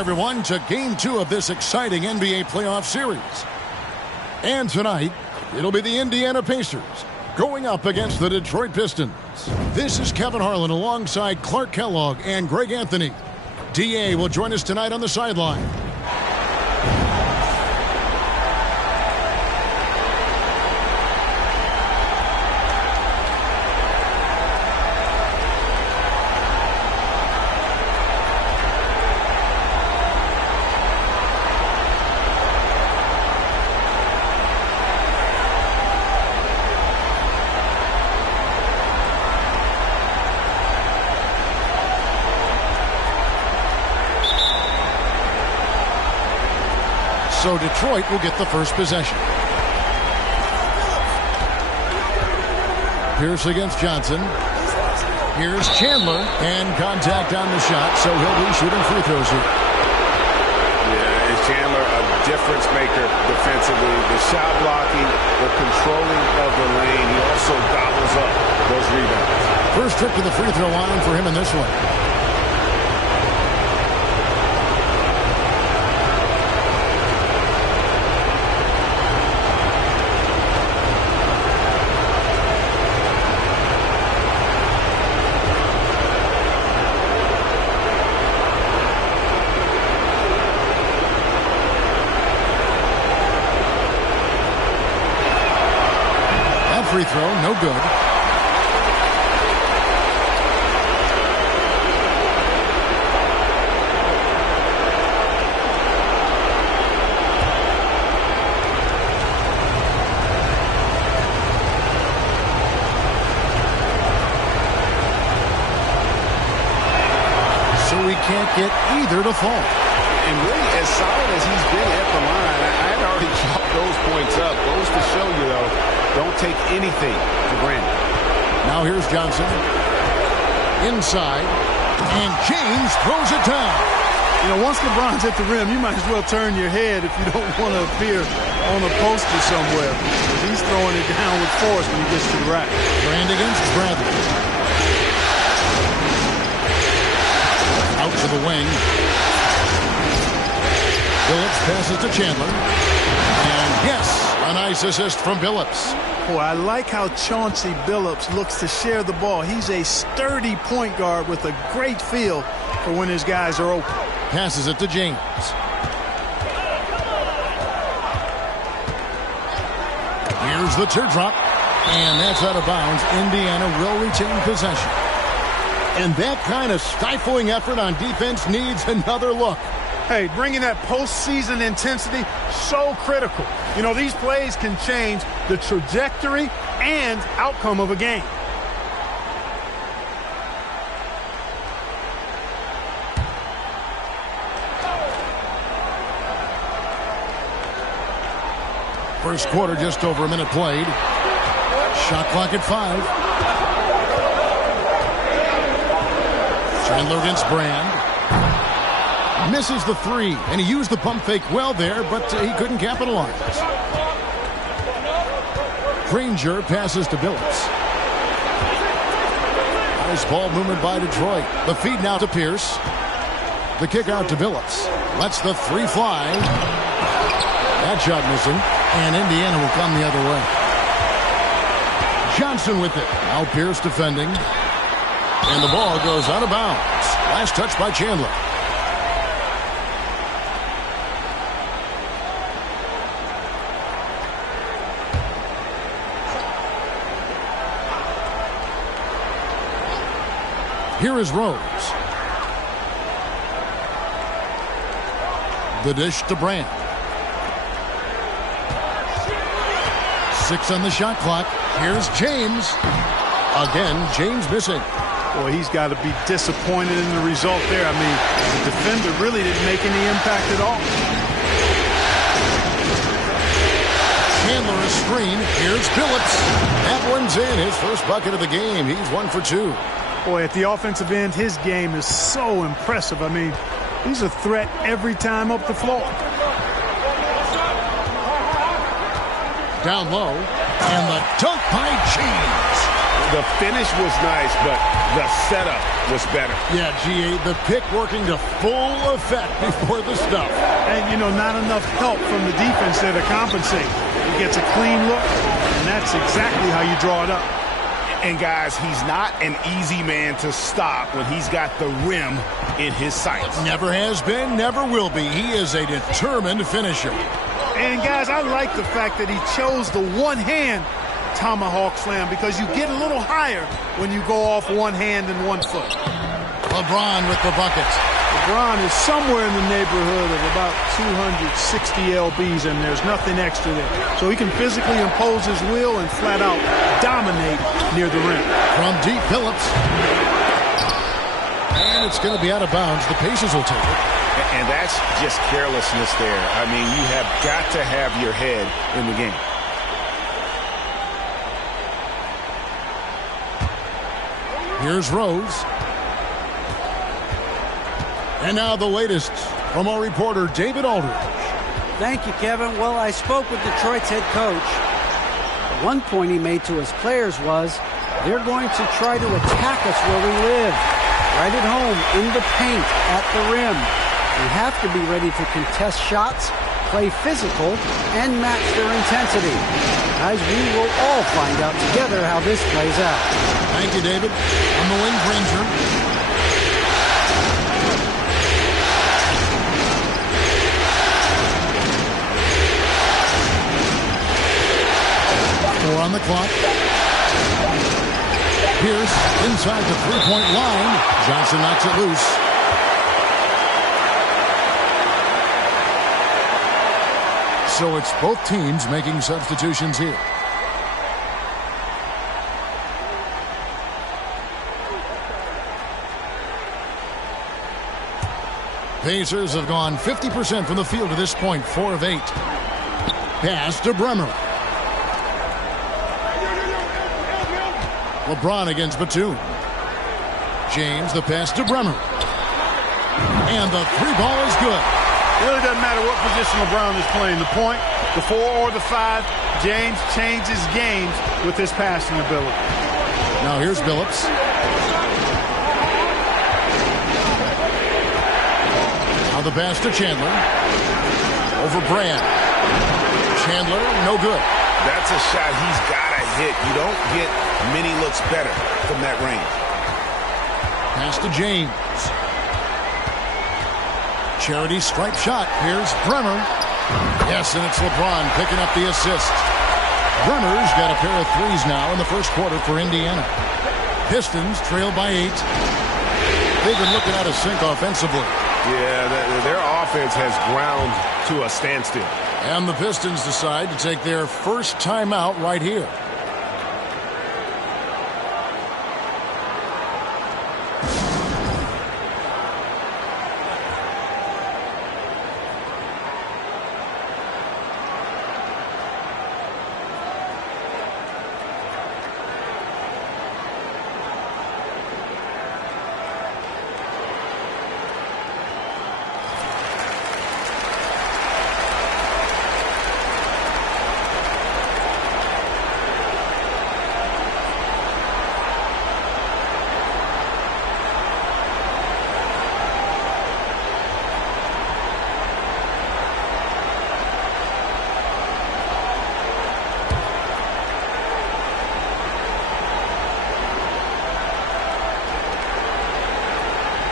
everyone, to Game 2 of this exciting NBA playoff series. And tonight, it'll be the Indiana Pacers going up against the Detroit Pistons. This is Kevin Harlan alongside Clark Kellogg and Greg Anthony. D.A. will join us tonight on the sideline. So Detroit will get the first possession. Pierce against Johnson. Here's Chandler, and contact on the shot, so he'll be shooting free throws here. Yeah, is Chandler a difference maker defensively? The shot blocking, the controlling of the lane. He also gobbles up those rebounds. First trip to the free throw line for him in this one. Free throw, no good. So he can't get either to fall. And really, as solid as he's been at the line, I had already chopped those points up. Goes to show you, though, don't take anything for granted. Now here's Johnson. Inside. And James throws it down. You know, once LeBron's at the rim, you might as well turn your head if you don't want to appear on a poster somewhere. He's throwing it down with force when he gets to the rack. Brand against Bradley. Out to the wing. Billups passes to Chandler. And yes, a nice assist from Billups. Boy, I like how Chauncey Billups looks to share the ball. He's a sturdy point guard with a great feel for when his guys are open. Passes it to James. Here's the teardrop. And that's out of bounds. Indiana will retain possession. And that kind of stifling effort on defense needs another look. Hey, bringing that postseason intensity, so critical. You know, these plays can change the trajectory and outcome of a game. First quarter, just over a minute played. Shot clock at 5. Chandler against Brand. Misses the three, and he used the pump fake well there, but he couldn't capitalize. Granger passes to Billups. Nice ball movement by Detroit. The feed now to Pierce. The kick out to Billups. Lets the three fly. That shot missing, and Indiana will come the other way. Johnson with it. Now Pierce defending. And the ball goes out of bounds. Last touch by Chandler. Here is Rose. The dish to Brand. 6 on the shot clock. Here's James. Again, James missing. Boy, he's got to be disappointed in the result there. I mean, the defender really didn't make any impact at all. Chandler a screen. Here's Billups. That one's in. His first bucket of the game. He's 1 for 2. Boy, at the offensive end, his game is so impressive. I mean, he's a threat every time up the floor. Down low. And the dunk by James. The finish was nice, but the setup was better. Yeah, GA, the pick working to full effect before the stuff. And, you know, not enough help from the defense there to compensate. He gets a clean look, and that's exactly how you draw it up. And, guys, he's not an easy man to stop when he's got the rim in his sights. Never has been, never will be. He is a determined finisher. And, guys, I like the fact that he chose the one-hand tomahawk slam because you get a little higher when you go off one hand and 1 foot. LeBron with the bucket. LeBron is somewhere in the neighborhood of about 260 lbs, and there's nothing extra there. So he can physically impose his will and flat out dominate near the rim. From deep, Phillips. And it's going to be out of bounds. The Pacers will take it. And that's just carelessness there. I mean, you have got to have your head in the game. Here's Rose. And now the latest from our reporter, David Aldridge. Thank you, Kevin. Well, I spoke with Detroit's head coach. One point he made to his players was, they're going to try to attack us where we live. Right at home, in the paint, at the rim. We have to be ready to contest shots, play physical, and match their intensity. Guys, we will all find out together how this plays out. Thank you, David. On the wing, Granger. On the clock. Pierce inside the three-point line. Johnson knocks it loose. So it's both teams making substitutions here. Pacers have gone 50% from the field to this point, 4 of 8. Pass to Bremer. LeBron against Batum. James, the pass to Bremer. And the three ball is good. It really doesn't matter what position LeBron is playing, the point, the 4 or the 5. James changes games with his passing ability. Now here's Billups. Now the pass to Chandler. Over Brand. Chandler, no good. That's a shot he's got to hit. You don't get many looks better from that range. Pass to James. Charity stripe shot. Here's Bremer. Yes, and it's LeBron picking up the assist. Bremer's got a pair of threes now in the first quarter for Indiana. Pistons trail by 8. They've been looking out of sync offensively. Yeah, their offense has ground to a standstill. And the Pistons decide to take their first timeout right here.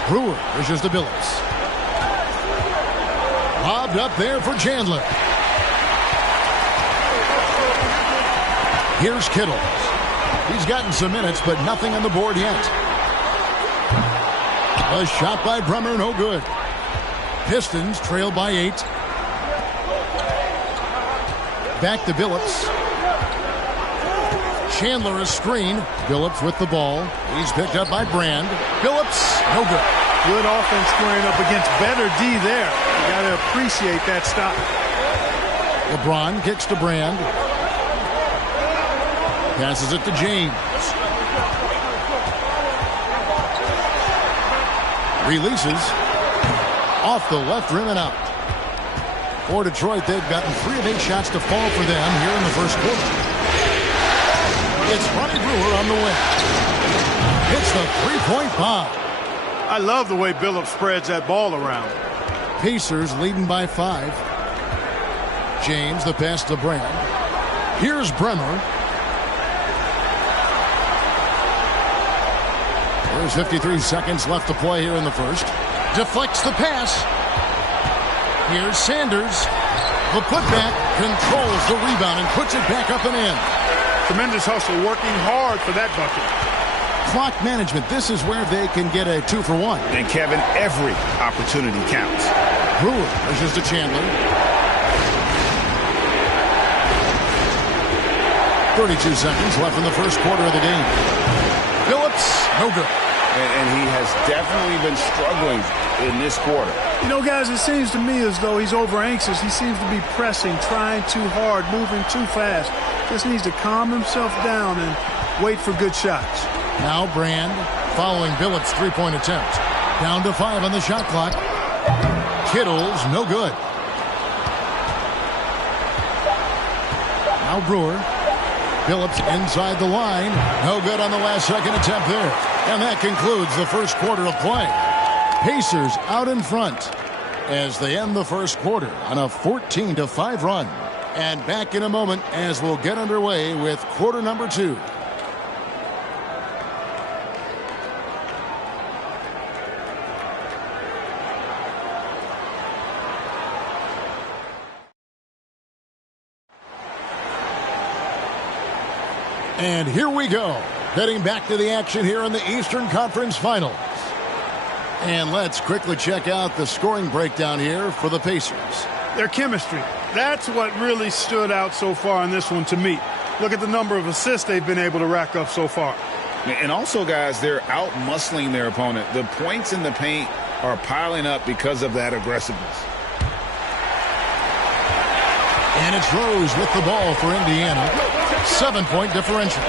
Brewer pushes to Billups. Lobbed up there for Chandler. Here's Kittle. He's gotten some minutes, but nothing on the board yet. A shot by Bremer, no good. Pistons trail by 8. Back to Billups. Chandler a screen. Billups with the ball. He's picked up by Brand. Billups, no good. Good offense squaring up against better D there. You got to appreciate that stop. LeBron kicks to Brand. Passes it to James. Releases. Off the left rim and out. For Detroit, they've gotten 3 of 8 shots to fall for them here in the first quarter. It's Ronnie Brewer on the win. It's the three-point bomb. I love the way Billups spreads that ball around. Pacers leading by 5. James, the pass to Brand. Here's Bremer. There's 53 seconds left to play here in the first. Deflects the pass. Here's Sanders. The putback controls the rebound and puts it back up and in. Tremendous hustle, working hard for that bucket. Clock management. This is where they can get a 2-for-1. And Kevin, every opportunity counts. Brewer pushes to Chandler. 32 seconds left in the first quarter of the game. Billups, no good. And he has definitely been struggling in this quarter. You know, guys, it seems to me as though he's over anxious. He seems to be pressing, trying too hard, moving too fast. Just needs to calm himself down and wait for good shots. Now Brand following Billups' three-point attempt. Down to 5 on the shot clock. Kittle's no good. Now Brewer. Billups inside the line. No good on the last second attempt there. And that concludes the first quarter of play. Pacers out in front as they end the first quarter on a 14-5 run. And back in a moment as we'll get underway with quarter number 2. And here we go. Heading back to the action here in the Eastern Conference Finals. And let's quickly check out the scoring breakdown here for the Pacers. Their chemistry. That's what really stood out so far in this one to me. Look at the number of assists they've been able to rack up so far. And also, guys, they're out-muscling their opponent. The points in the paint are piling up because of that aggressiveness. And it's Rose with the ball for Indiana. 7-point differential.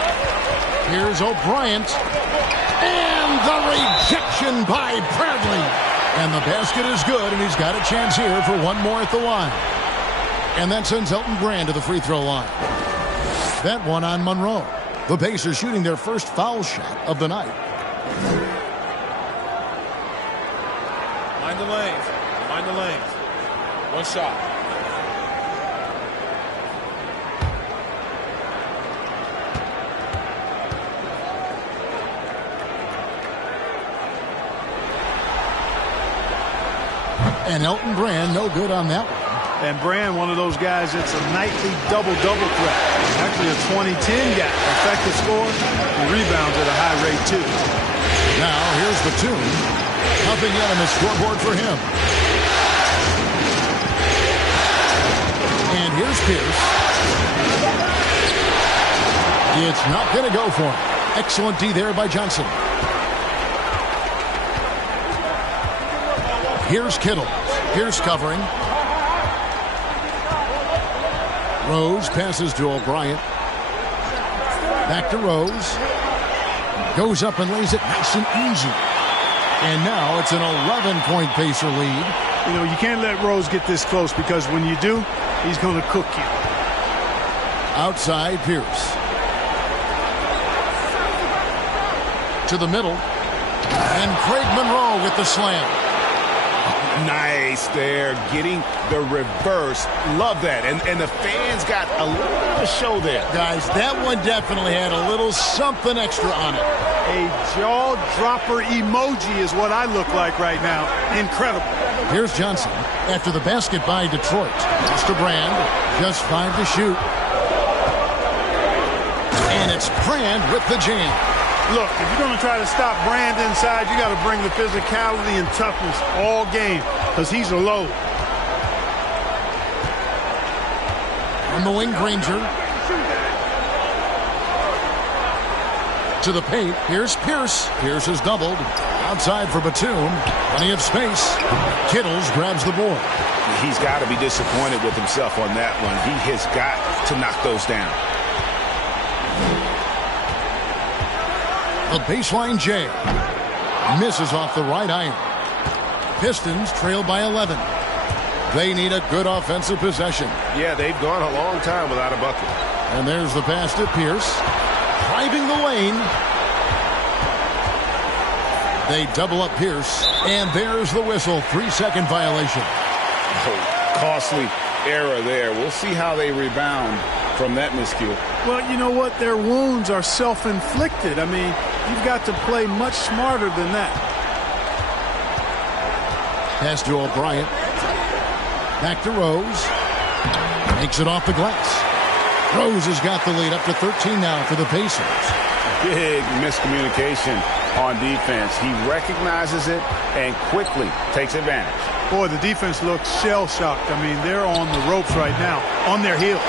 Here's O'Brien. And the rejection by Bradley. And the basket is good, and he's got a chance here for one more at the line. And that sends Elton Brand to the free throw line. That one on Monroe. The Pacers shooting their first foul shot of the night. Mind the lanes. Mind the lanes. One shot. And Elton Brand, no good on that one. And Brand, one of those guys that's a nightly double-double threat. Actually a 20-10 guy. Effective score and rebounds at a high rate, too. Now, here's the tune. Nothing yet on the scoreboard for him. And here's Pierce. It's not going to go for him. Excellent D there by Johnson. Here's Kittle. Pierce covering. Rose passes to O'Brien. Back to Rose. Goes up and lays it nice and easy. And now it's an 11-point Pacer lead. You know, you can't let Rose get this close because when you do, he's going to cook you. Outside Pierce. To the middle. And Craig Monroe with the slam. Nice there, getting the reverse. Love that. And the fans got a little bit of a show there. Guys, that one definitely had a little something extra on it. A jaw-dropper emoji is what I look like right now. Incredible. Here's Johnson after the basket by Detroit. Pass to Brand. Just 5 to shoot. And it's Brand with the jam. Look, if you're going to try to stop Brand inside, you got to bring the physicality and toughness all game because he's a load. On the wing, Granger. To the paint. Here's Pierce. Pierce is doubled. Outside for Batum. Plenty of space. Kittles grabs the board. He's got to be disappointed with himself on that one. He has got to knock those down. A baseline J. Misses off the right iron. Pistons trail by 11. They need a good offensive possession. Yeah, they've gone a long time without a bucket. And there's the pass to Pierce. driving the lane. They double up Pierce, and there's the whistle. 3-second violation. Oh, costly error there. We'll see how they rebound from that miscue. Well, you know what? Their wounds are self-inflicted. I mean, you've got to play much smarter than that. Pass to O'Brien. Back to Rose. Makes it off the glass. Rose has got the lead up to 13 now for the Pacers. Big miscommunication on defense. He recognizes it and quickly takes advantage. Boy, the defense looks shell-shocked. I mean, they're on the ropes right now, on their heels.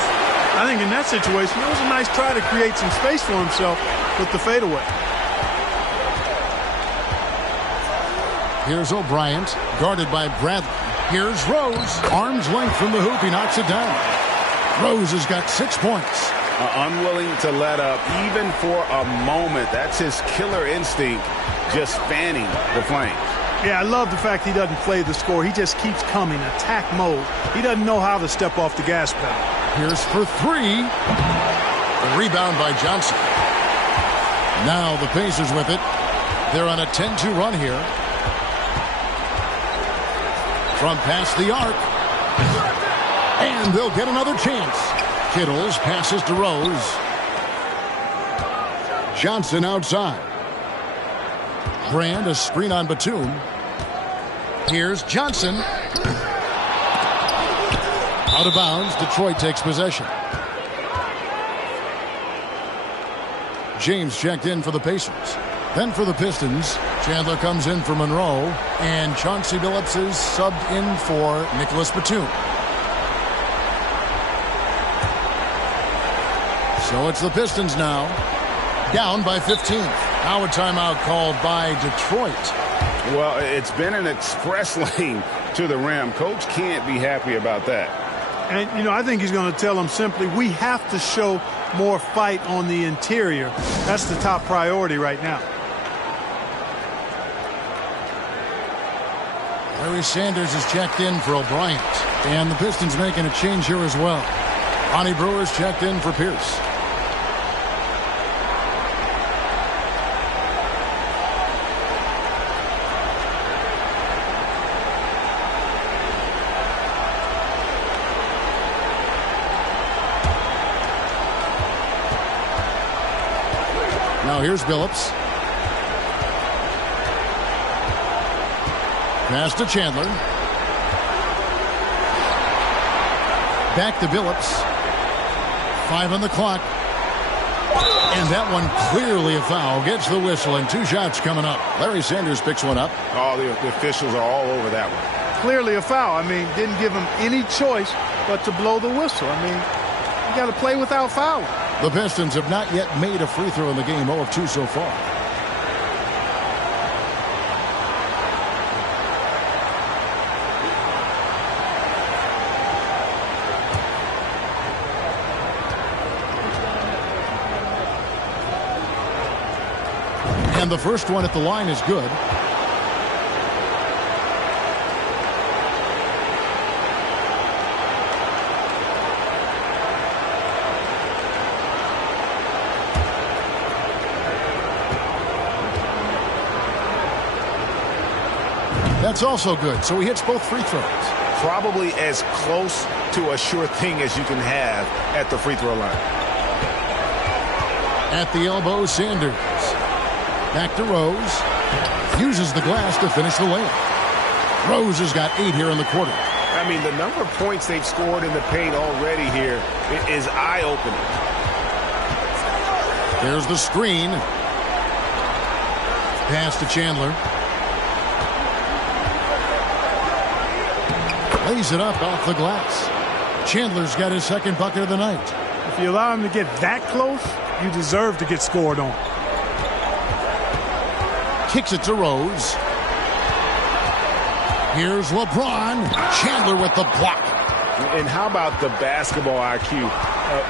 I think in that situation, it was a nice try to create some space for himself with the fadeaway. Here's O'Brien, guarded by Bradley. Here's Rose. Arm's length from the hoop. He knocks it down. Rose has got 6 points. Unwilling to let up even for a moment. That's his killer instinct, just fanning the flames. Yeah, I love the fact he doesn't play the score. He just keeps coming, attack mode. He doesn't know how to step off the gas pedal. Here's for 3. The rebound by Johnson. Now the Pacers with it. They're on a 10-2 run here. From past the arc. And they'll get another chance. Kittles passes to Rose. Johnson outside. Brand a screen on Batum. Here's Johnson. Out of bounds. Detroit takes possession. James checked in for the Pacers. Then for the Pistons, Chandler comes in for Monroe, and Chauncey Billups is subbed in for Nicholas Batum. So it's the Pistons now, down by 15. Now a timeout called by Detroit. Well, it's been an express lane to the rim. Coach can't be happy about that. And, you know, I think he's going to tell them simply, we have to show more fight on the interior. That's the top priority right now. Larry Sanders is checked in for O'Brien. And the Pistons making a change here as well. Lonnie Brewer's checked in for Pierce. Now here's Billups. Pass to Chandler. Back to Billups. 5 on the clock. And that one clearly a foul. Gets the whistle and 2 shots coming up. Larry Sanders picks one up. Oh, the officials are all over that one. Clearly a foul. I mean, didn't give him any choice but to blow the whistle. I mean, you got to play without fouling. The Pistons have not yet made a free throw in the game. 0 of 2 so far. And the first one at the line is good. That's also good. So he hits both free throws. Probably as close to a sure thing as you can have at the free throw line. At the elbow, Sanders. Back to Rose. Uses the glass to finish the layup. Rose has got 8 here in the quarter. I mean, the number of points they've scored in the paint already here is eye-opening. There's the screen. Pass to Chandler. Lays it up off the glass. Chandler's got his second bucket of the night. If you allow him to get that close, you deserve to get scored on. Kicks it to Rose. Here's LeBron. Chandler with the block. And how about the basketball IQ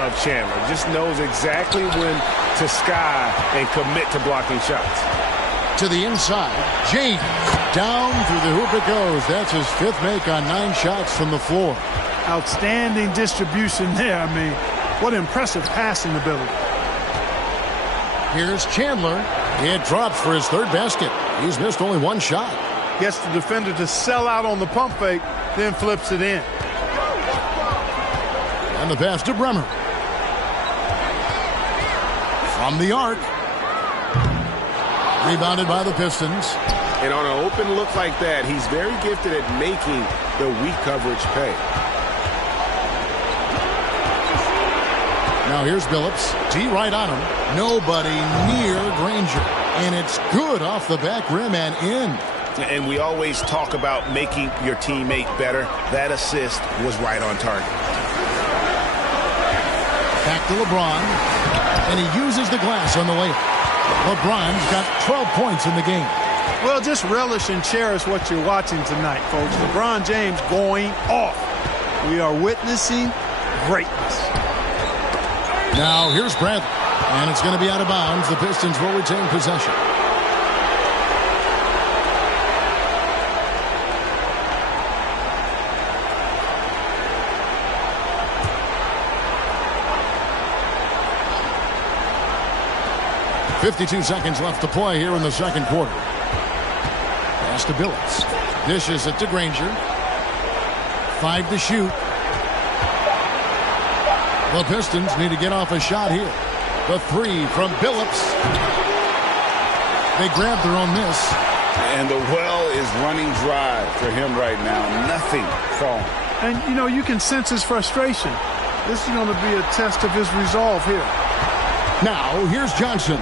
of Chandler? Just knows exactly when to sky and commit to blocking shots. To the inside. James. Down through the hoop it goes. That's his 5th make on 9 shots from the floor. Outstanding distribution there. I mean, what impressive passing ability. Here's Chandler. It drops for his third basket. He's missed only one shot. Gets the defender to sell out on the pump fake, then flips it in. And the pass to Bremer. From the arc. Rebounded by the Pistons. And on an open look like that, he's very gifted at making the weak coverage pay. Now here's Billups. T right on him. Nobody near Granger. And it's good off the back rim and in. And we always talk about making your teammate better. That assist was right on target. Back to LeBron. And he uses the glass on the layup. LeBron's got 12 points in the game. Well, just relish and cherish what you're watching tonight, folks. LeBron James going off. We are witnessing greatness. Now here's Bradley. And it's going to be out of bounds. The Pistons will retain possession. .52 seconds left to play here in the second quarter. Pass to Billups. Dishes it to Granger. 5 to shoot. The Pistons need to get off a shot here. The 3 from Billups. They grab their own miss. And the well is running dry for him right now. Nothing falling. And, you know, you can sense his frustration. This is going to be a test of his resolve here. Now, here's Johnson.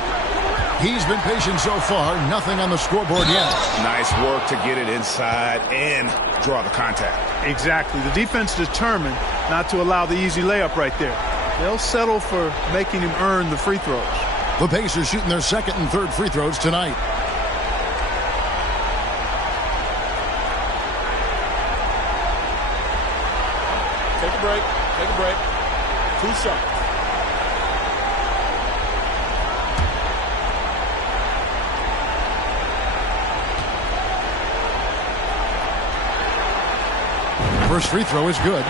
He's been patient so far. Nothing on the scoreboard yet. Nice work to get it inside and draw the contact. Exactly. The defense determined not to allow the easy layup right there. They'll settle for making him earn the free throws. The Pacers shooting their second and third free throws tonight. Take a break. Take a break. 2 shots. First free throw is good.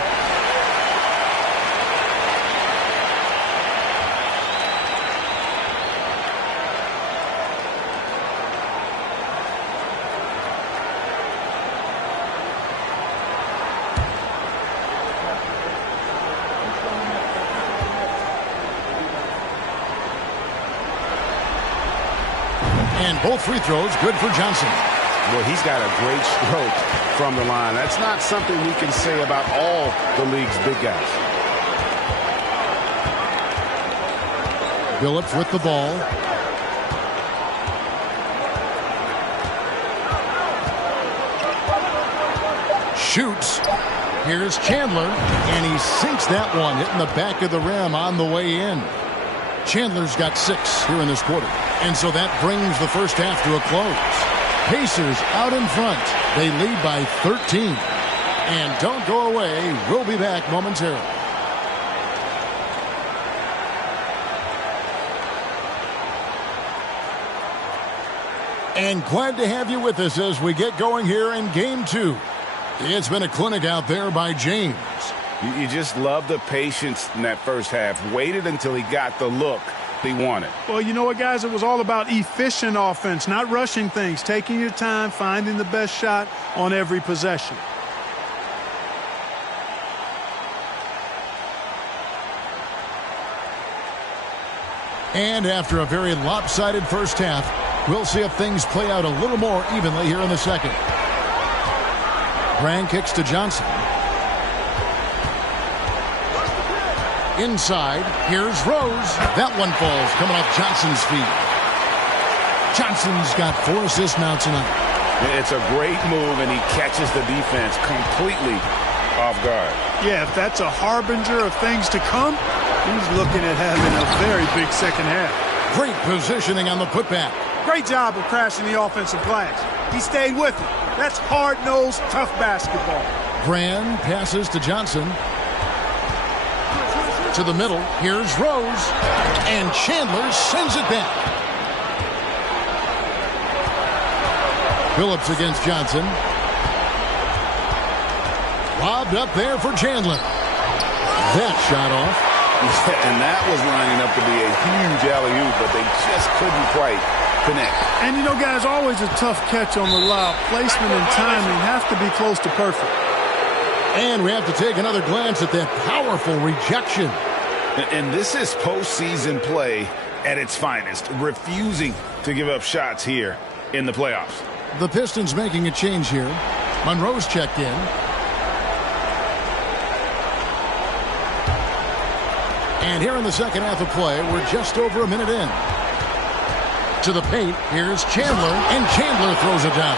And both free throws good for Johnson. Well, he's got a great stroke from the line. That's not something we can say about all the league's big guys. Billups with the ball. Shoots. Here's Chandler, and he sinks that one, hitting the back of the rim on the way in. Chandler's got 6 here in this quarter, and so that brings the first half to a close. Pacers out in front. They lead by 13. And don't go away. We'll be back momentarily. And glad to have you with us as we get going here in Game 2. It's been a clinic out there by James. You just love the patience in that first half. Waited until he got the look he wanted. Well, you know what, guys? It was all about efficient offense, not rushing things, taking your time, finding the best shot on every possession. And after a very lopsided first half, we'll see if things play out a little more evenly here in the second. Brand kicks to Johnson. Inside, here's Rose. That one falls, coming off Johnson's feet. Johnson's got 4 assists now tonight. It's a great move, and he catches the defense completely off guard. Yeah, if that's a harbinger of things to come, he's looking at having a very big second half. Great positioning on the putback. Great job of crashing the offensive glass. He stayed with it. That's hard-nosed, tough basketball. Brand passes to Johnson. To the middle, here's Rose, and Chandler sends it back. Billups against Johnson. Lobbed up there for Chandler. That shot off. Yeah, and that was lining up to be a huge alley-oop, but they just couldn't quite connect. And, you know, guys, always a tough catch on the lob. Placement and timing have to be close to perfect. And we have to take another glance at that powerful rejection. And this is postseason play at its finest, refusing to give up shots here in the playoffs. The Pistons making a change here. Monroe's checked in. And here in the second half of play, we're just over a minute in. To the paint, here's Chandler, and Chandler throws it down.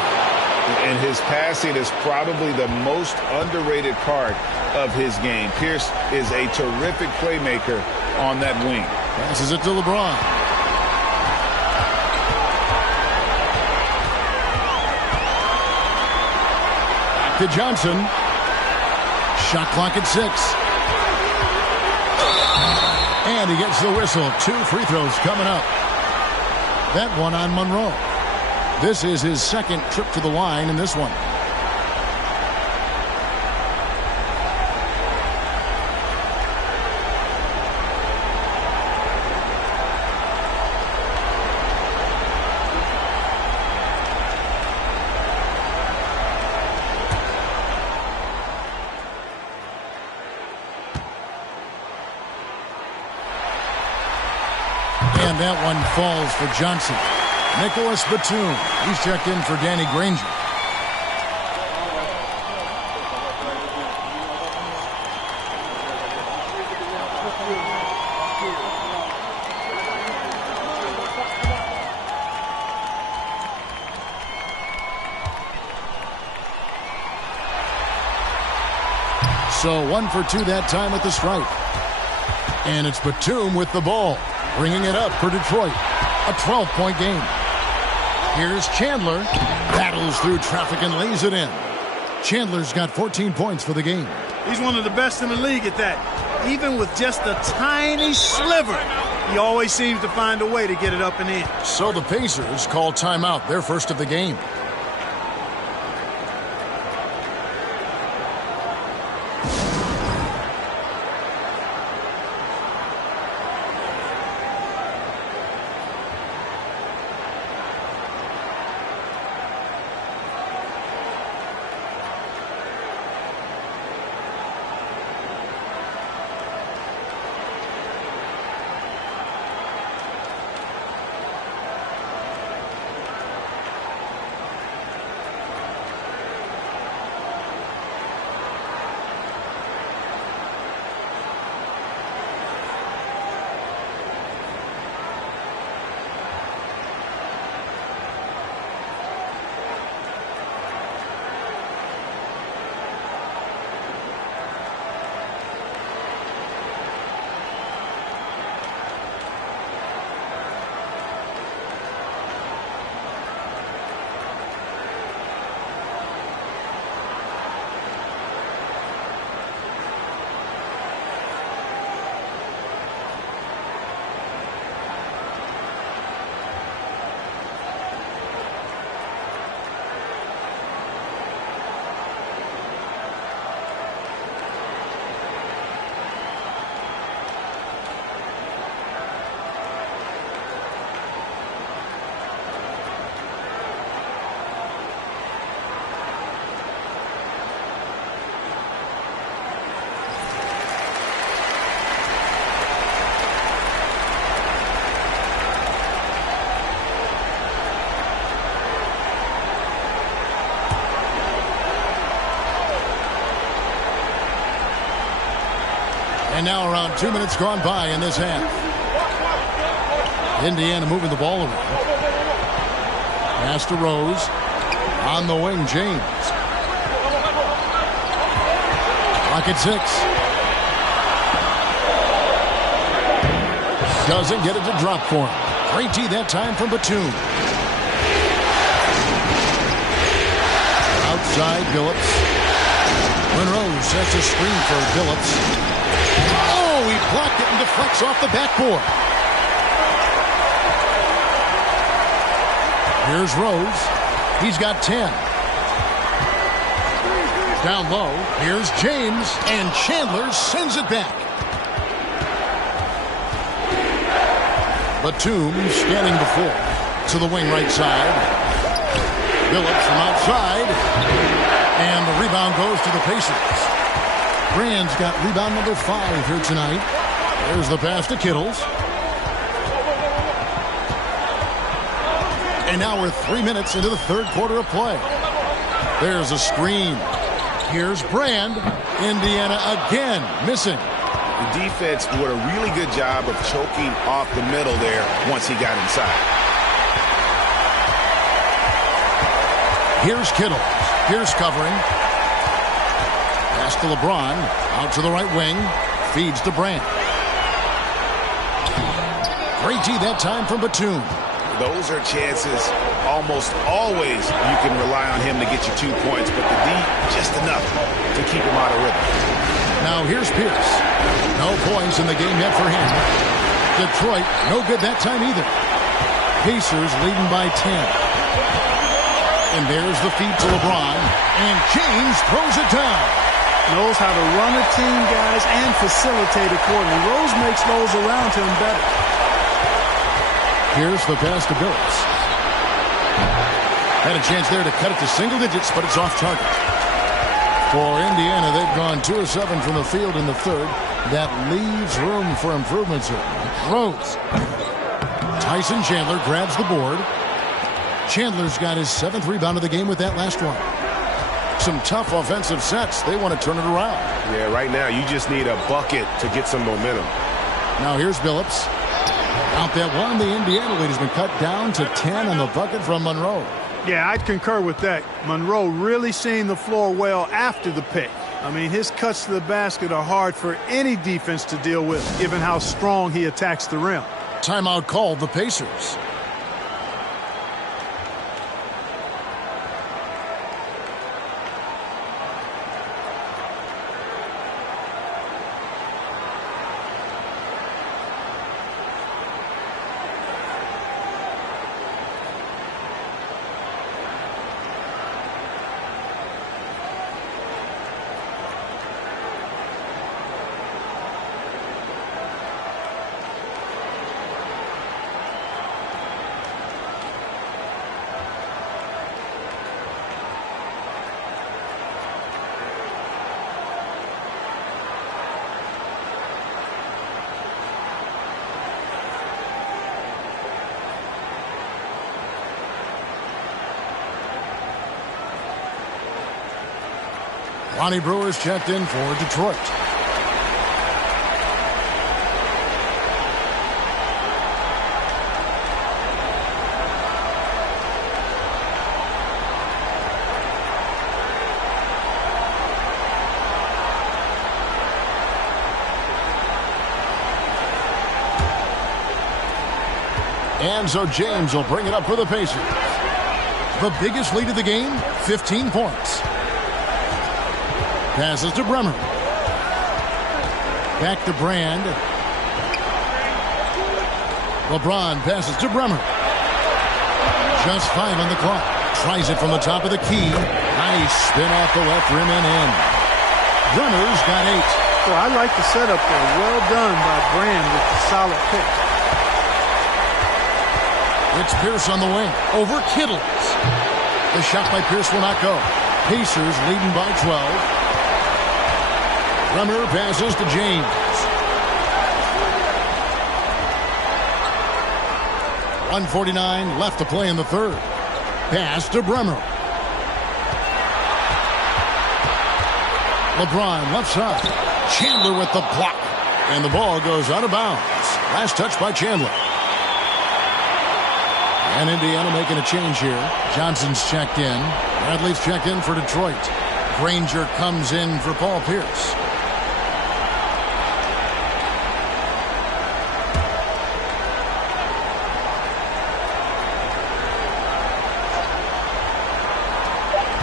And his passing is probably the most underrated part of his game. Pierce is a terrific playmaker on that wing. Passes it to LeBron. Back to Johnson. Shot clock at 6. And he gets the whistle. 2 free throws coming up. That one on Monroe. This is his second trip to the line in this one. And that one falls for Johnson. Nicholas Batum. He's checked in for Danny Granger. So 1 for 2 that time at the stripe. And it's Batum with the ball, bringing it up for Detroit. A 12-point game. Here's Chandler. Battles through traffic and lays it in. Chandler's got 14 points for the game. He's one of the best in the league at that. Even with just a tiny sliver, he always seems to find a way to get it up and in. So the Pacers call timeout, their first of the game. And now around 2 minutes gone by in this half. Indiana moving the ball around. Pass to Rose. On the wing, James. Clock at 6. Doesn't get it to drop for him. Great D that time from Batum. Outside, Billups. Monroe sets a screen for Billups. Oh, he blocked it and deflects off the backboard. Here's Rose. He's got 10. Down low, here's James, and Chandler sends it back. Batum scanning before. To the wing right side. Phillips from outside. And the rebound goes to the Pacers. Brand's got rebound number 5 here tonight. There's the pass to Kittles. And now we're 3 minutes into the third quarter of play. There's a screen. Here's Brand. Indiana again missing. The defense did a really good job of choking off the middle there once he got inside. Here's Kittles. Here's covering. Pass to LeBron. Out to the right wing. Feeds to Brand. Great D that time from Batum. Those are chances almost always you can rely on him to get you 2 points, but the D just enough to keep him out of rhythm. Now here's Pierce. No points in the game yet for him. Detroit, no good that time either. Pacers leading by 10. And there's the feed to LeBron. And James throws it down. Knows how to run a team, guys, and facilitate accordingly. Rose makes those around him better. Here's the pass to Billups. Had a chance there to cut it to single digits, but it's off target. For Indiana, they've gone 2 of 7 from the field in the third. That leaves room for improvements here. Rose. Tyson Chandler grabs the board. Chandler's got his 7th rebound of the game with that last one. Some tough offensive sets. They want to turn it around. Yeah, right now you just need a bucket to get some momentum. Now here's Billups. Out that one, the Indiana lead has been cut down to 10 on the bucket from Monroe. Yeah, I'd concur with that. Monroe really seeing the floor well after the pick. I mean, his cuts to the basket are hard for any defense to deal with, given how strong he attacks the rim. Timeout called the Pacers. Lonnie Brewer's checked in for Detroit. And so James will bring it up for the Pacers. The biggest lead of the game, 15 points. Passes to Bremer. Back to Brand. LeBron passes to Bremer. Just 5 on the clock. Tries it from the top of the key. Nice spin off the left rim and in. Bremer's got 8. Well, I like the setup there. Well done by Brand with the solid pick. It's Pierce on the wing. Over Kittles. The shot by Pierce will not go. Pacers leading by 12. Bremer passes to James. .149 left to play in the third. Pass to Bremer. LeBron left side. Chandler with the block. And the ball goes out of bounds. Last touch by Chandler. And Indiana making a change here. Johnson's checked in. Bradley's checked in for Detroit. Granger comes in for Paul Pierce.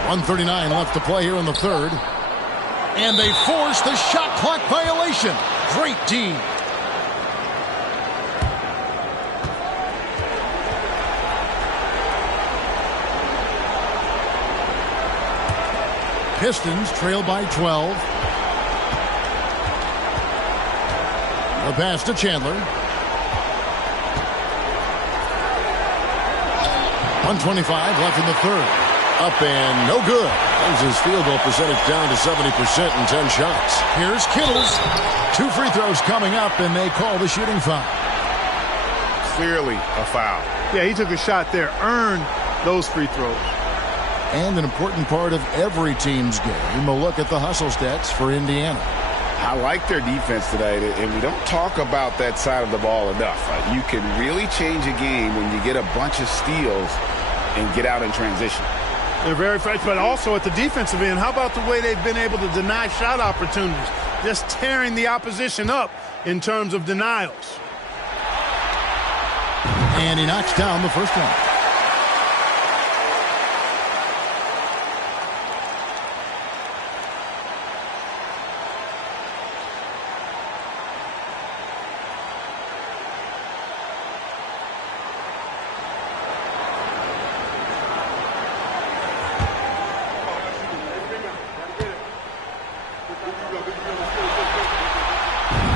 .139 left to play here in the third. And they force the shot clock violation. Great D. Pistons trail by 12. The pass to Chandler. 1:25 left in the third. Up and no good. Brings his field goal percentage down to 70% in 10 shots. Here's Kittles. 2 free throws coming up, and they call the shooting foul. Clearly a foul. Yeah, he took a shot there, earned those free throws. And an important part of every team's game, a look at the hustle stats for Indiana. I like their defense tonight, and we don't talk about that side of the ball enough. You can really change a game when you get a bunch of steals and get out in transition. They're very fresh, but also at the defensive end, how about the way they've been able to deny shot opportunities? Just tearing the opposition up in terms of denials. And he knocks down the first one.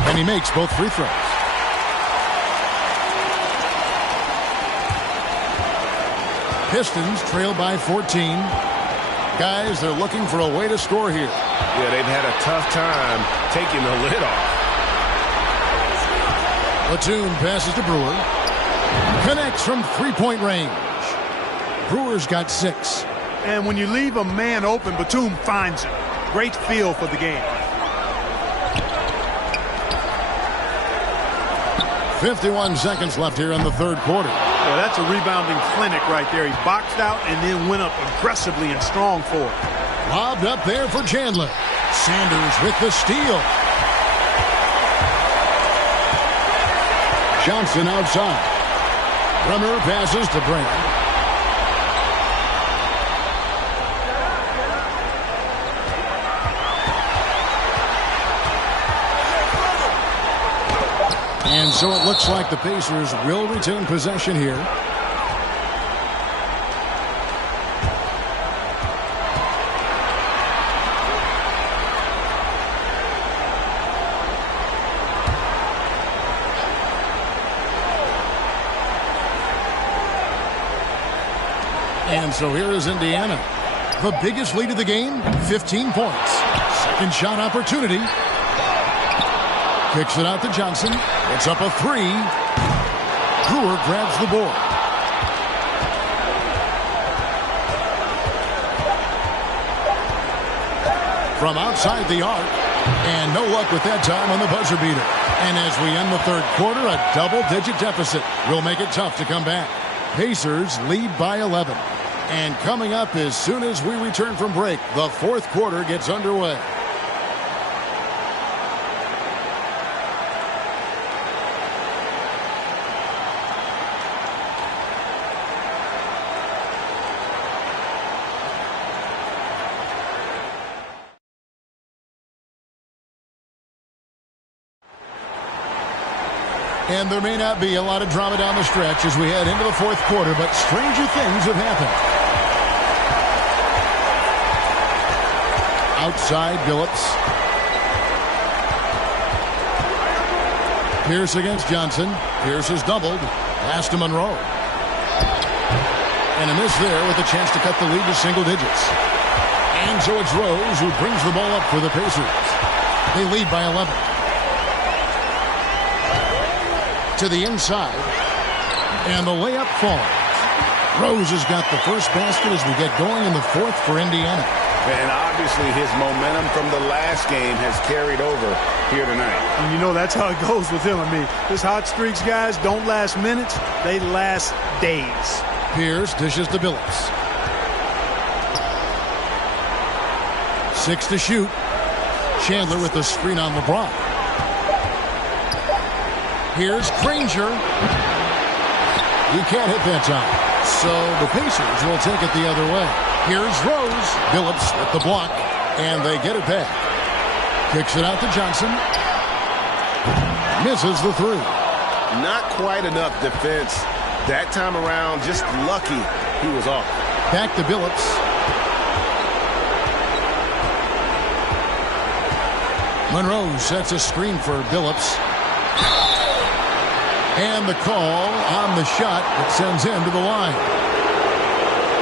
And he makes both free throws. Pistons trail by 14. Guys, they're looking for a way to score here. Yeah, they've had a tough time taking the lid off. Platoon passes to Brewer. Connects from three-point range. Brewer's got 6. And when you leave a man open, Batum finds him. Great feel for the game. 51 seconds left here in the third quarter. Well, that's a rebounding clinic right there. He boxed out and then went up aggressively and strong for it. Lobbed up there for Chandler. Sanders with the steal. Johnson outside. Bremer passes to Brand. And so it looks like the Pacers will retain possession here. And so here is Indiana. The biggest lead of the game, 15 points. Second shot opportunity. Kicks it out to Johnson. It's up a 3. Brewer grabs the board. From outside the arc. And no luck with that time on the buzzer beater. And as we end the third quarter, a double-digit deficit will make it tough to come back. Pacers lead by 11. And coming up as soon as we return from break, the fourth quarter gets underway. And there may not be a lot of drama down the stretch as we head into the fourth quarter, but stranger things have happened. Outside, Billups. Pierce against Johnson. Pierce is doubled. Pass to Monroe. And a miss there with a chance to cut the lead to single digits. And so it's Rose who brings the ball up for the Pacers. They lead by 11. To the inside, and the layup falls. Rose has got the first basket as we get going in the fourth for Indiana. And obviously his momentum from the last game has carried over here tonight. And you know that's how it goes with him. I mean, his hot streaks, guys, don't last minutes. They last days. Pierce dishes to Billups. 6 to shoot. Chandler with the screen on LeBron. Here's Granger. He can't hit that time. So the Pacers will take it the other way. Here's Rose. Billups with the block. And they get it back. Kicks it out to Johnson. Misses the 3. Not quite enough defense that time around. Just lucky he was off. Back to Billups. Monroe sets a screen for Billups. And the call on the shot that sends him to the line.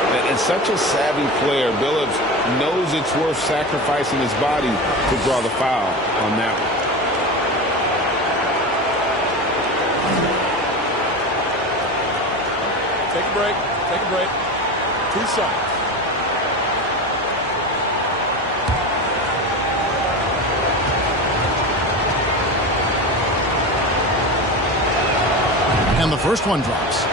And such a savvy player, Billups knows it's worth sacrificing his body to draw the foul on that one. Take a break. Take a break. 2 shots. And the first one drops.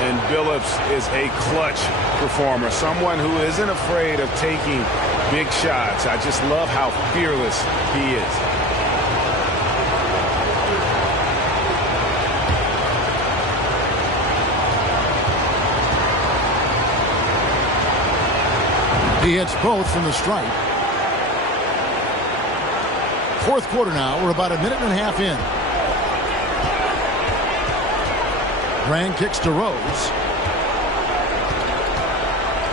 And Billups is a clutch performer, someone who isn't afraid of taking big shots. I just love how fearless he is. He hits both from the stripe. Fourth quarter now. We're about a minute and a half in. Grant kicks to Rose.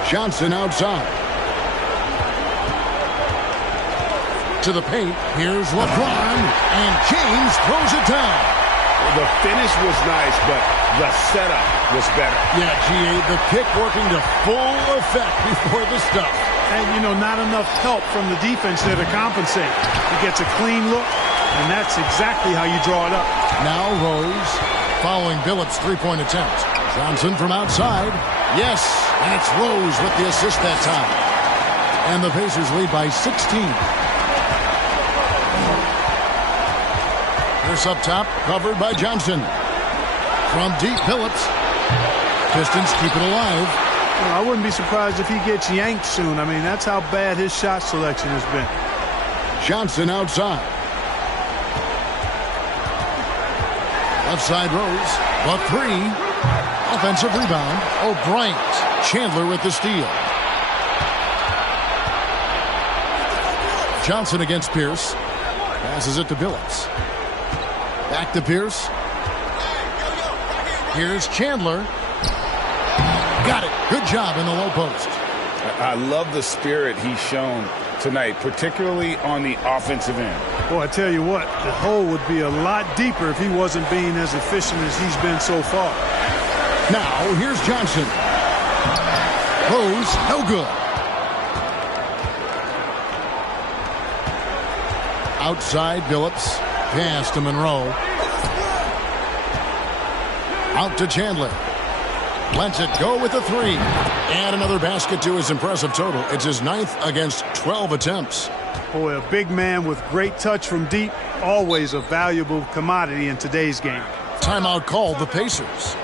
Johnson outside. To the paint. Here's LeBron. And James throws it down. The finish was nice, but the setup was better. Yeah, G.A., the pick working to full effect before the stuff. And, you know, not enough help from the defense there to compensate. He gets a clean look, and that's exactly how you draw it up. Now Rose following Billups' three-point attempt. Johnson from outside. Yes, and it's Rose with the assist that time. And the Pacers lead by 16. Pierce up top, covered by Johnson. From deep, Billups. Pistons keep it alive. You know, I wouldn't be surprised if he gets yanked soon. I mean, that's how bad his shot selection has been. Johnson outside. Left side Rose. A three. Offensive rebound. O'Bryant. Chandler with the steal. Johnson against Pierce. Passes it to Billups. Back to Pierce. Here's Chandler. Got it. Good job in the low post. I love the spirit he's shown tonight, particularly on the offensive end. Boy, I tell you what, the hole would be a lot deeper if he wasn't being as efficient as he's been so far. Now, here's Johnson. Rose, no good. Outside, Billups. Pass to Monroe. Out to Chandler. Lets it go with a three. And another basket to his impressive total. It's his 9th against 12 attempts. Boy, a big man with great touch from deep. Always a valuable commodity in today's game. Timeout called the Pacers.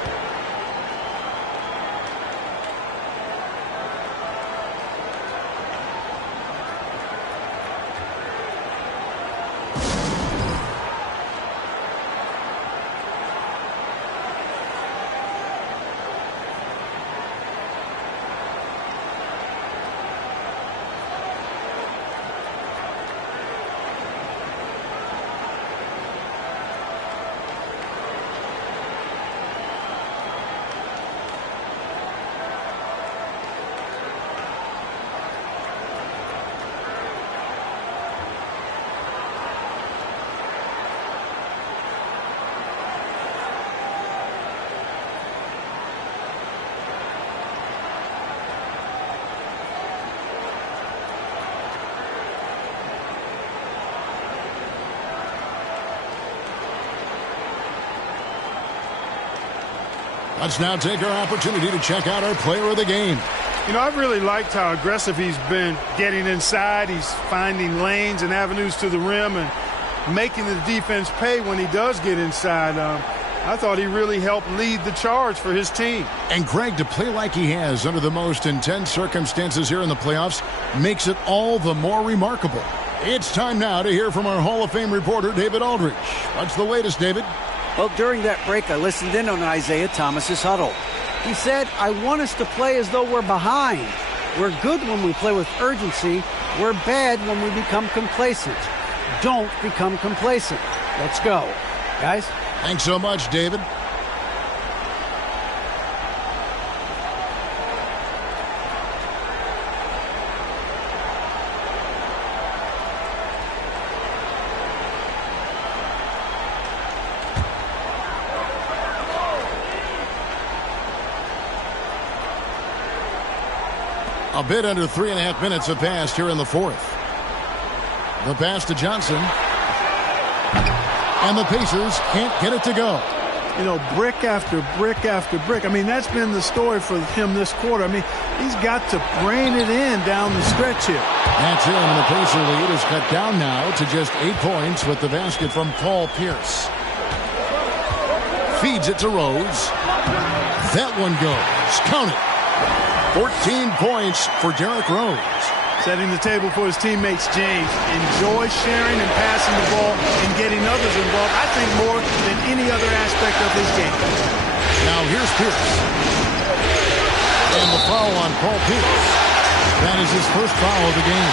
Let's now take our opportunity to check out our player of the game. You know, I've really liked how aggressive he's been getting inside. He's finding lanes and avenues to the rim and making the defense pay when he does get inside. I thought he really helped lead the charge for his team. And Greg, to play like he has under the most intense circumstances here in the playoffs makes it all the more remarkable. It's time now to hear from our Hall of Fame reporter, David Aldridge. What's the latest, David? Well, during that break, I listened in on Isaiah Thomas's huddle. He said, I want us to play as though we're behind. We're good when we play with urgency. We're bad when we become complacent. Don't become complacent. Let's go. Guys? Thanks so much, David. A bit under 3.5 minutes have passed here in the fourth. The pass to Johnson. And the Pacers can't get it to go. You know, brick after brick after brick. I mean, that's been the story for him this quarter. I mean, he's got to brain it in down the stretch here. That's in, and the Pacer lead is cut down now to just 8 points with the basket from Paul Pierce. Feeds it to Rose. That one goes. Count it. 14 points for Derrick Rose. Setting the table for his teammates, James. Enjoys sharing and passing the ball and getting others involved, I think, more than any other aspect of his game. Now here's Pierce. And the foul on Paul Pierce. That is his first foul of the game.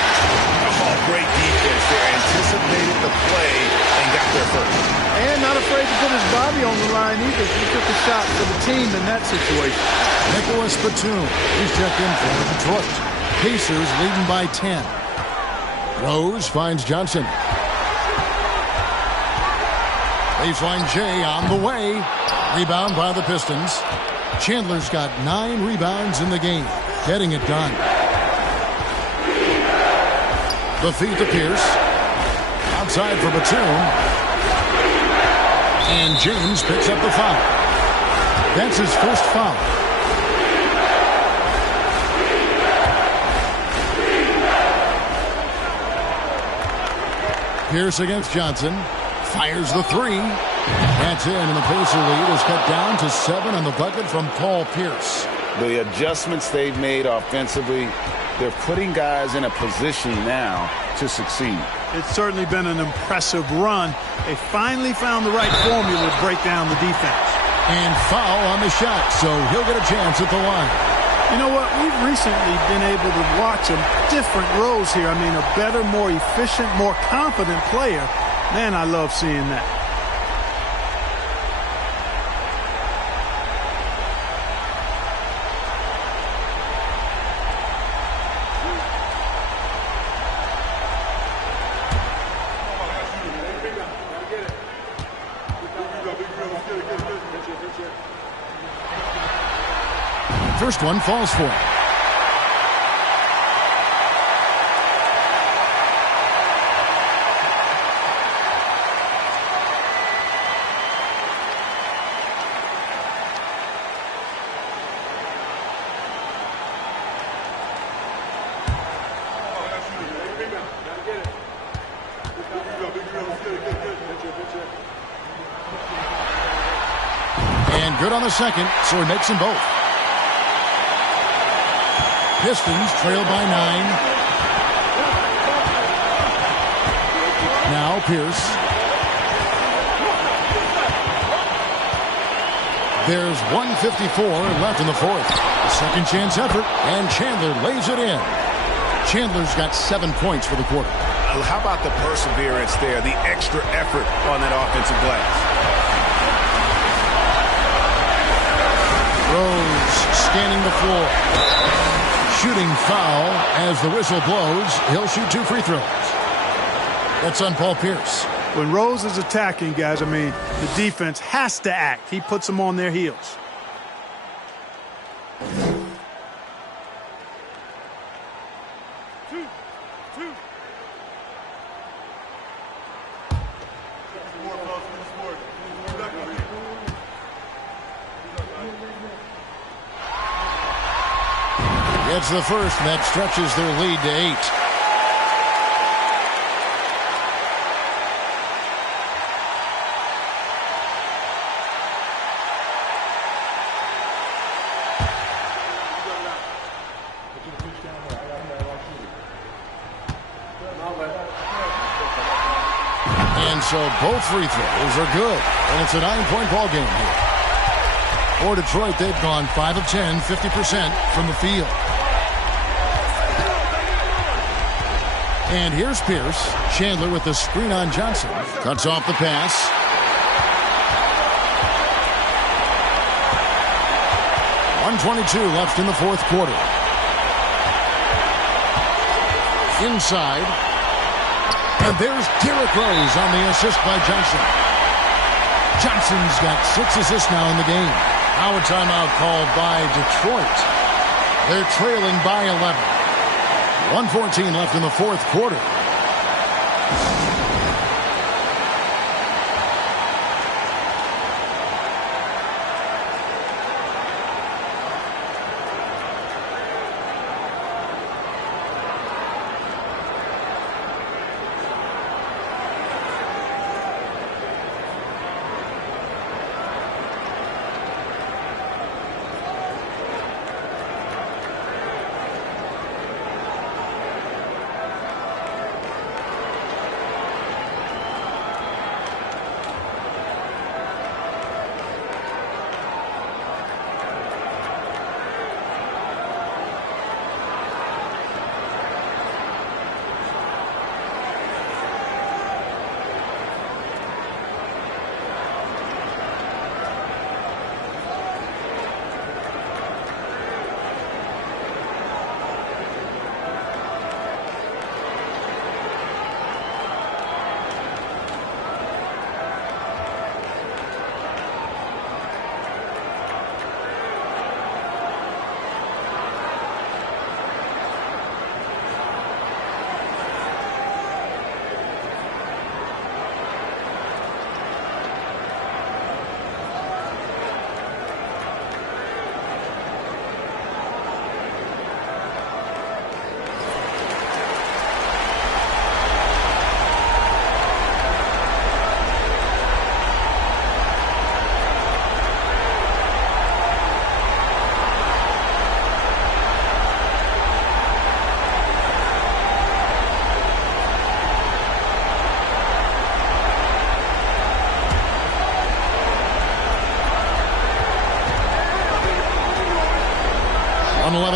Oh, great defense there. Anticipated the play and got there first. And not afraid to put his body on the line either. He took a shot for the team in that situation. Nicholas Batum. He's checked in for Detroit. Pacers leading by 10. Rose finds Johnson. Baseline J on the way. Rebound by the Pistons. Chandler's got 9 rebounds in the game. Getting it done. The feed to Pierce. Outside for Batum. And James picks up the foul. That's his first foul. Pierce against Johnson. Fires the three. That's in, and the Pacer lead is cut down to 7 on the bucket from Paul Pierce. The adjustments they've made offensively, they're putting guys in a position now to succeed. It's certainly been an impressive run. They finally found the right formula to break down the defense. And foul on the shot, so he'll get a chance at the line. You know what? We've recently been able to watch a different Rose here. I mean, a better, more efficient, more confident player. Man, I love seeing that. First one falls for him. And good on the second, so he makes them both. Pistons trail by 9. Now Pierce. There's 1:54 left in the fourth. A second chance effort, and Chandler lays it in. Chandler's got 7 points for the quarter. How about the perseverance there, the extra effort on that offensive glass? Rose scanning the floor. Shooting foul as the whistle blows. He'll shoot 2 free throws. That's on Paul Pierce. When Rose is attacking, guys, I mean, the defense has to act. He puts them on their heels. It's the first that stretches their lead to 8. And so both free throws are good. And it's a 9-point ball game here. For Detroit, they've gone 5 of 10, 50% from the field. And here's Pierce. Chandler with the screen on Johnson. Cuts off the pass. .122 left in the fourth quarter. Inside. And there's Derrick Rose on the assist by Johnson. Johnson's got 6 assists now in the game. Now a timeout called by Detroit. They're trailing by 11. 1:14 left in the fourth quarter.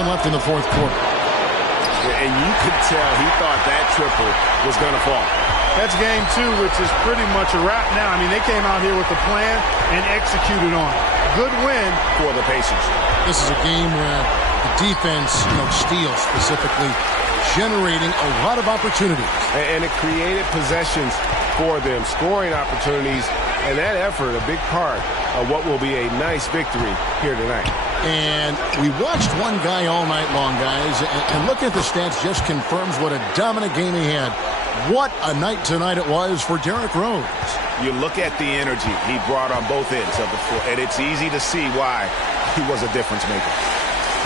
Left in the fourth quarter. And you could tell he thought that triple was going to fall. That's game 2, which is pretty much a wrap now. I mean, they came out here with a plan and executed on it. Good win for the Pacers. This is a game where the defense, steals specifically, generating a lot of opportunities. And it created possessions for them, scoring opportunities, and that effort, a big part of what will be a nice victory here tonight. And we watched one guy all night long, guys, and looking at the stats just confirms what a dominant game he had. What a night tonight it was for Derrick Rose. You look at the energy he brought on both ends of the floor, and it's easy to see why he was a difference maker.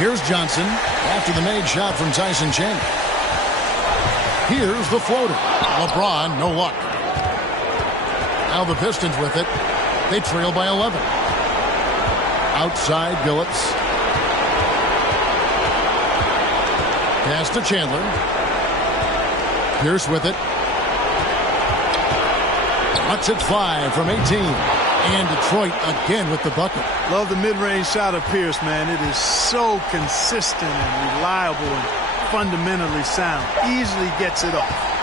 Here's Johnson after the made shot from Tyson Chandler. Here's the floater. LeBron, no luck. Now the Pistons with it. They trail by 11. Outside, Billups. Pass to Chandler. Pierce with it. Lets it fly from 18. And Detroit again with the bucket. Love the mid-range shot of Pierce, man. It is so consistent and reliable and fundamentally sound. Easily gets it off.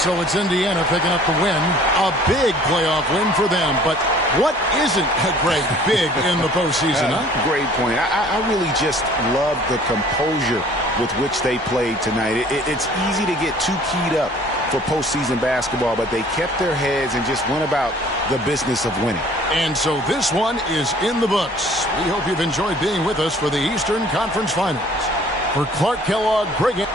So it's Indiana picking up the win. A big playoff win for them. But what isn't, Greg, big in the postseason, huh? Great point. I really just love the composure with which they played tonight. It's easy to get too keyed up for postseason basketball, but they kept their heads and just went about the business of winning. And so this one is in the books. We hope you've enjoyed being with us for the Eastern Conference Finals. For Clark Kellogg, Greg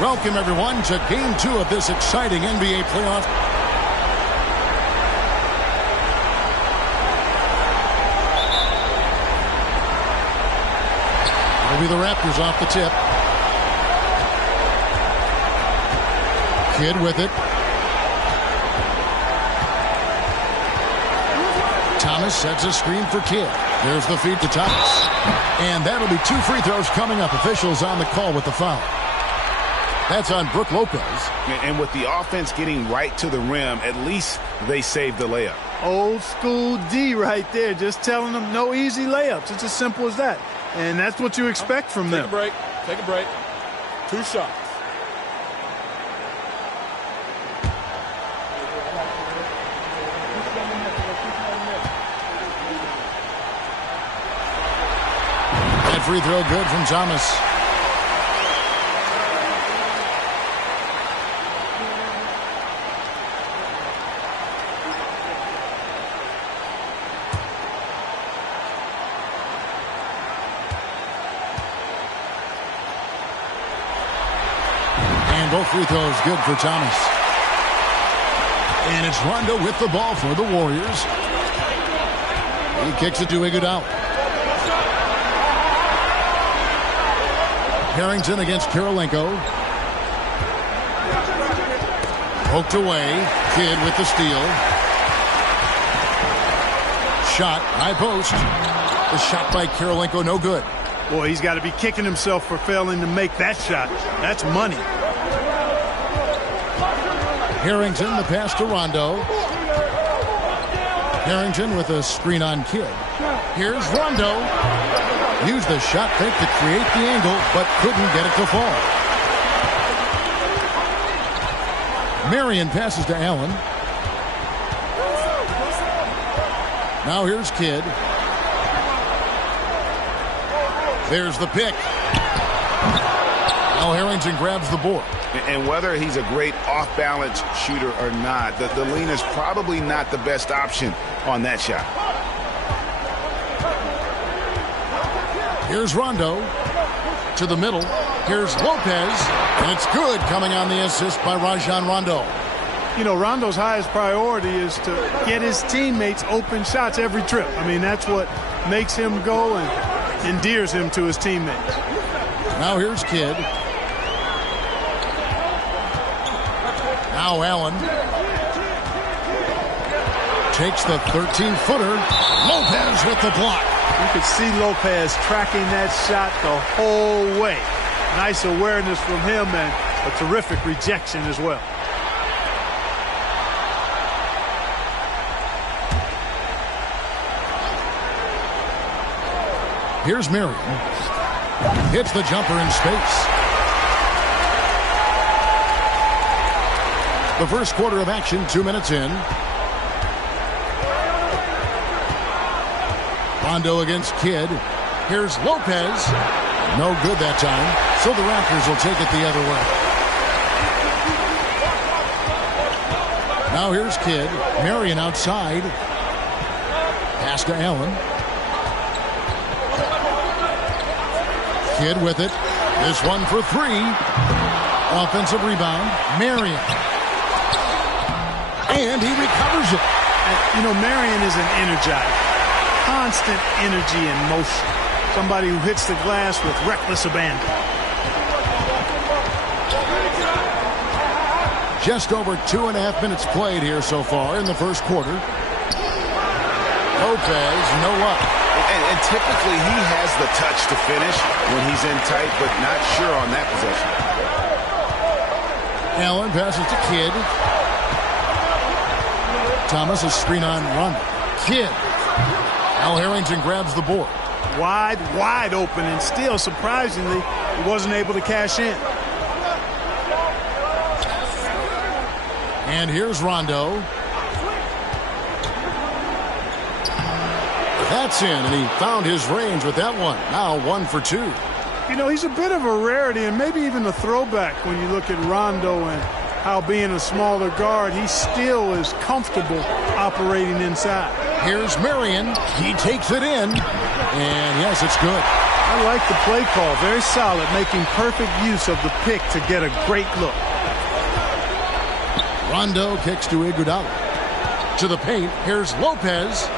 Welcome, everyone, to Game 2 of this exciting NBA playoff. It'll be the Raptors off the tip. Kidd with it. Thomas sets a screen for Kidd. There's the feed to Thomas. And that'll be 2 free throws coming up. Officials on the call with the foul. That's on Brook Lopez. And with the offense getting right to the rim, at least they saved the layup. Old school D right there, just telling them no easy layups. It's as simple as that. And that's what you expect from them. Take a break. Take a break. 2 shots. That free throw good from Thomas. Both free throws good for Thomas. And it's Rondo with the ball for the Warriors. He kicks it to Iguodala. Harrington against Karolinko. Poked away. Kidd with the steal. Shot, high post. The shot by Karolinko, no good. Boy, he's got to be kicking himself for failing to make that shot. That's money. Harrington, the pass to Rondo. Harrington with a screen on Kidd. Here's Rondo. Used the shot fake to create the angle, but couldn't get it to fall. Marion passes to Allen. Now here's Kidd. There's the pick. Now Harrington grabs the board. And whether he's a great off-balance shooter or not, the lean is probably not the best option on that shot. Here's Rondo to the middle. Here's Lopez, and it's good coming on the assist by Rajon Rondo. You know, Rondo's highest priority is to get his teammates open shots every trip. I mean, that's what makes him go and endears him to his teammates. Now here's Kidd. Now Allen takes the 13-footer. Lopez with the block. You could see Lopez tracking that shot the whole way. Nice awareness from him and a terrific rejection as well. Here's Marion. Hits the jumper in space. The first quarter of action, 2 minutes in. Rondo against Kidd. Here's Lopez. No good that time. So the Raptors will take it the other way. Now here's Kidd. Marion outside. Pass to Allen. Kidd with it. This one for 3. Offensive rebound. Marion. And he recovers it. You know, Marion is an energizer. Constant energy and motion. Somebody who hits the glass with reckless abandon. Just over 2.5 minutes played here so far in the first quarter. Lopez, no luck. And typically he has the touch to finish when he's in tight, but not sure on that possession. Allen passes to Kidd. Thomas, a screen on Rondo. Kidd. Al Harrington grabs the board. Wide open, and still, surprisingly, he wasn't able to cash in. And here's Rondo. That's in, and he found his range with that one. Now 1 for 2. You know, he's a bit of a rarity and maybe even a throwback when you look at Rondo and how being a smaller guard, he still is comfortable operating inside. Here's Marion. He takes it in. And yes, it's good. I like the play call. Very solid, making perfect use of the pick to get a great look. Rondo kicks to Iguodala. To the paint, here's Lopez.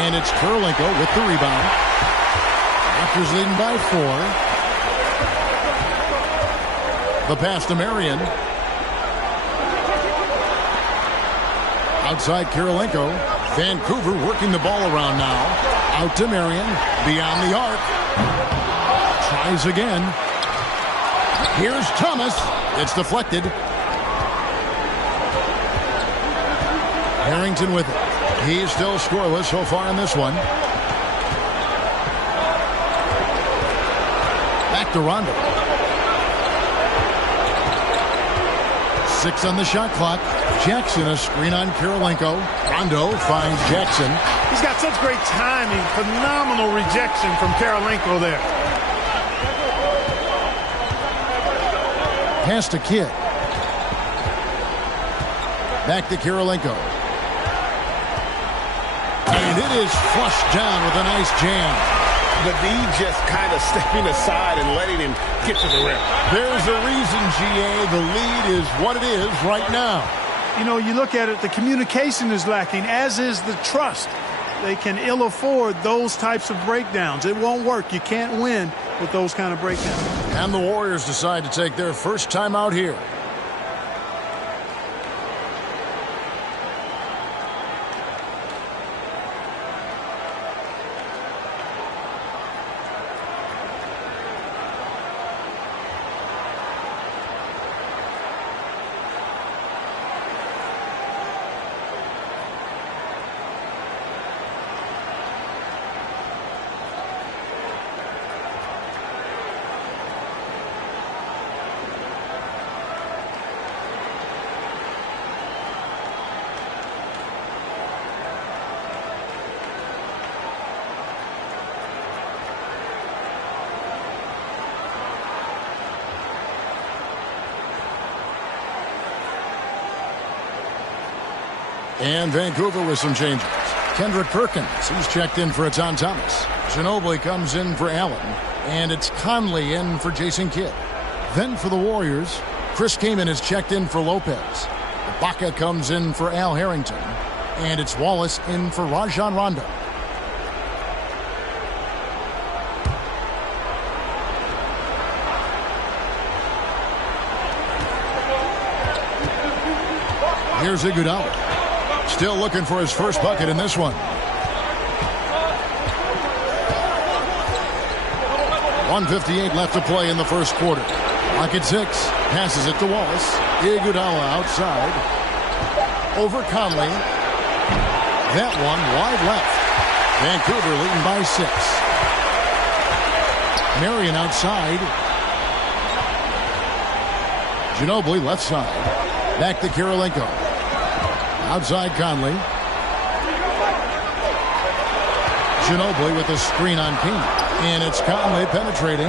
And it's Kirilenko with the rebound. Raptors leading by 4. The pass to Marion. Outside Kirilenko. Vancouver working the ball around now. Out to Marion. Beyond the arc. Tries again. Here's Thomas. It's deflected. Harrington with it. He's still scoreless so far in this one. Back to Rondo. 6 on the shot clock. Jackson, a screen on Kirilenko. Rondo finds Jackson. He's got such great timing. Phenomenal rejection from Kirilenko there. Pass to Kidd. Back to Kirilenko. And it is flushed down with a nice jam. The D just kind of stepping aside and letting him get to the rim. There's a reason, GA. The lead is what it is right now. You know, you look at it, the communication is lacking, as is the trust. They can ill afford those types of breakdowns. It won't work. You can't win with those kind of breakdowns. And the Warriors decide to take their first time out here. And Vancouver with some changes. Kendrick Perkins, he's checked in for Etan Thomas. Ginobili comes in for Allen. And it's Conley in for Jason Kidd. Then for the Warriors, Chris Kaman is checked in for Lopez. Ibaka comes in for Al Harrington. And it's Wallace in for Rajon Rondo. Here's Iguodala. Still looking for his first bucket in this one. 1:58 left to play in the first quarter. Clock at 6. Passes it to Wallace. Iguodala outside. Over Conley. That one wide left. Vancouver leading by 6. Marion outside. Ginobili left side. Back to Kirilenko. Outside Conley. Ginobili with a screen on King. And it's Conley penetrating.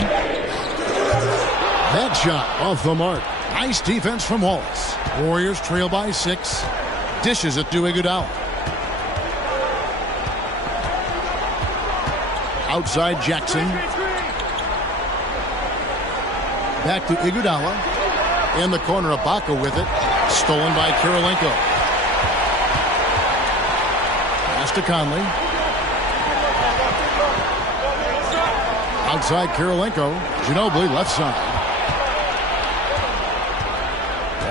That shot off the mark. Nice defense from Wallace. Warriors trail by 6. Dishes it to Iguodala. Outside Jackson. Back to Iguodala. In the corner, Ibaka with it. Stolen by Kirilenko. Pass to Conley. Outside Kirilenko. Ginobili left side.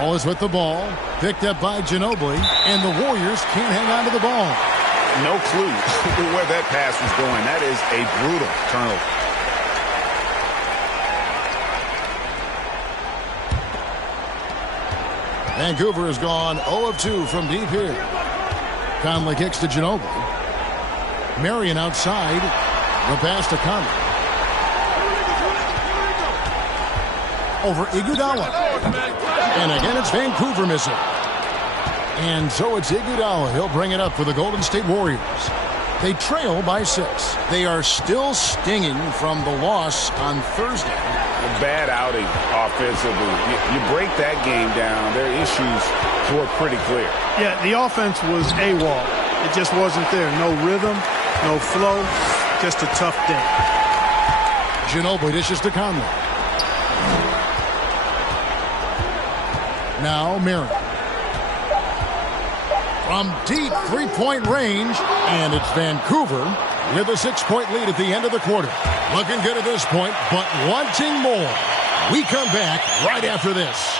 Wallace with the ball. Picked up by Ginobili. And the Warriors can't hang on to the ball. No clue where that pass was going. That is a brutal turnover. Vancouver has gone 0 of 2 from deep here. Conley kicks to Ginobili. Marion outside. The pass to Conley. Over Iguodala. And again, it's Vancouver missing. And so it's Iguodala. He'll bring it up for the Golden State Warriors. They trail by 6. They are still stinging from the loss on Thursday. A bad outing offensively. You break that game down, their issues were pretty clear. Yeah, the offense was AWOL. It just wasn't there. No rhythm, no flow, just a tough day. Ginobili dishes to Conley. Now Mirren. From deep three-point range, and it's Vancouver with a 6-point lead at the end of the quarter. Looking good at this point, but wanting more. We come back right after this.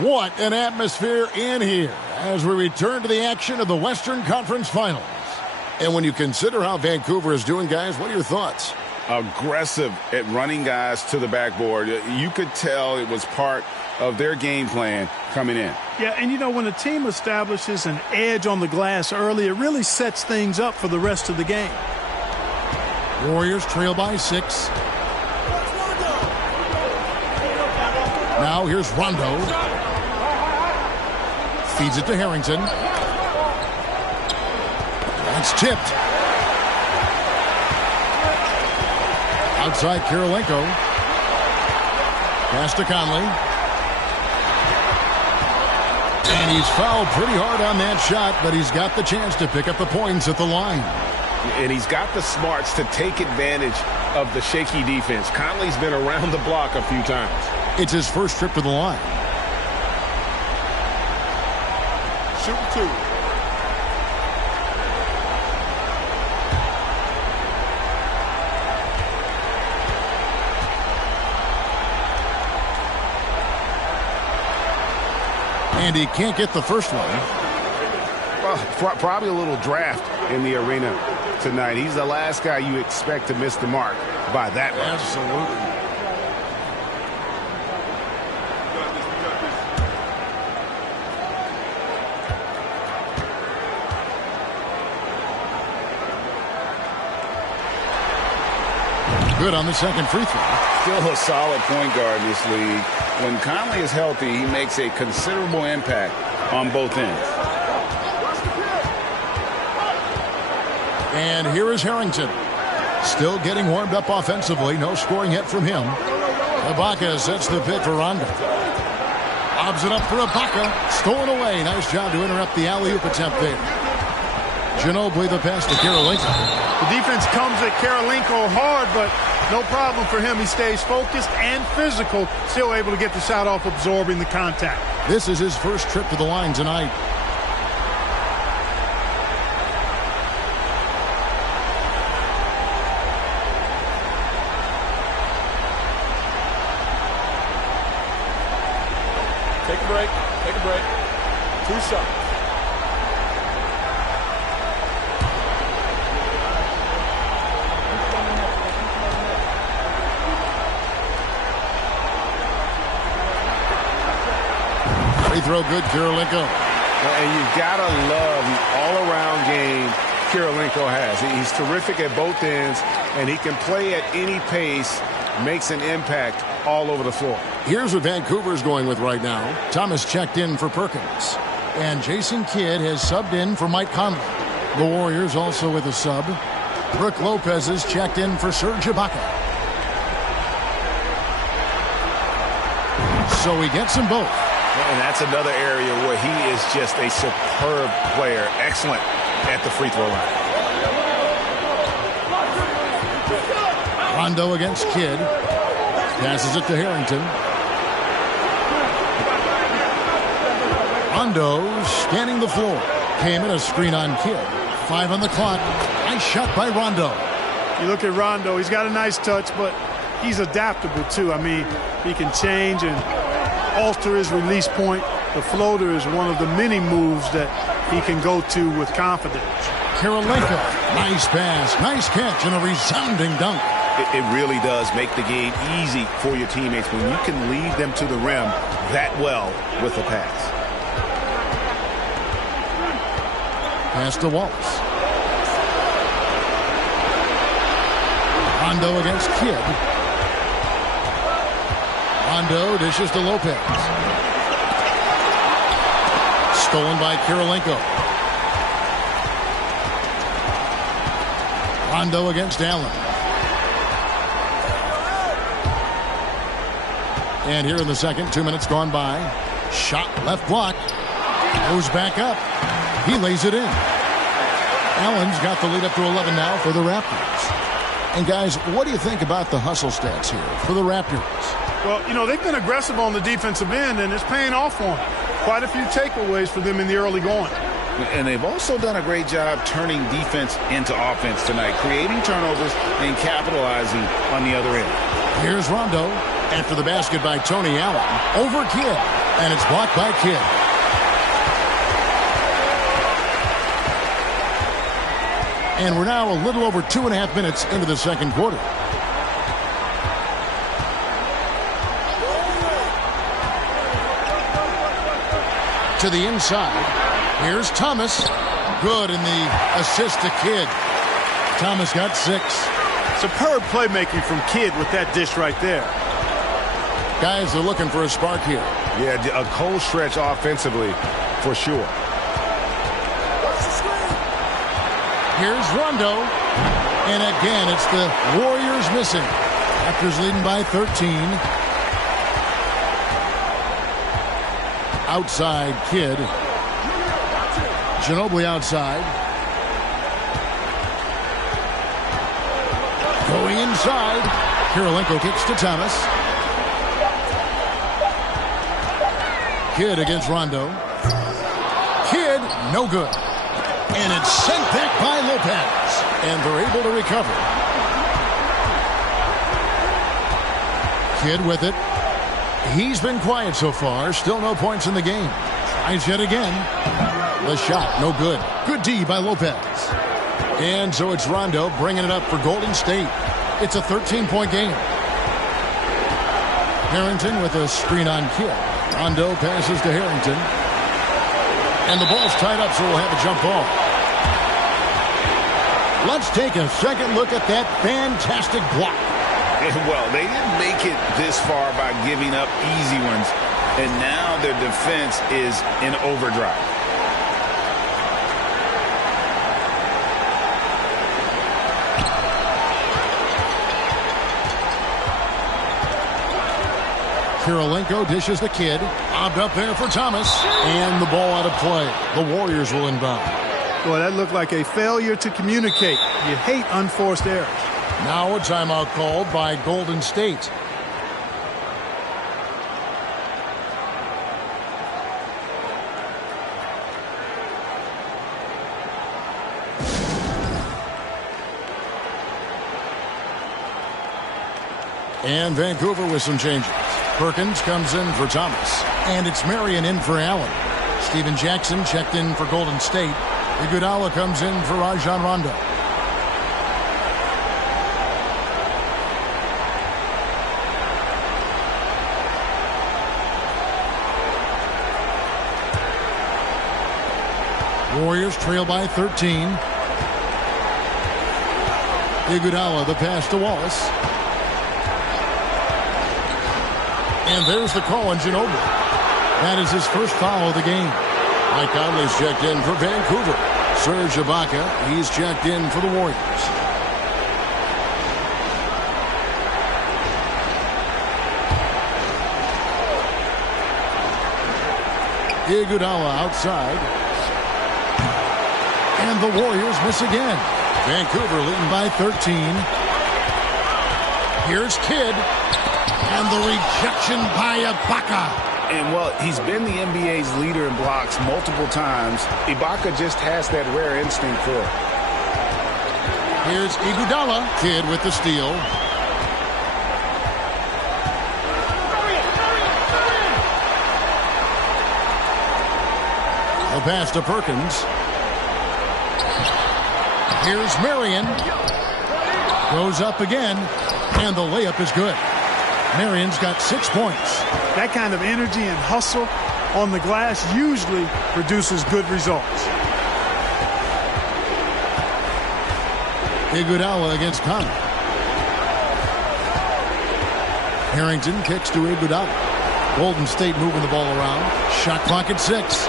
What an atmosphere in here as we return to the action of the Western Conference Finals. And when you consider how Vancouver is doing, guys, what are your thoughts? Aggressive at running guys to the backboard. You could tell it was part of their game plan coming in. Yeah, and you know, when a team establishes an edge on the glass early, it really sets things up for the rest of the game. Warriors trail by 6. Now here's Rondo. Feeds it to Harrington. That's tipped. Outside Kirilenko. Pass to Conley. And he's fouled pretty hard on that shot, but he's got the chance to pick up the points at the line. And he's got the smarts to take advantage of the shaky defense. Conley's been around the block a few times. It's his first trip to the line. Shoot 2. And he can't get the first one. Well, probably a little draft in the arena tonight. He's the last guy you expect to miss the mark by that much. Absolutely. Good on the second free throw. Still a solid point guard in this league. When Conley is healthy, he makes a considerable impact on both ends. And here is Harrington. Still getting warmed up offensively. No scoring yet from him. Ibaka sets the pick for Rondo. Lobs it up for Ibaka. Stolen away. Nice job to interrupt the alley-oop attempt there. Ginobili the pass to Kirilenko. The defense comes at Kirilenko hard, but no problem for him. He stays focused and physical, still able to get the shot off, absorbing the contact. This is his first trip to the line tonight. Take a break. Take a break. 2 shots. Free throw good, Kirilenko. And you've got to love the all-around game Kirilenko has. He's terrific at both ends, and he can play at any pace, makes an impact all over the floor. Here's what Vancouver's going with right now. Thomas checked in for Perkins. And Jason Kidd has subbed in for Mike Conley. The Warriors also with a sub. Brook Lopez is checked in for Serge Ibaka. So he gets them both. And that's another area where he is just a superb player. Excellent at the free throw line. Rondo against Kidd. Passes it to Harrington. Rondo scanning the floor. Came in a screen on Kidd. 5 on the clock. Nice shot by Rondo. You look at Rondo, he's got a nice touch, but he's adaptable too. I mean, he can change and alter his release point. The floater is one of the many moves that he can go to with confidence. Kirilenko, nice pass, nice catch, and a resounding dunk. It really does make the game easy for your teammates when you can lead them to the rim that well with a pass. Pass to Wallace. Rondo against Kidd. Rondo dishes to Lopez. Stolen by Kirilenko. Rondo against Allen. And here in the second, 2 minutes gone by. Shot left block. Goes back up. He lays it in. Allen's got the lead up to 11 now for the Raptors. And guys, what do you think about the hustle stats here for the Raptors? Well, you know, they've been aggressive on the defensive end, and it's paying off for them. Quite a few takeaways for them in the early going. And they've also done a great job turning defense into offense tonight, creating turnovers and capitalizing on the other end. Here's Rondo after the basket by Tony Allen. Over Kidd, and it's blocked by Kidd. And we're now a little over 2.5 minutes into the second quarter. To the inside. Here's Thomas. Good in the assist to Kidd. Thomas got 6. Superb playmaking from Kidd with that dish right there. Guys are looking for a spark here. Yeah, a cold stretch offensively for sure. Here's Rondo. And again, it's the Warriors missing. Raptors leading by 13. Outside Kidd. Ginobili outside. Going inside. Kirilenko kicks to Thomas. Kidd against Rondo. Kidd, no good. And it's sent back by Lopez. And they're able to recover. Kidd with it. He's been quiet so far. Still no points in the game. Tries yet again. The shot, no good. Good D by Lopez. And so it's Rondo bringing it up for Golden State. It's a 13-point game. Harrington with a screen on Kidd. Rondo passes to Harrington. And the ball's tied up, so we'll have a jump ball. Let's take a second look at that fantastic block. Well, they didn't make it this far by giving up easy ones. And now their defense is in overdrive. Kirilenko dishes the Kidd. Bobbed up there for Thomas. And the ball out of play. The Warriors will inbound. Boy, that looked like a failure to communicate. You hate unforced errors. Now a timeout called by Golden State. And Vancouver with some changes. Perkins comes in for Thomas. And it's Marion in for Allen. Steven Jackson checked in for Golden State. Iguodala comes in for Rajon Rondo. Warriors trail by 13. Iguodala, the pass to Wallace. And there's the call on Ginobili. That is his first foul of the game. Mike Conley's checked in for Vancouver. Serge Ibaka, he's checked in for the Warriors. Iguodala outside. And the Warriors miss again. Vancouver leading by 13. Here's Kidd. And the rejection by Ibaka. And, well, he's been the NBA's leader in blocks multiple times. Ibaka just has that rare instinct for it. Here's Iguodala. Kidd with the steal. The pass to Perkins. Here's Marion. Goes up again. And the layup is good. Marion's got 6 points. That kind of energy and hustle on the glass usually produces good results. Iguodala against Conley. Harrington kicks to Iguodala. Golden State moving the ball around. Shot clock at 6.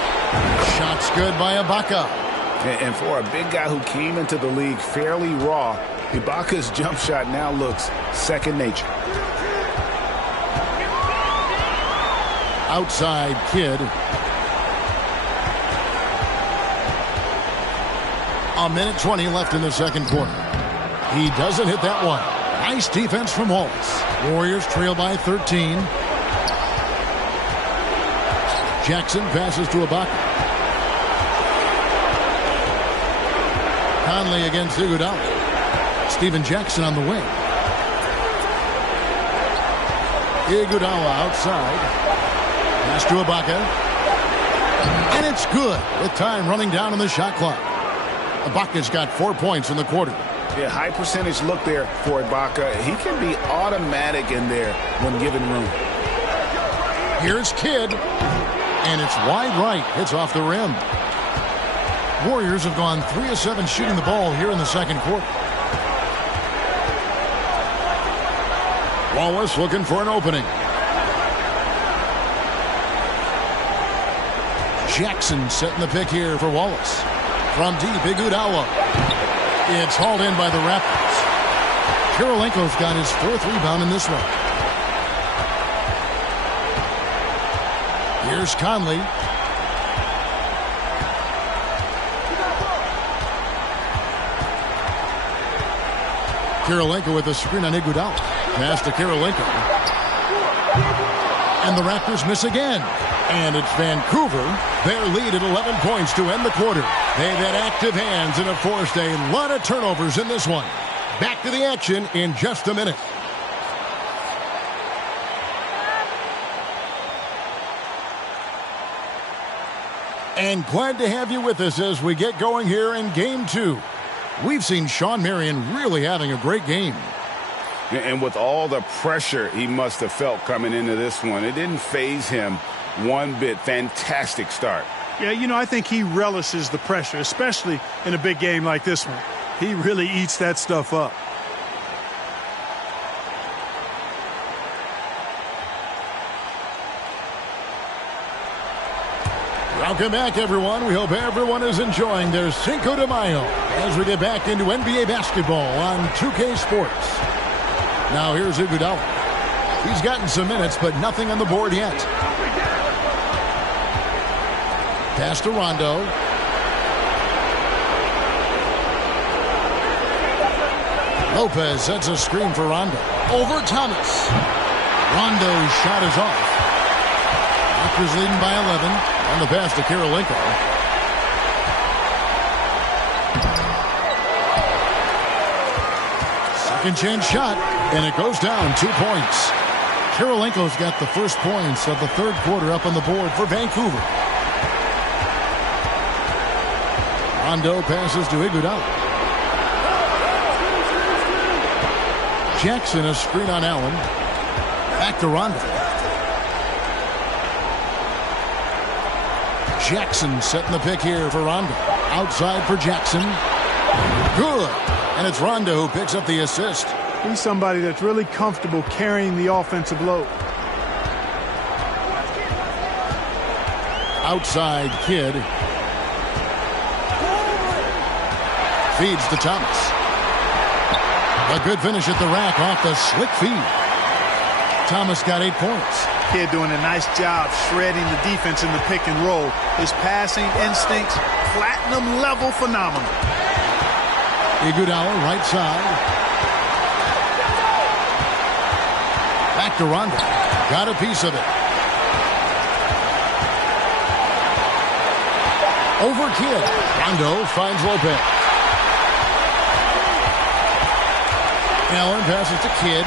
Shot's good by Ibaka. And for a big guy who came into the league fairly raw, Ibaka's jump shot now looks second nature. Outside Kidd. A minute 20 left in the second quarter. He doesn't hit that one. Nice defense from Wallace. Warriors trail by 13. Jackson passes to Ibaka. Conley against Iguodala. Steven Jackson on the wing. Iguodala outside. Pass to Ibaka. And it's good with time running down on the shot clock. Ibaka's got 4 points in the quarter. Yeah, high percentage look there for Ibaka. He can be automatic in there when given room. Here's Kidd. And it's wide right. Hits off the rim. Warriors have gone 3 of 7 shooting the ball here in the second quarter. Wallace looking for an opening. Jackson setting the pick here for Wallace. From deep, Iguodala. It's hauled in by the Raptors. Kirilenko's got his 4th rebound in this one. Here's Conley. Kirilenko with a screen on Iguodala. Pass to Kirilenko. And the Raptors miss again. And it's Vancouver. Their lead at 11 points to end the quarter. They've had active hands and have forced a lot of turnovers in this one. Back to the action in just a minute. And glad to have you with us as we get going here in Game 2. We've seen Shawn Marion really having a great game. And with all the pressure he must have felt coming into this one, it didn't faze him one bit. Fantastic start. Yeah, you know, I think he relishes the pressure, especially in a big game like this one. He really eats that stuff up. Welcome back, everyone. We hope everyone is enjoying their Cinco de Mayo as we get back into NBA basketball on 2K Sports. Now here's Iguodala. He's gotten some minutes, but nothing on the board yet. Pass to Rondo. Lopez sets a screen for Rondo. Over Thomas. Rondo's shot is off. Raptors leading by 11 on the pass to Kirilenko. Second chance shot, and it goes down 2 points. Kirilenko's got the first points of the third quarter up on the board for Vancouver. Rondo passes to Iguodala. Jackson a screen on Allen. Back to Rondo. Jackson setting the pick here for Rondo. Outside for Jackson. Good. And it's Rondo who picks up the assist. He's somebody that's really comfortable carrying the offensive load. Outside Kidd. Feeds to Thomas. A good finish at the rack off the slick feed. Thomas got 8 points. Kidd doing a nice job shredding the defense in the pick and roll. His passing instincts, platinum level phenomenal. Iguodala right side. Back to Rondo. Got a piece of it. Over Kidd. Rondo finds Lopez. Allen passes to Kidd.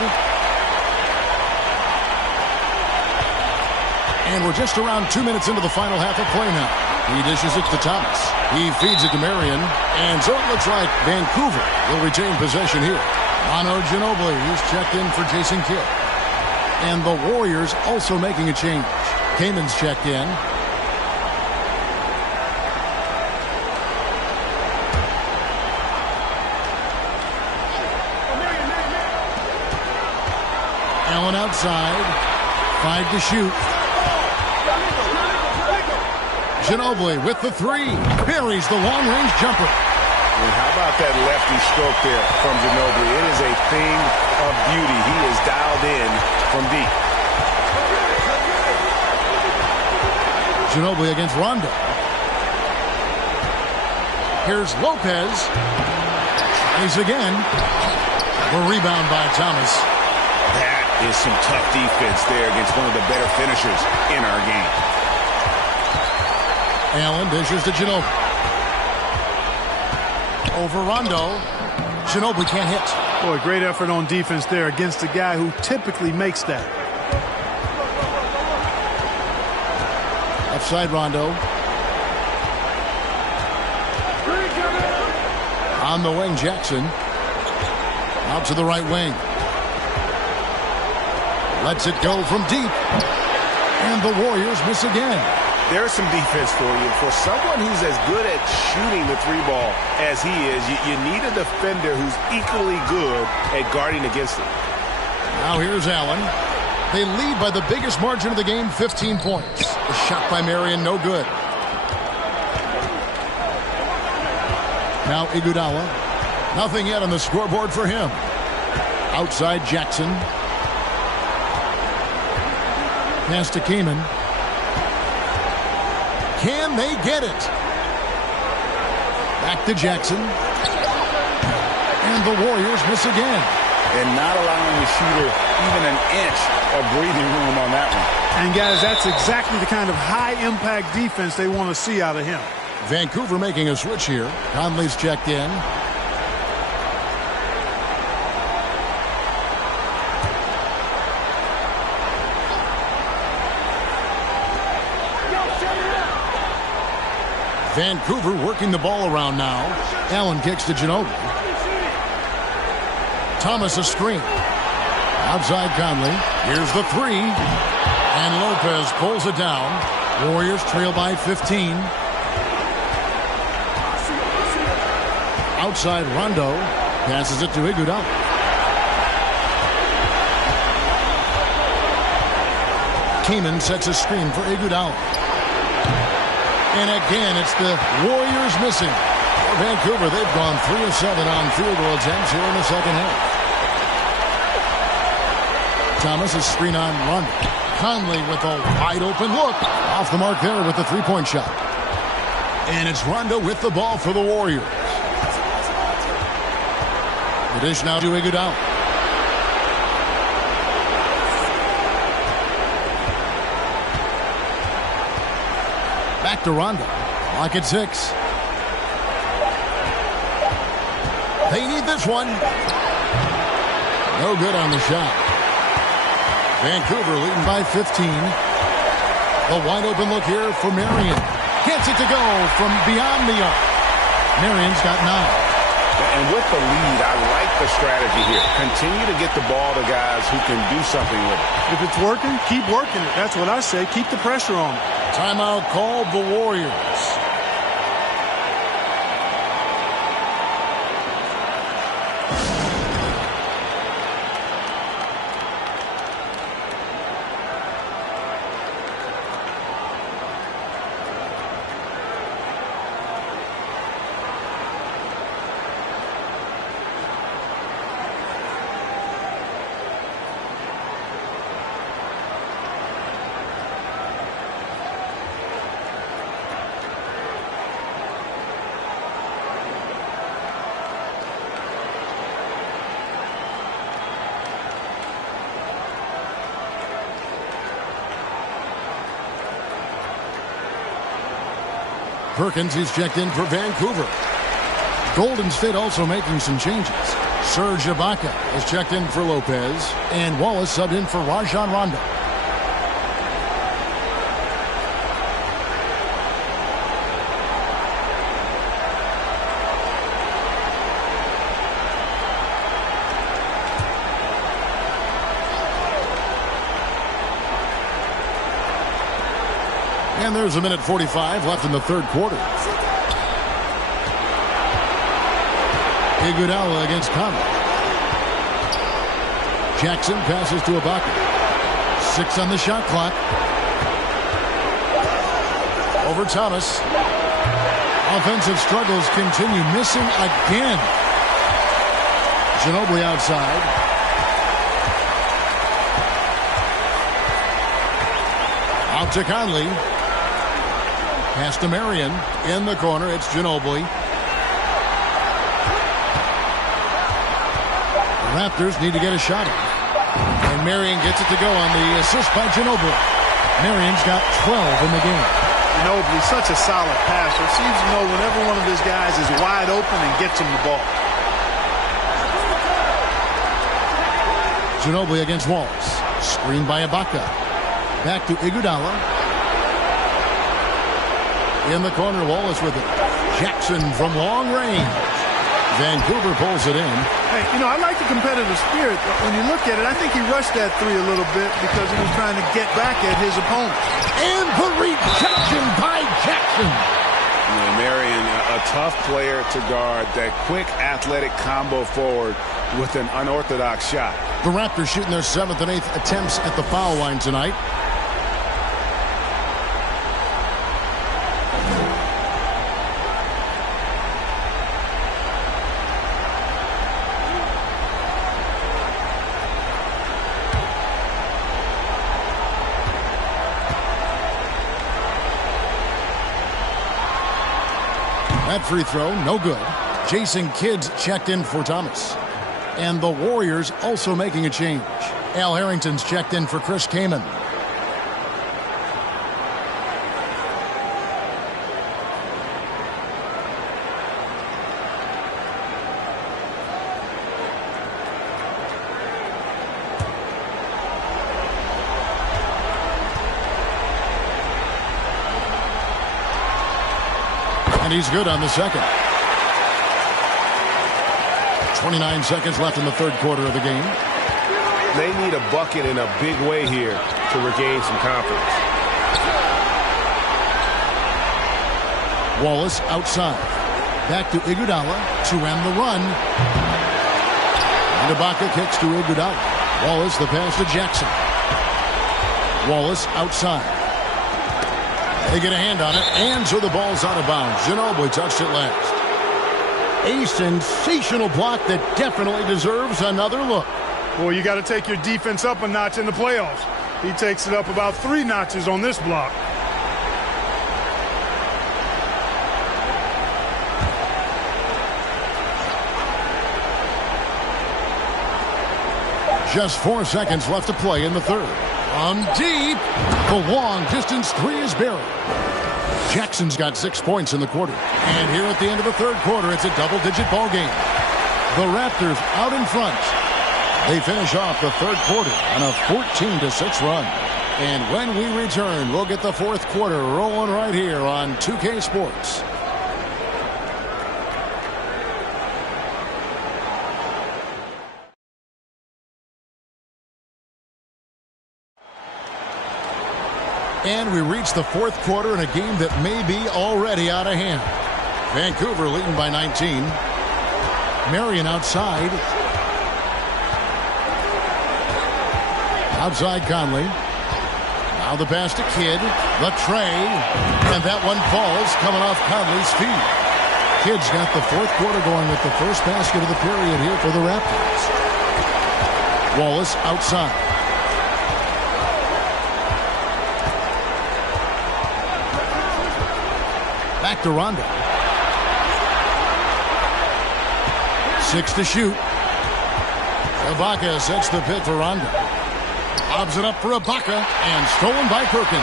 And we're just around 2 minutes into the final half of play now. He dishes it to Thomas. He feeds it to Marion. And so it looks like Vancouver will retain possession here. Manu Ginobili is checked in for Jason Kidd. And the Warriors also making a change. Kaman's checked in. Allen outside. 5 to shoot. Ginobili with the three. Buries the long-range jumper. And how about that lefty stroke there from Ginobili? It is a thing of beauty. He is dialed in from deep. Ginobili against Rondo. Here's Lopez. Tries again. The rebound by Thomas. That is some tough defense there against one of the better finishers in our game. Allen dishes to Ginobili. Over Rondo. Ginobili can't hit. Boy, great effort on defense there against a guy who typically makes that. Left side Rondo. On the wing, Jackson. Out to the right wing. Lets it go from deep. And the Warriors miss again. There's some defense for you. For someone who's as good at shooting the three ball as he is, you need a defender who's equally good at guarding against it. Now here's Allen. They lead by the biggest margin of the game, 15 points. The shot by Marion, no good. Now Iguodala. Nothing yet on the scoreboard for him. Outside Jackson. Pass to Kaman. Can they get it? Back to Jackson. And the Warriors miss again. And not allowing the shooter even an inch of breathing room on that one. And guys, that's exactly the kind of high-impact defense they want to see out of him. Vancouver making a switch here. Conley's checked in. Vancouver working the ball around now. Allen kicks to Ginobili. Thomas a screen. Outside Conley. Here's the three. And Lopez pulls it down. Warriors trail by 15. Outside Rondo. Passes it to Iguodala. Kaman sets a screen for Iguodala. And again, it's the Warriors missing. For Vancouver, they've gone 3 of 7 on field goal attempts here in the second half. Thomas is screen on Rondo. Conley with a wide open look. Off the mark there with the three-point shot. And it's Rondo with the ball for the Warriors. The dish now to Iguodala. Back to Rondo. Clock at 6. They need this one. No good on the shot. Vancouver leading by 15. The wide open look here for Marion. Gets it to go from beyond the arc. Marion's got 9. And with the lead, I like the strategy here. Continue to get the ball to guys who can do something with it. If it's working, keep working it. That's what I say. Keep the pressure on it. Timeout called the Warriors. Perkins is checked in for Vancouver. Golden State also making some changes. Serge Ibaka is checked in for Lopez. And Wallace subbed in for Rajon Rondo. And there's a minute 45 left in the third quarter. Iguodala against Conley. Jackson passes to Ibaka. 6 on the shot clock. Over Thomas. Offensive struggles continue. Missing again. Ginobili outside. Out to Conley. Pass to Marion. In the corner, it's Ginobili. The Raptors need to get a shot off. And Marion gets it to go on the assist by Ginobili. Marion's got 12 in the game. Ginobili, such a solid passer. Seems to know whenever one of his guys is wide open and gets him the ball. Ginobili against Wallace. Screened by Ibaka. Back to Iguodala. In the corner, Wallace with it. Jackson from long range. Vancouver pulls it in. Hey, you know, I like the competitive spirit. When you look at it, I think he rushed that three a little bit because he was trying to get back at his opponent. And the rejection by Jackson. Marion, a tough player to guard. That quick athletic combo forward with an unorthodox shot. The Raptors shooting their 7th and 8th attempts at the foul line tonight. That free throw, no good. Jason Kidd's checked in for Thomas. And the Warriors also making a change. Al Harrington's checked in for Chris Kaman. And he's good on the second. 29 seconds left in the third quarter of the game. They need a bucket in a big way here to regain some confidence. Wallace outside. Back to Iguodala to end the run. And Ibaka kicks to Iguodala. Wallace the pass to Jackson. Wallace outside. They get a hand on it, and so the ball's out of bounds. Ginobili touched it last. A sensational block that definitely deserves another look. Boy, you got to take your defense up a notch in the playoffs. He takes it up about 3 notches on this block. Just 4 seconds left to play in the third. On deep, the long distance three is buried. Jackson's got 6 points in the quarter. And here at the end of the third quarter, it's a double-digit ball game. The Raptors out in front. They finish off the third quarter on a 14-6 run. And when we return, we'll get the fourth quarter rolling right here on 2K Sports. And we reach the fourth quarter in a game that may be already out of hand. Vancouver leading by 19. Marion outside. Outside Conley. Now the pass to Kidd. The tray. And that one falls coming off Conley's feet. Kidd's got the fourth quarter going with the first basket of the period here for the Raptors. Wallace outside. Back to Rondo. 6 to shoot. Ibaka sets the pit for Rondo. Lobs it up for Ibaka and stolen by Perkins.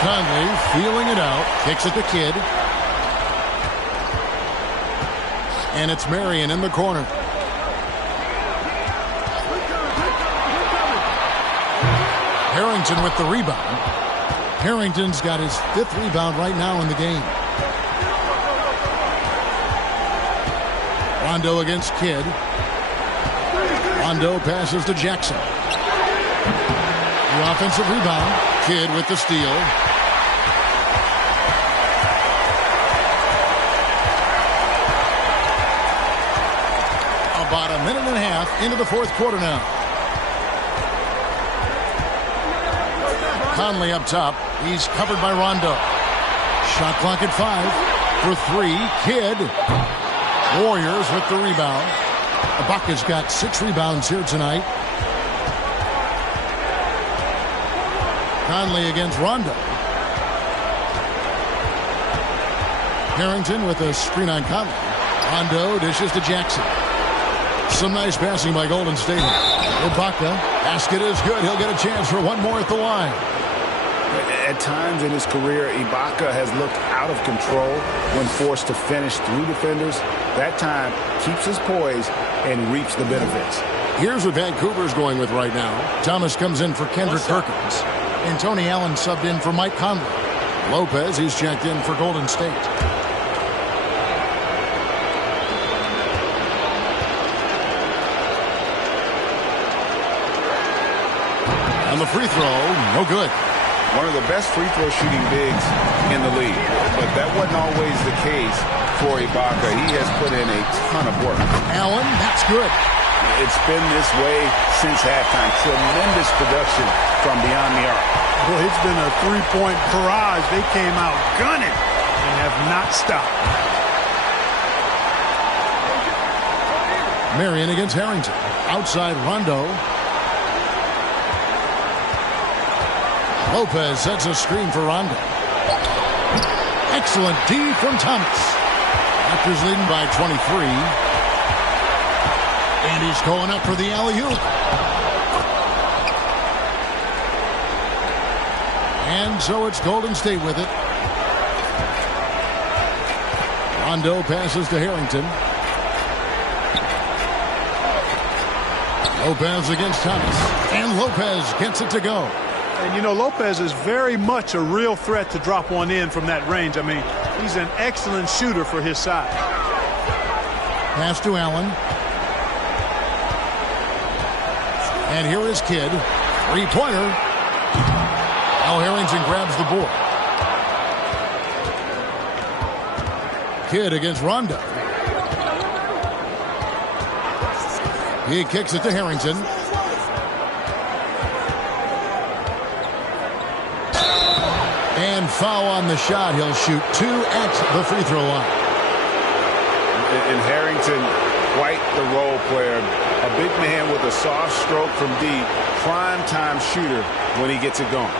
Conley feeling it out. Kicks it to Kidd. And it's Marion in the corner. Harrington with the rebound. Harrington's got his 5th rebound right now in the game. Rondo against Kidd. Rondo passes to Jackson. The offensive rebound. Kidd with the steal. About a minute and a half into the fourth quarter now. Conley up top. He's covered by Rondo. Shot clock at 5 for 3. Kidd. Warriors with the rebound. Ibaka's got 6 rebounds here tonight. Conley against Rondo. Harrington with a screen on Conley. Rondo dishes to Jackson. Some nice passing by Golden State. Ibaka. Basket is good. He'll get a chance for one more at the line. At times in his career, Ibaka has looked out of control when forced to finish through defenders. That time keeps his poise and reaps the benefits. Here's what Vancouver's going with right now. Thomas comes in for Kendrick Perkins. And Tony Allen subbed in for Mike Conley. Lopez, he's checked in for Golden State. And the free throw, no good. One of the best free throw shooting bigs in the league. But that wasn't always the case for Ibaka. He has put in a ton of work. Allen, that's good. It's been this way since halftime. Tremendous production from beyond the arc. Well, it's been a three-point barrage. They came out gunning and have not stopped. Marion against Harrington. Outside Rondo. Lopez sets a screen for Rondo. Excellent D from Thomas. Raptors leading by 23. And he's going up for the alley-oop. And so it's Golden State with it. Rondo passes to Harrington. Lopez against Thomas. And Lopez gets it to go. And, you know, Lopez is very much a real threat to drop one in from that range. I mean, he's an excellent shooter for his size. Pass to Allen. And here is Kidd. Three-pointer. Now Harrington grabs the board. Kidd against Rondo. He kicks it to Harrington. And foul on the shot. He'll shoot 2 at the free throw line. And Harrington, quite the role player. A big man with a soft stroke from deep. Prime-time shooter when he gets it going.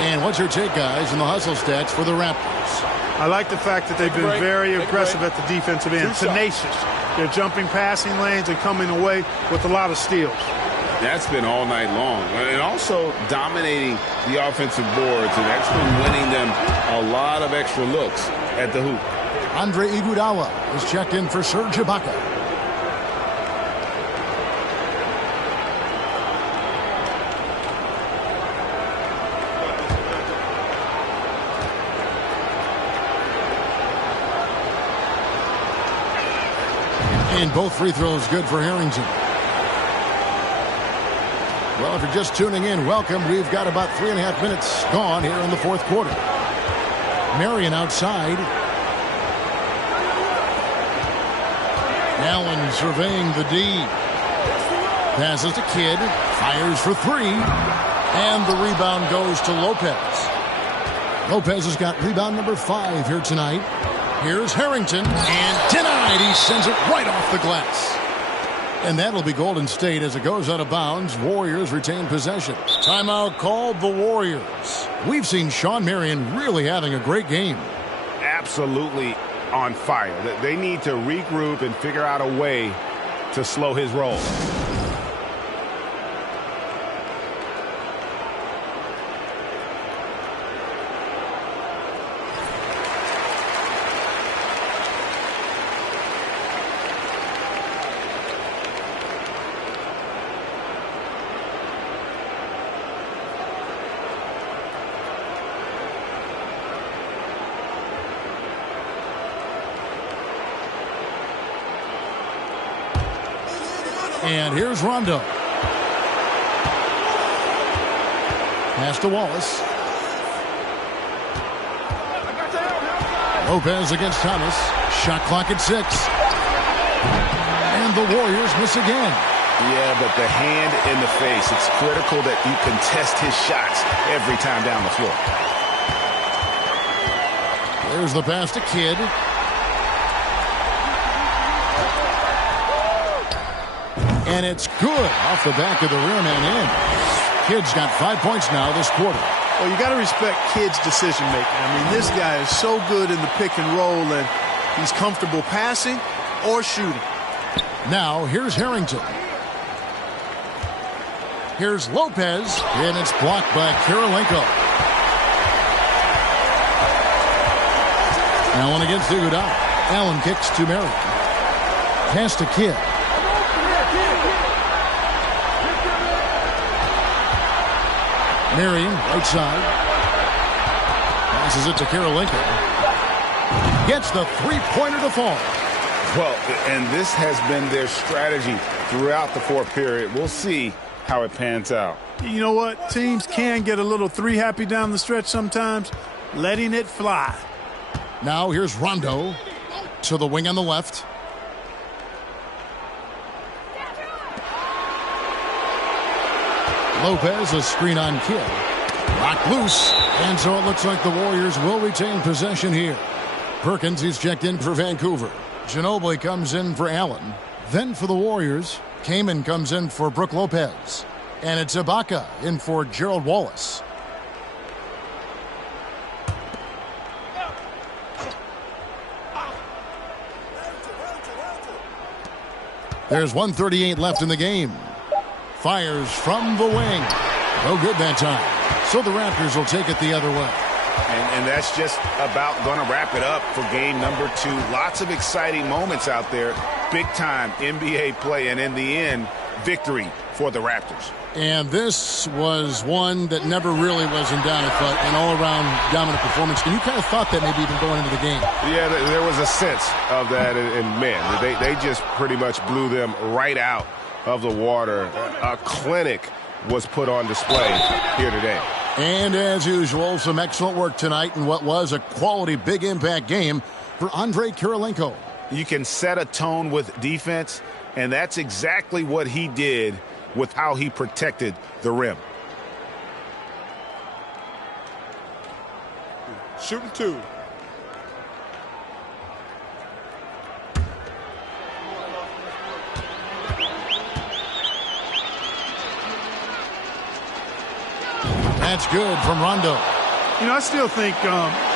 And what's your take, guys, in the hustle stats for the Raptors? I like the fact that they've been very aggressive at the defensive end. Tenacious. They're jumping passing lanes and coming away with a lot of steals. That's been all night long. And also dominating the offensive boards. And that's been winning them a lot of extra looks at the hoop. Andre Iguodala is checked in for Serge Ibaka. And both free throws good for Harrington. Well, if you're just tuning in, welcome. We've got about 3.5 minutes gone here in the fourth quarter. Marion outside. Allen surveying the D. Passes to Kidd. Fires for 3. And the rebound goes to Lopez. Lopez has got rebound number 5 here tonight. Here's Harrington. And denied. He sends it right off the glass. And that'll be Golden State as it goes out of bounds. Warriors retain possession. Timeout called the Warriors. We've seen Shawn Marion really having a great game. Absolutely on fire. They need to regroup and figure out a way to slow his roll. And here's Rondo. Pass to Wallace. Lopez against Thomas. Shot clock at 6. And the Warriors miss again. Yeah, but the hand in the face, it's critical that you contest his shots every time down the floor. There's the pass to Kidd. And it's good off the back of the rim and in. Kidd's got 5 points now this quarter. Well, you got to respect Kidd's decision-making. I mean, this guy is so good in the pick and roll, and he's comfortable passing or shooting. Now, here's Harrington. Here's Lopez, and it's blocked by Kirilenko. Allen against Iguodala. Allen kicks to Marion. Pass to Kidd. Marion, right side. Passes it to Kirilenko. Gets the three-pointer to fall. Well, and this has been their strategy throughout the fourth period. We'll see how it pans out. You know what? Teams can get a little three-happy down the stretch sometimes, letting it fly. Now here's Rondo to the wing on the left. Lopez, a screen on Kidd. Locked loose. And so it looks like the Warriors will retain possession here. Perkins, he's checked in for Vancouver. Ginobili comes in for Allen. Then for the Warriors, Kaman comes in for Brook Lopez. And it's Ibaka in for Gerald Wallace. There's 1:38 left in the game. Fires from the wing. No good that time. So the Raptors will take it the other way. And that's just about going to wrap it up for game number 2. Lots of exciting moments out there. Big-time NBA play. And in the end, victory for the Raptors. And this was one that never really was in doubt, but an all-around dominant performance. And you kind of thought that maybe even going into the game. Yeah, there was a sense of that. And man, they just pretty much blew them right out of the water. A clinic was put on display here today. And as usual, some excellent work tonight in what was a quality big impact game for Andre Kirilenko. You can set a tone with defense, and that's exactly what he did with how he protected the rim. Shooting 2. That's good from Rondo. You know, I still think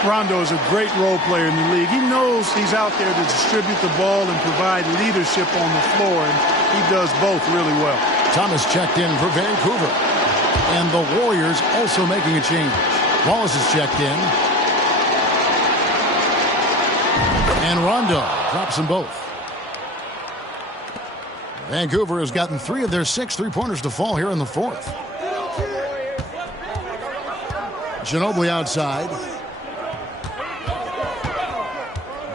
Rondo is a great role player in the league. He knows he's out there to distribute the ball and provide leadership on the floor, and he does both really well. Thomas checked in for Vancouver. And the Warriors also making a change. Wallace is checked in. And Rondo drops them both. Vancouver has gotten 3 of their 6 three-pointers to fall here in the fourth. Ginobili outside.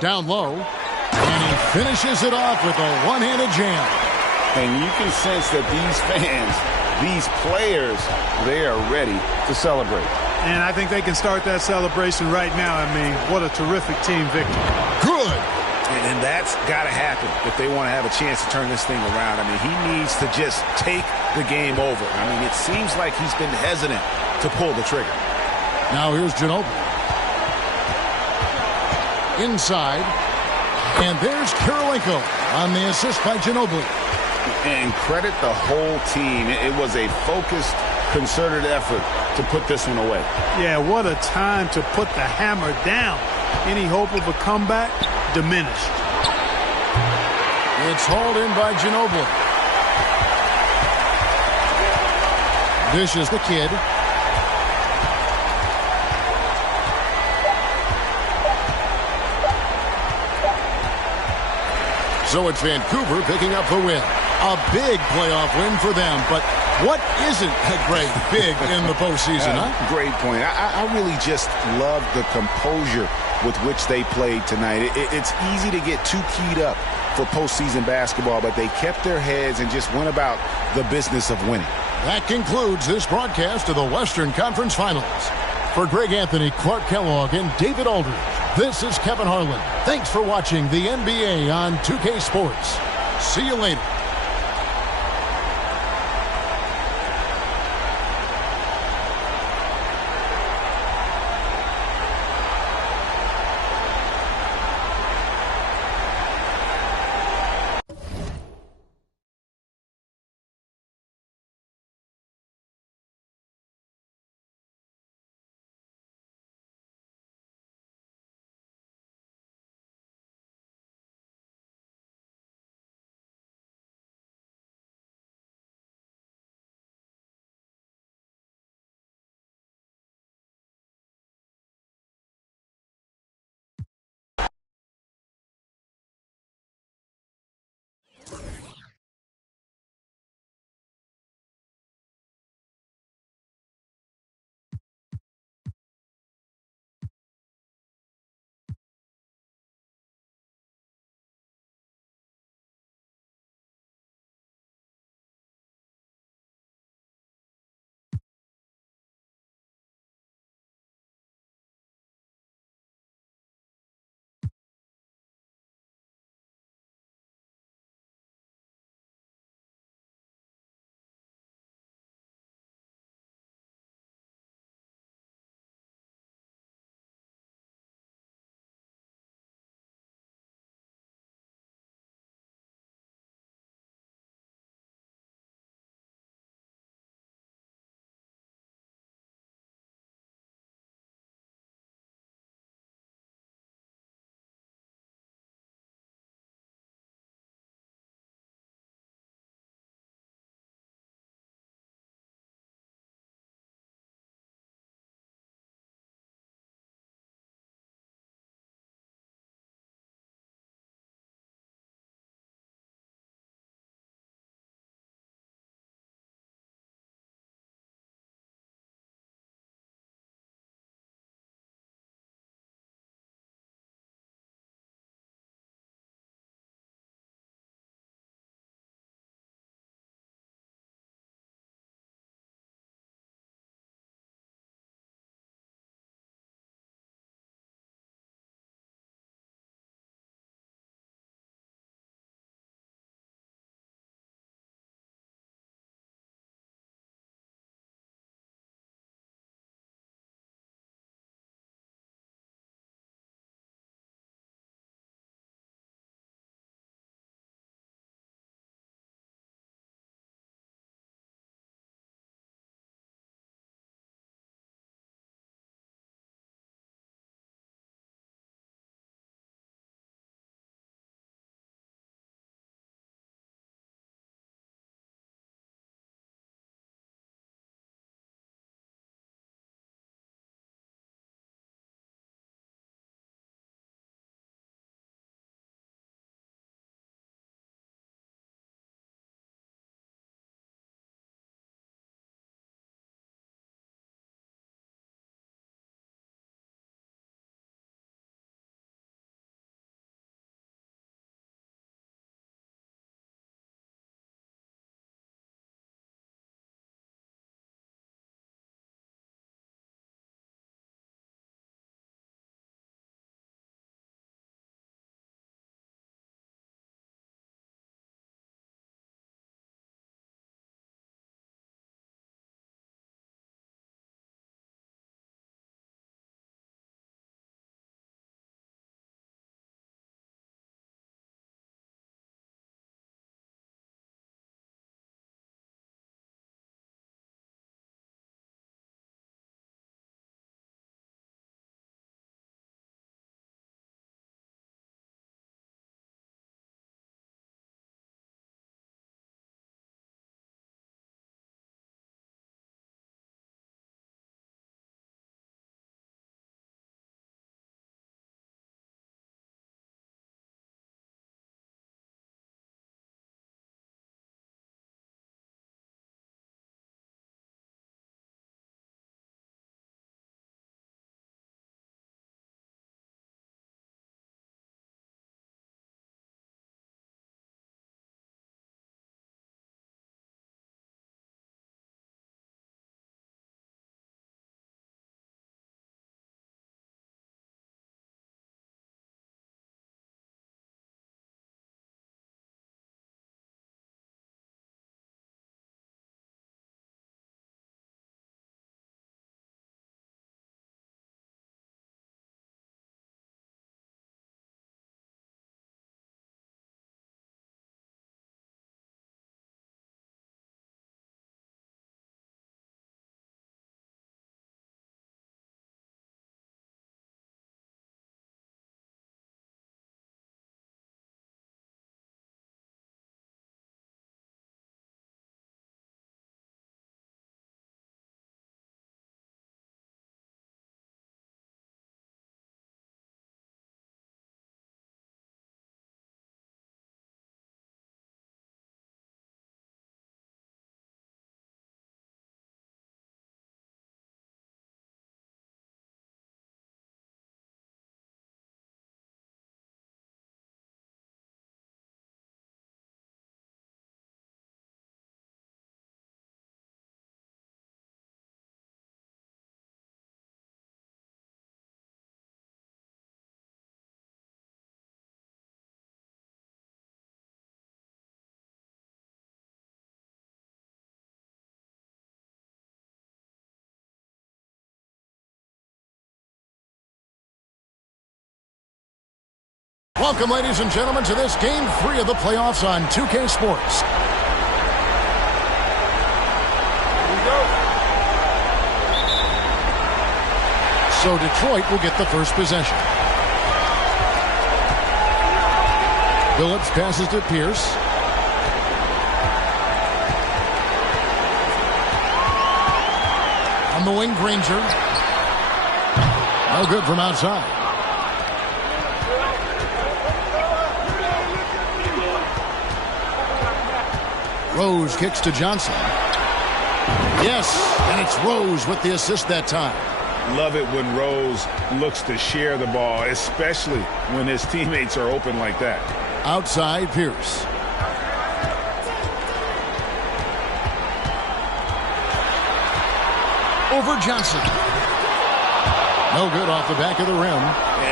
Down low. And he finishes it off with a one-handed jam. And you can sense that these fans, these players, they are ready to celebrate. And I think they can start that celebration right now. I mean, what a terrific team victory. Good. And that's got to happen if they want to have a chance to turn this thing around. I mean, he needs to just take the game over. I mean, it seems like he's been hesitant to pull the trigger. Now here's Ginobili. Inside. And there's Kirilenko on the assist by Ginobili. And credit the whole team. It was a focused, concerted effort to put this one away. Yeah, what a time to put the hammer down. Any hope of a comeback diminished. It's hauled in by Ginobili. This is the Kid. So it's Vancouver picking up the win. A big playoff win for them. But what isn't a great big in the postseason, huh? Great point. I really just love the composure with which they played tonight. It's easy to get too keyed up for postseason basketball, but they kept their heads and just went about the business of winning. That concludes this broadcast of the Western Conference Finals. For Greg Anthony, Clark Kellogg, and David Aldridge, this is Kevin Harlan. Thanks for watching the NBA on 2K Sports. See you later. Welcome, ladies and gentlemen, to this Game 3 of the playoffs on 2K Sports. So Detroit will get the first possession. Phillips passes to Pierce. On the wing, Granger. No good from outside. Rose kicks to Johnson. Yes, and it's Rose with the assist that time. Love it when Rose looks to share the ball, especially when his teammates are open like that. Outside, Pierce. Over Johnson. No good off the back of the rim.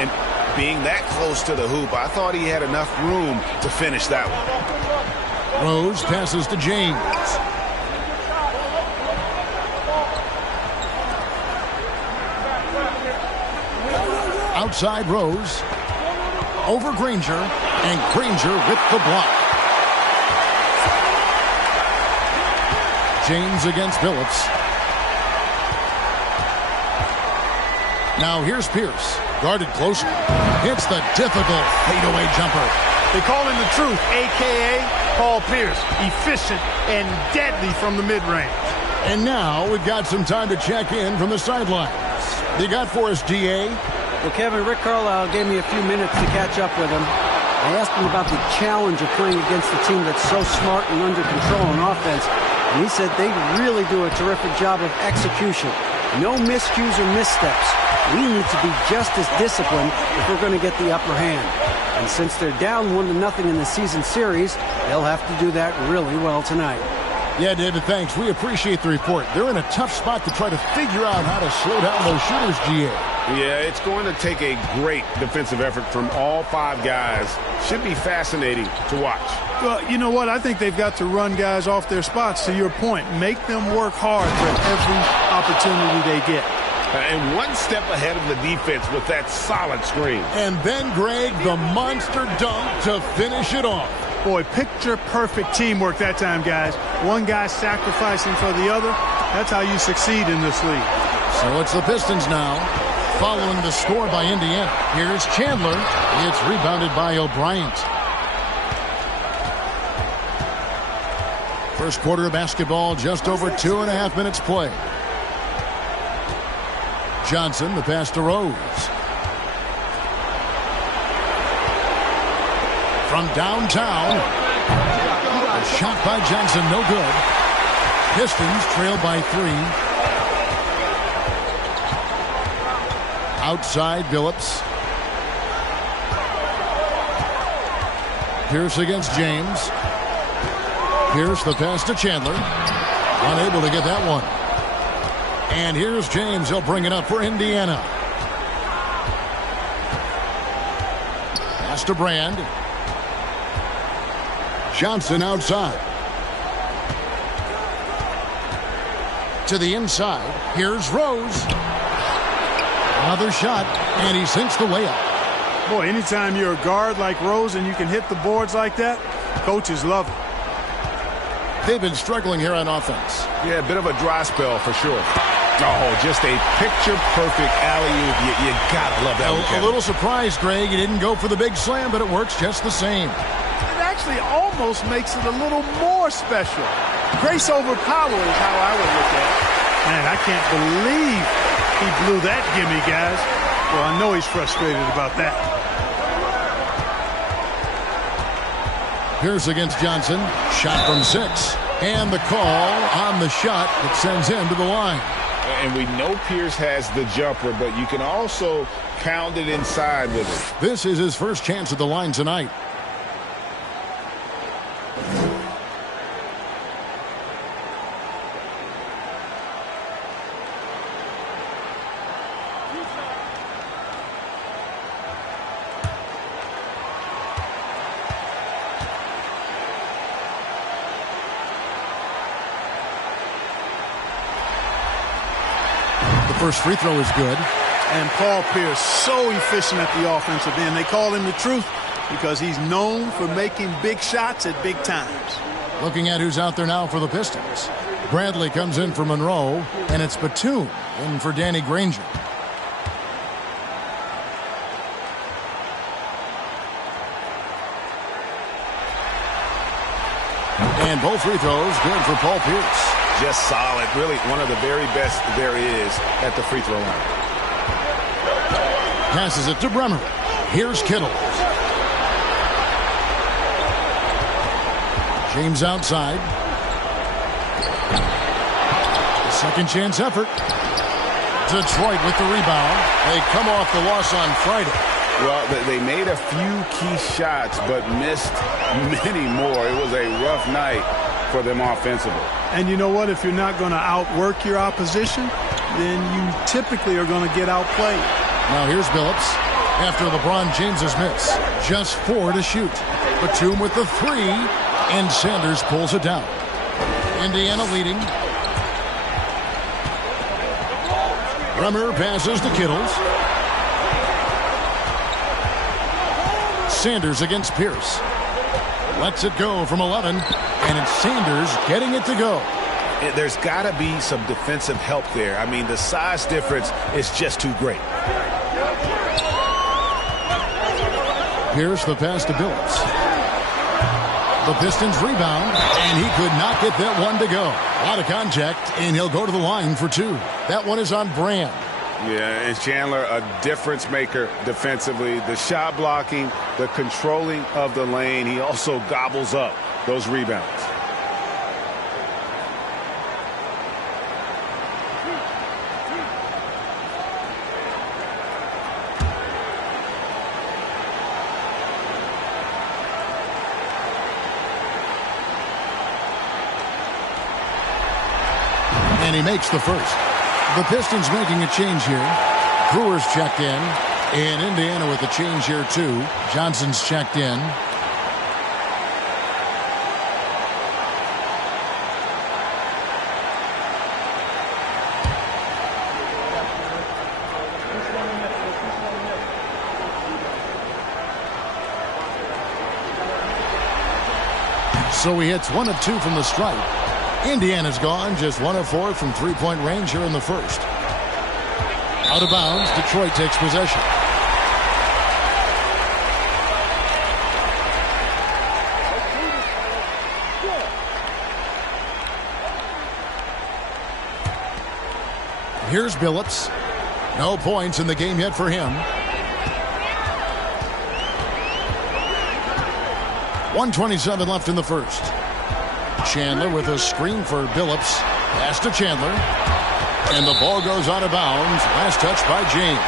And being that close to the hoop, I thought he had enough room to finish that one. Rose passes to James. Outside Rose. Over Granger. And Granger with the block. James against Phillips. Now here's Pierce. Guarded closely. Hits the difficult fadeaway jumper. They call him the truth, a.k.a. Paul Pierce. Efficient and deadly from the mid-range. And now we've got some time to check in from the sidelines. You got for us, DA? Well, Kevin, Rick Carlisle gave me a few minutes to catch up with him. I asked him about the challenge of playing against a team that's so smart and under control on offense. And he said they really do a terrific job of execution. No miscues or missteps. We need to be just as disciplined if we're going to get the upper hand. And since they're down 1-0 in the season series, they'll have to do that really well tonight. Yeah, David, thanks. We appreciate the report. They're in a tough spot to try to figure out how to slow down those shooters, GA. Yeah, it's going to take a great defensive effort from all five guys. Should be fascinating to watch. Well, you know what? I think they've got to run guys off their spots, to your point. Make them work hard for every opportunity they get. And one step ahead of the defense with that solid screen. And then, Greg, the monster dunk to finish it off. Boy, picture-perfect teamwork that time, guys. One guy sacrificing for the other. That's how you succeed in this league. So it's the Pistons now, following the score by Indiana. Here's Chandler. It's rebounded by O'Brien. First quarter of basketball, just over 2.5 minutes play. Johnson, the pass to Rose. From downtown, a shot by Johnson, no good. Pistons trail by 3. Outside, Phillips. Pierce against James. Pierce, the pass to Chandler. Unable to get that one. And here's James. He'll bring it up for Indiana. Pass to Brand. Johnson outside. To the inside. Here's Rose. Another shot, and he sinks the layup. Boy, anytime you're a guard like Rose and you can hit the boards like that, coaches love it. They've been struggling here on offense. Yeah, a bit of a dry spell for sure. Oh, just a picture-perfect alley-oop. You gotta love that one. A little surprised, Greg. He didn't go for the big slam, but it works just the same. It actually almost makes it a little more special. Grace over power is how I would look at it. Man, I can't believe he blew that gimme, guys. Well, I know he's frustrated about that. Pierce against Johnson. Shot from 6. And the call on the shot that sends him to the line. And we know Pierce has the jumper, but you can also pound it inside with it. This is his first chance at the line tonight. First free throw is good. And Paul Pierce, so efficient at the offensive end. They call him the truth. because he's known for making big shots at big times. Looking at who's out there now for the Pistons. Bradley comes in for Monroe, and it's Batum in for Danny Granger. And both free throws good for Paul Pierce. Just solid. Really one of the very best there is at the free throw line. Passes it to Bremer. Here's Kittle. James outside. The second chance effort. Detroit with the rebound. They come off the loss on Friday. Well, they made a few key shots, but missed many more. It was a rough night for them offensively. And you know what? If you're not going to outwork your opposition, then you typically are going to get outplayed. Now here's Billups after LeBron James's miss. Just 4 to shoot. Batum with the 3, and Sanders pulls it down. Indiana leading. Bremer passes to Kittles. Sanders against Pierce. Lets it go from 11, and it's Sanders getting it to go. There's got to be some defensive help there. I mean, the size difference is just too great. Pierce the pass to Billups. The Pistons rebound, and he could not get that one to go. A lot of contact, and he'll go to the line for 2. That one is on Brand. Yeah, and Chandler, a difference maker defensively. The shot blocking, the controlling of the lane. He also gobbles up those rebounds. And he makes the first. The Pistons making a change here. Brewer's checked in. And Indiana with a change here, too. Johnson's checked in. So he hits 1 of 2 from the stripe. Indiana's gone just 1 of 4 from three-point range here in the first. Out of bounds, Detroit takes possession. Here's Billups. No points in the game yet for him. 1:27 left in the first. Chandler with a screen for Billups. Pass to Chandler. And the ball goes out of bounds. Last touch by James.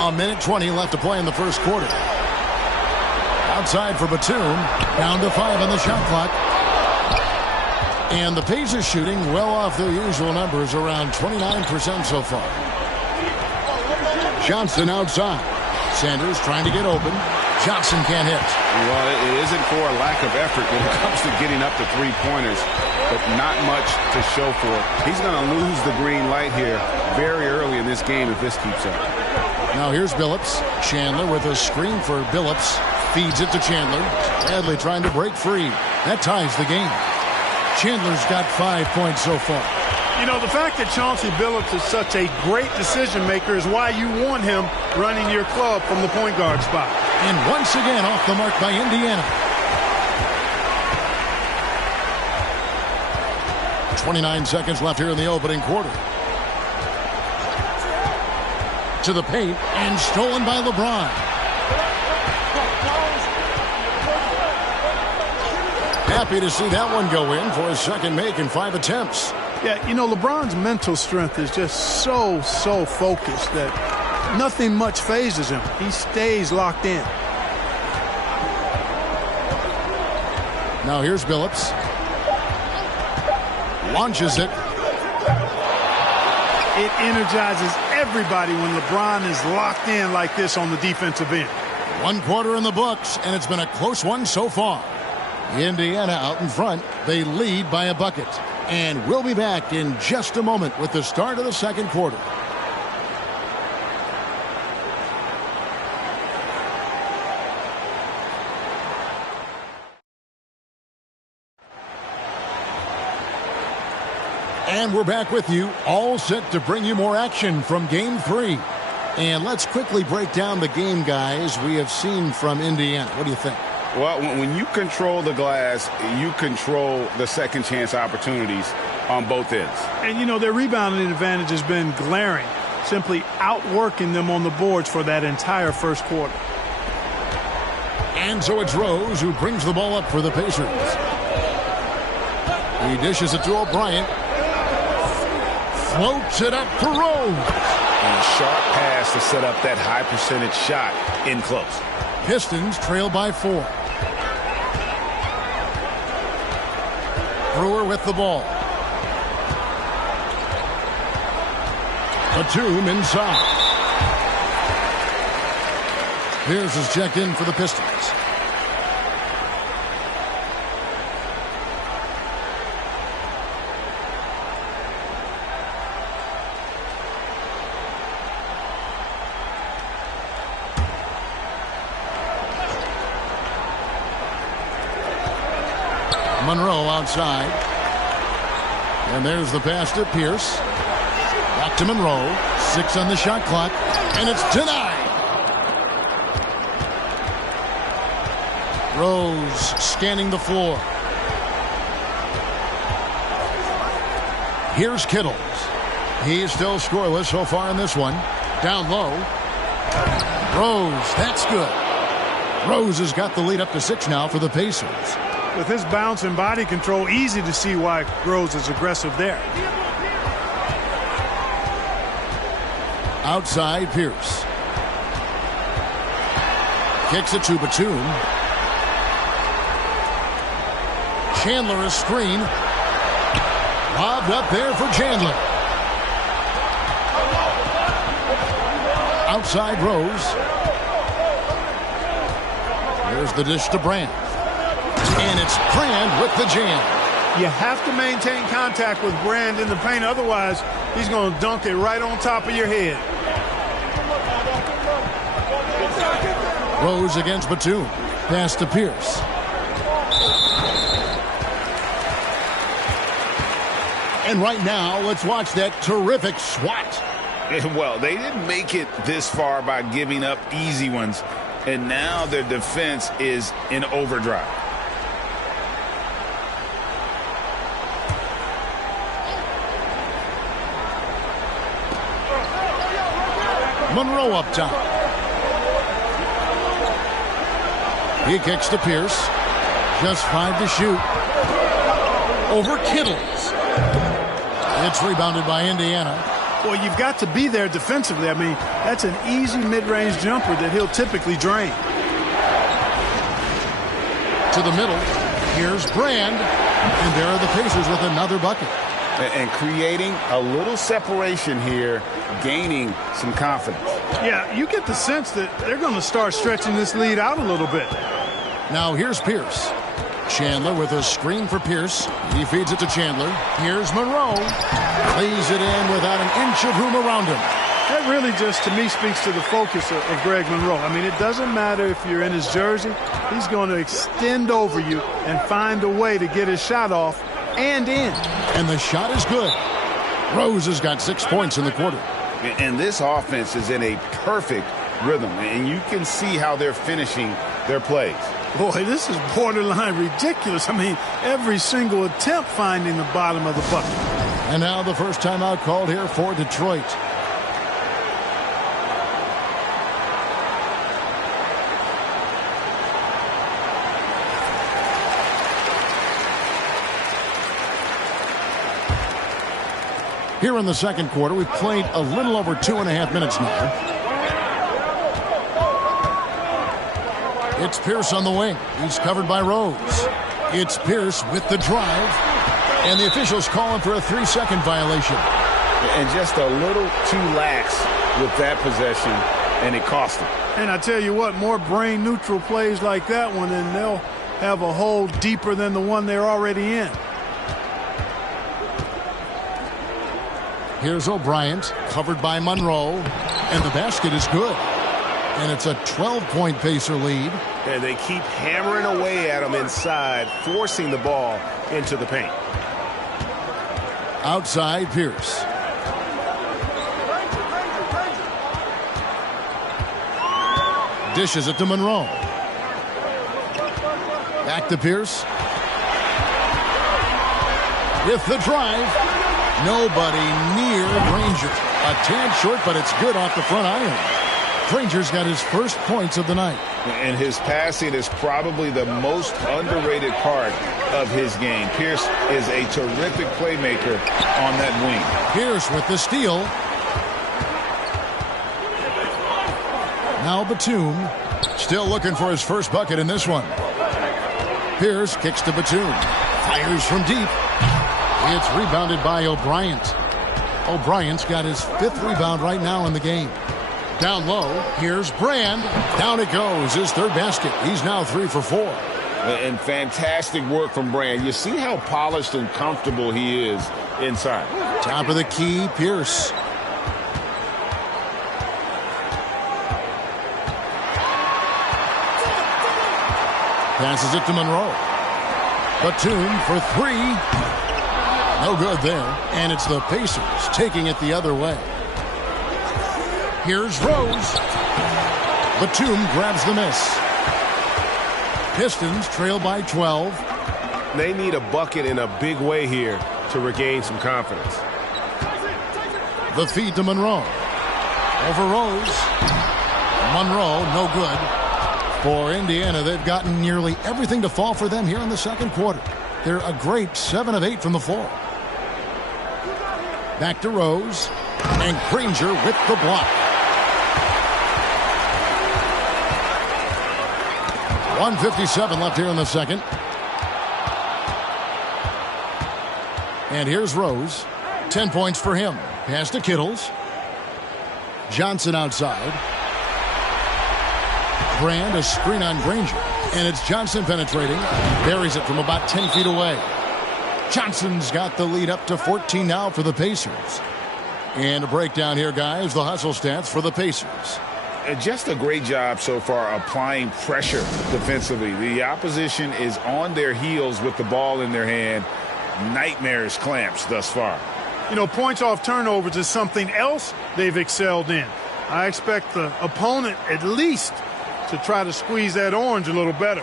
A minute 20 left to play in the first quarter. Outside for Batum. Down to 5 on the shot clock. And the Pacers shooting well off their usual numbers, around 29% so far. Johnson outside. Sanders trying to get open. Johnson can't hit. Well, it isn't for a lack of effort when it comes to getting up to three-pointers, but not much to show for it. He's going to lose the green light here very early in this game if this keeps up. Now here's Billups. Chandler with a screen for Billups. Feeds it to Chandler. Bradley trying to break free. That ties the game. Chandler's got 5 points so far. You know, the fact that Chauncey Billups is such a great decision maker is why you want him running your club from the point guard spot. And once again off the mark by Indiana. 29 seconds left here in the opening quarter. To the paint and stolen by LeBron. Happy to see that one go in for his second make in 5 attempts. Yeah, you know, LeBron's mental strength is just so focused that nothing much phases him. He stays locked in. Now here's Billups. Launches it. It energizes everybody when LeBron is locked in like this on the defensive end. 1 quarter in the books, and it's been a close one so far. Indiana out in front. They lead by a bucket. And we'll be back in just a moment with the start of the second quarter. And we're back with you, all set to bring you more action from Game 3. And let's quickly break down the game, guys, we have seen from Indiana. What do you think? Well, when you control the glass, you control the second chance opportunities on both ends. And, you know, their rebounding advantage has been glaring, simply outworking them on the boards for that entire first quarter. And so it's Rose who brings the ball up for the Pacers. He dishes it to O'Brien. Floats it up to Rose. And a sharp pass to set up that high percentage shot in close. Pistons trail by 4. Brewer with the ball. Batum inside. Pierce is checked in for the Pistons. Monroe outside. And there's the pass to Pierce. Back to Monroe. 6 on the shot clock. And it's denied. Rose scanning the floor. Here's Kittles. He's still scoreless so far in this one. Down low. Rose, that's good. Rose has got the lead up to 6 now for the Pacers. With his bounce and body control, easy to see why Rose is aggressive there. Outside, Pierce. Kicks it to Batum. Chandler a screen. Lobbed up there for Chandler. Outside Rose. There's the dish to Brand. And it's Brand with the jam. You have to maintain contact with Brand in the paint. Otherwise, he's going to dunk it right on top of your head. Rose against Batum. Pass to Pierce. And right now, let's watch that terrific swat. Well, they didn't make it this far by giving up easy ones. And now their defense is in overdrive. Monroe up top. He kicks to Pierce. Just 5 to shoot. Over Kittles. It's rebounded by Indiana. Well, you've got to be there defensively. I mean, that's an easy mid-range jumper that he'll typically drain. To the middle. Here's Brand. And there are the Pacers with another bucket. And creating a little separation here, gaining some confidence. Yeah, you get the sense that they're going to start stretching this lead out a little bit. Now here's Pierce. Chandler with a screen for Pierce. He feeds it to Chandler. Here's Monroe. Lays it in without an inch of room around him. That really just, to me, speaks to the focus of Greg Monroe. I mean, it doesn't matter if you're in his jersey. He's going to extend over you and find a way to get his shot off and in. And the shot is good. Rose has got 6 points in the quarter. And this offense is in a perfect rhythm. And you can see how they're finishing their plays. Boy, this is borderline ridiculous. I mean, every single attempt finding the bottom of the bucket. And now the first timeout called here for Detroit. Here in the second quarter, we've played a little over 2.5 minutes now. It's Pierce on the wing. He's covered by Rose. It's Pierce with the drive. And the officials calling for a 3-second violation. And just a little too lax with that possession, and it cost them. And I tell you what, more brain-neutral plays like that one, and have a hole deeper than the one they're already in. Here's O'Brien, covered by Monroe, and the basket is good. And it's a 12-point Pacer lead. And they keep hammering away at him inside, forcing the ball into the paint. Outside, Pierce. Dishes it to Monroe. Back to Pierce. With the drive. Nobody near Granger. A tad short, but it's good off the front iron. Granger's got his first points of the night. And his passing is probably the most underrated part of his game. Pierce is a terrific playmaker on that wing. Pierce with the steal. Now Batum, still looking for his first bucket in this one. Pierce kicks to Batum. Fires from deep. It's rebounded by O'Brien. O'Brien's got his 5th rebound right now in the game. Down low, here's Brand. Down it goes, his 3rd basket. He's now 3 for 4. And fantastic work from Brand. You see how polished and comfortable he is inside. Top of the key, Pierce. Passes it to Monroe. Batum for 3. No good there. And it's the Pacers taking it the other way. Here's Rose. Batum grabs the miss. Pistons trail by 12. They need a bucket in a big way here to regain some confidence. The feed to Monroe. Over Rose. Monroe, no good. For Indiana, they've gotten nearly everything to fall for them here in the second quarter. They're a great 7 of 8 from the floor. Back to Rose. And Granger with the block. 1:57 left here in the second. And here's Rose. 10 points for him. Pass to Kittles. Johnson outside. Brand, a screen on Granger. And it's Johnson penetrating. Buries it from about 10 feet away. Johnson's got the lead up to 14 now for the Pacers. And a breakdown here, guys. The hustle stats for the Pacers. Just a great job so far applying pressure defensively. The opposition is on their heels with the ball in their hand. Nightmares clamps thus far. You know, points off turnovers is something else they've excelled in. I expect the opponent at least to try to squeeze that orange a little better.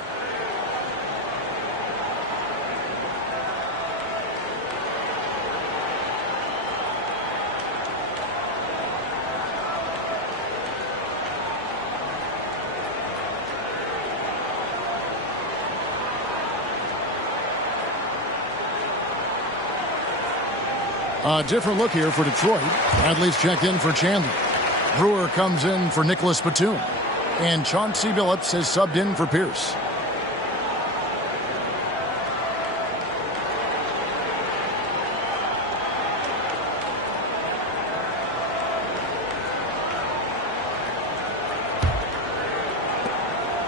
A different look here for Detroit. Bradley's checked in for Chandler. Brewer comes in for Nicholas Batum. And Chauncey Billups has subbed in for Pierce.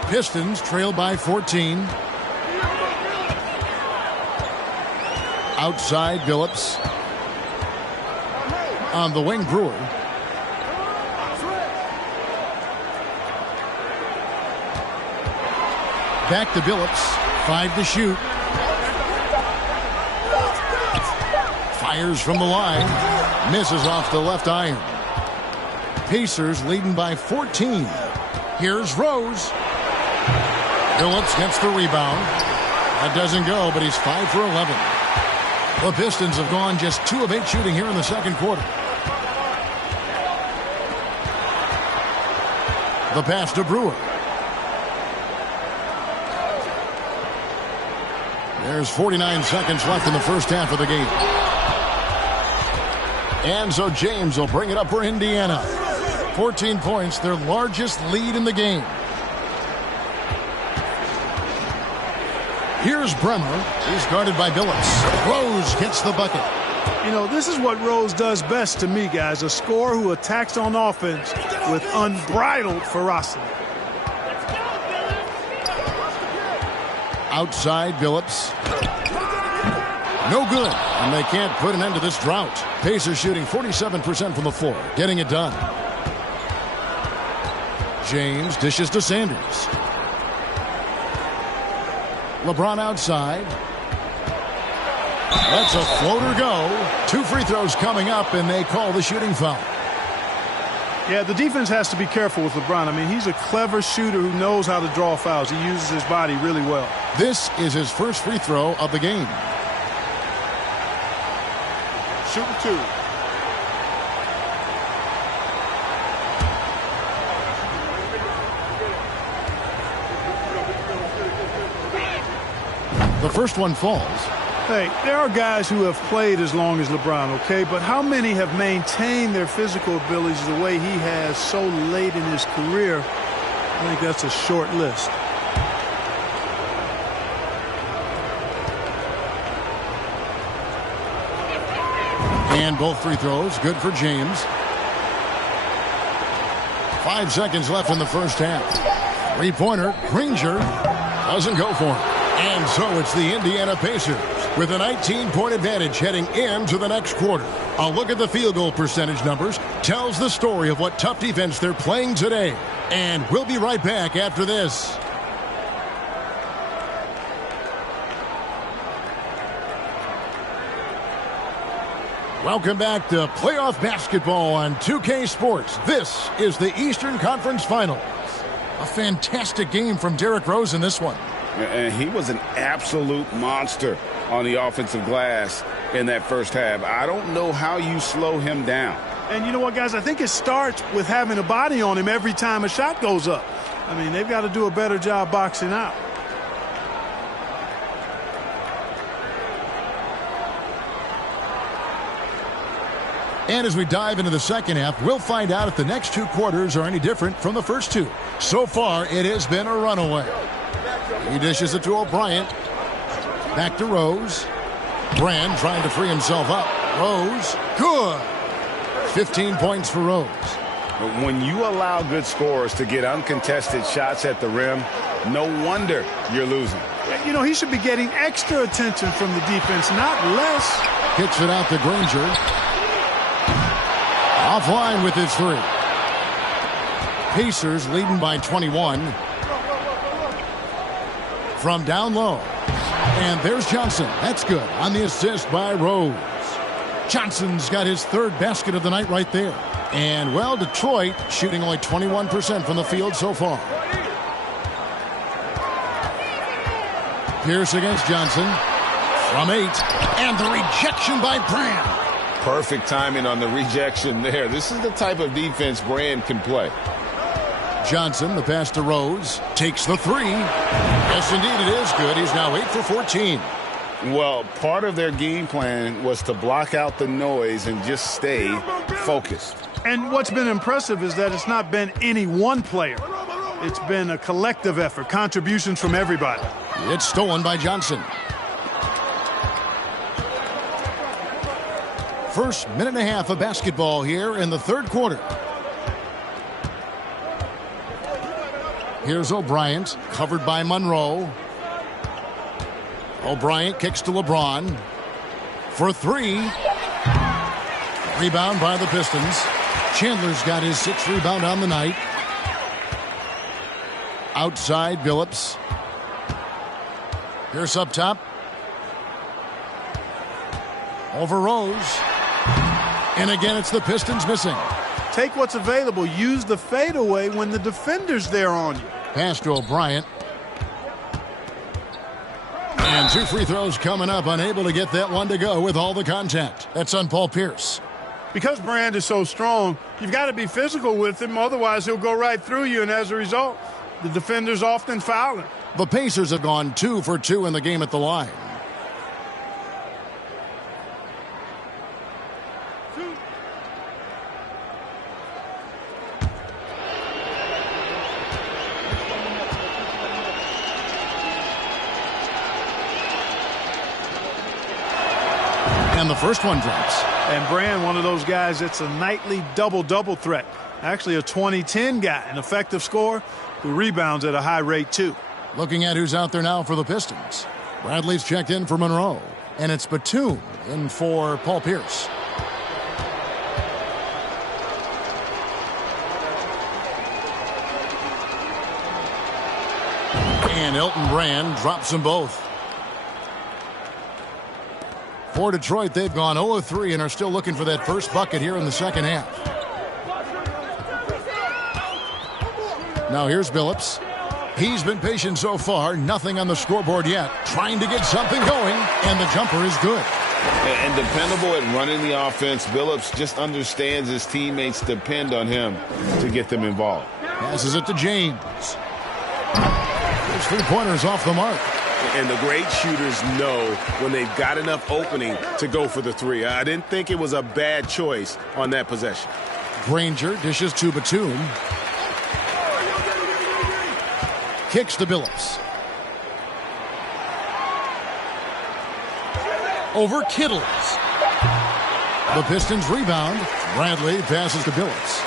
Pistons trail by 14. Outside Billups. On the wing, Brewer. Back to Billups. 5 to shoot. Fires from the line. Misses off the left iron. Pacers leading by 14. Here's Rose. Billups gets the rebound. That doesn't go, but he's 5 for 11. The Pistons have gone just 2 of 8 shooting here in the second quarter. The pass to Brewer. There's 49 seconds left in the first half of the game. And so James will bring it up for Indiana. 14 points, their largest lead in the game. Here's Bremer. He's guarded by Billups. Rose gets the bucket. You know, this is what Rose does best to me, guys. A scorer who attacks on offense with unbridled ferocity. Outside Billups. No good. And they can't put an end to this drought. Pacers shooting 47% from the floor. Getting it done. James dishes to Sanders. LeBron outside. Lets a floater go. 2 free throws coming up, and they call the shooting foul. Yeah, the defense has to be careful with LeBron. I mean, he's a clever shooter who knows how to draw fouls. He uses his body really well. This is his first free throw of the game. Shooting 2. The first one falls. Hey, there are guys who have played as long as LeBron, okay? But how many have maintained their physical abilities the way he has so late in his career? I think that's a short list. And both free throws, good for James. 5 seconds left in the first half. Three-pointer, Granger doesn't go for it. And so it's the Indiana Pacers with a 19-point advantage heading into the next quarter. A look at the field goal percentage numbers tells the story of what tough defense they're playing today. And we'll be right back after this. Welcome back to playoff basketball on 2K Sports. This is the Eastern Conference Finals. A fantastic game from Derrick Rose in this one. And he was an absolute monster on the offensive glass in that first half. I don't know how you slow him down. And you know what, guys? I think it starts with having a body on him every time a shot goes up. I mean, they've got to do a better job boxing out. And as we dive into the second half, we'll find out if the next 2 quarters are any different from the first 2. So far, it has been a runaway. He dishes it to O'Brien. Back to Rose. Brand trying to free himself up. Rose, good. 15 points for Rose. When you allow good scorers to get uncontested shots at the rim, no wonder you're losing. You know, he should be getting extra attention from the defense, not less. Kicks it out to Granger. Offline with his 3. Pacers leading by 21. From down low. And there's Johnson. That's good on the assist by Rose. Johnson's got his 3rd basket of the night right there. And, well, Detroit shooting only 21% from the field so far. Pierce against Johnson. From 8. And the rejection by Brand. Perfect timing on the rejection there. This is the type of defense Brand can play. Johnson, the pass to Rose, takes the 3. Yes, indeed, it is good. He's now 8 for 14. Well, part of their game plan was to block out the noise and just stay focused. And what's been impressive is that it's not been any one player. It's been a collective effort, contributions from everybody. It's stolen by Johnson. First minute and a half of basketball here in the 3rd quarter. Here's O'Brien, covered by Monroe. O'Brien kicks to LeBron for 3. Rebound by the Pistons. Chandler's got his 6th rebound on the night. Outside Billups. Here's up top. Over Rose. And again, it's the Pistons missing. Take what's available. Use the fadeaway when the defender's there on you. Pass to O'Brien. And 2 free throws coming up. Unable to get that one to go with all the contact. That's on Paul Pierce. Because Brand is so strong, you've got to be physical with him. Otherwise, he'll go right through you. And as a result, the defender's often fouling. The Pacers have gone 2 for 2 in the game at the line. And the first one drops. And Brand, one of those guys that's a nightly double-double threat. Actually a 20-10 guy, an effective scorer who rebounds at a high rate too. Looking at who's out there now for the Pistons. Bradley's checked in for Monroe. And it's Batum in for Paul Pierce. And Elton Brand drops them both. For Detroit, they've gone 0 of 3 and are still looking for that first bucket here in the second half. Now here's Billups. He's been patient so far. Nothing on the scoreboard yet. Trying to get something going, and the jumper is good. And dependable at running the offense. Billups just understands his teammates depend on him to get them involved. Passes it to James. Those three-pointers off the mark. And the great shooters know when they've got enough opening to go for the three. I didn't think it was a bad choice on that possession. Granger dishes to Batum. Kicks to Billups. Over Kittles. The Pistons rebound. Bradley passes to Billups.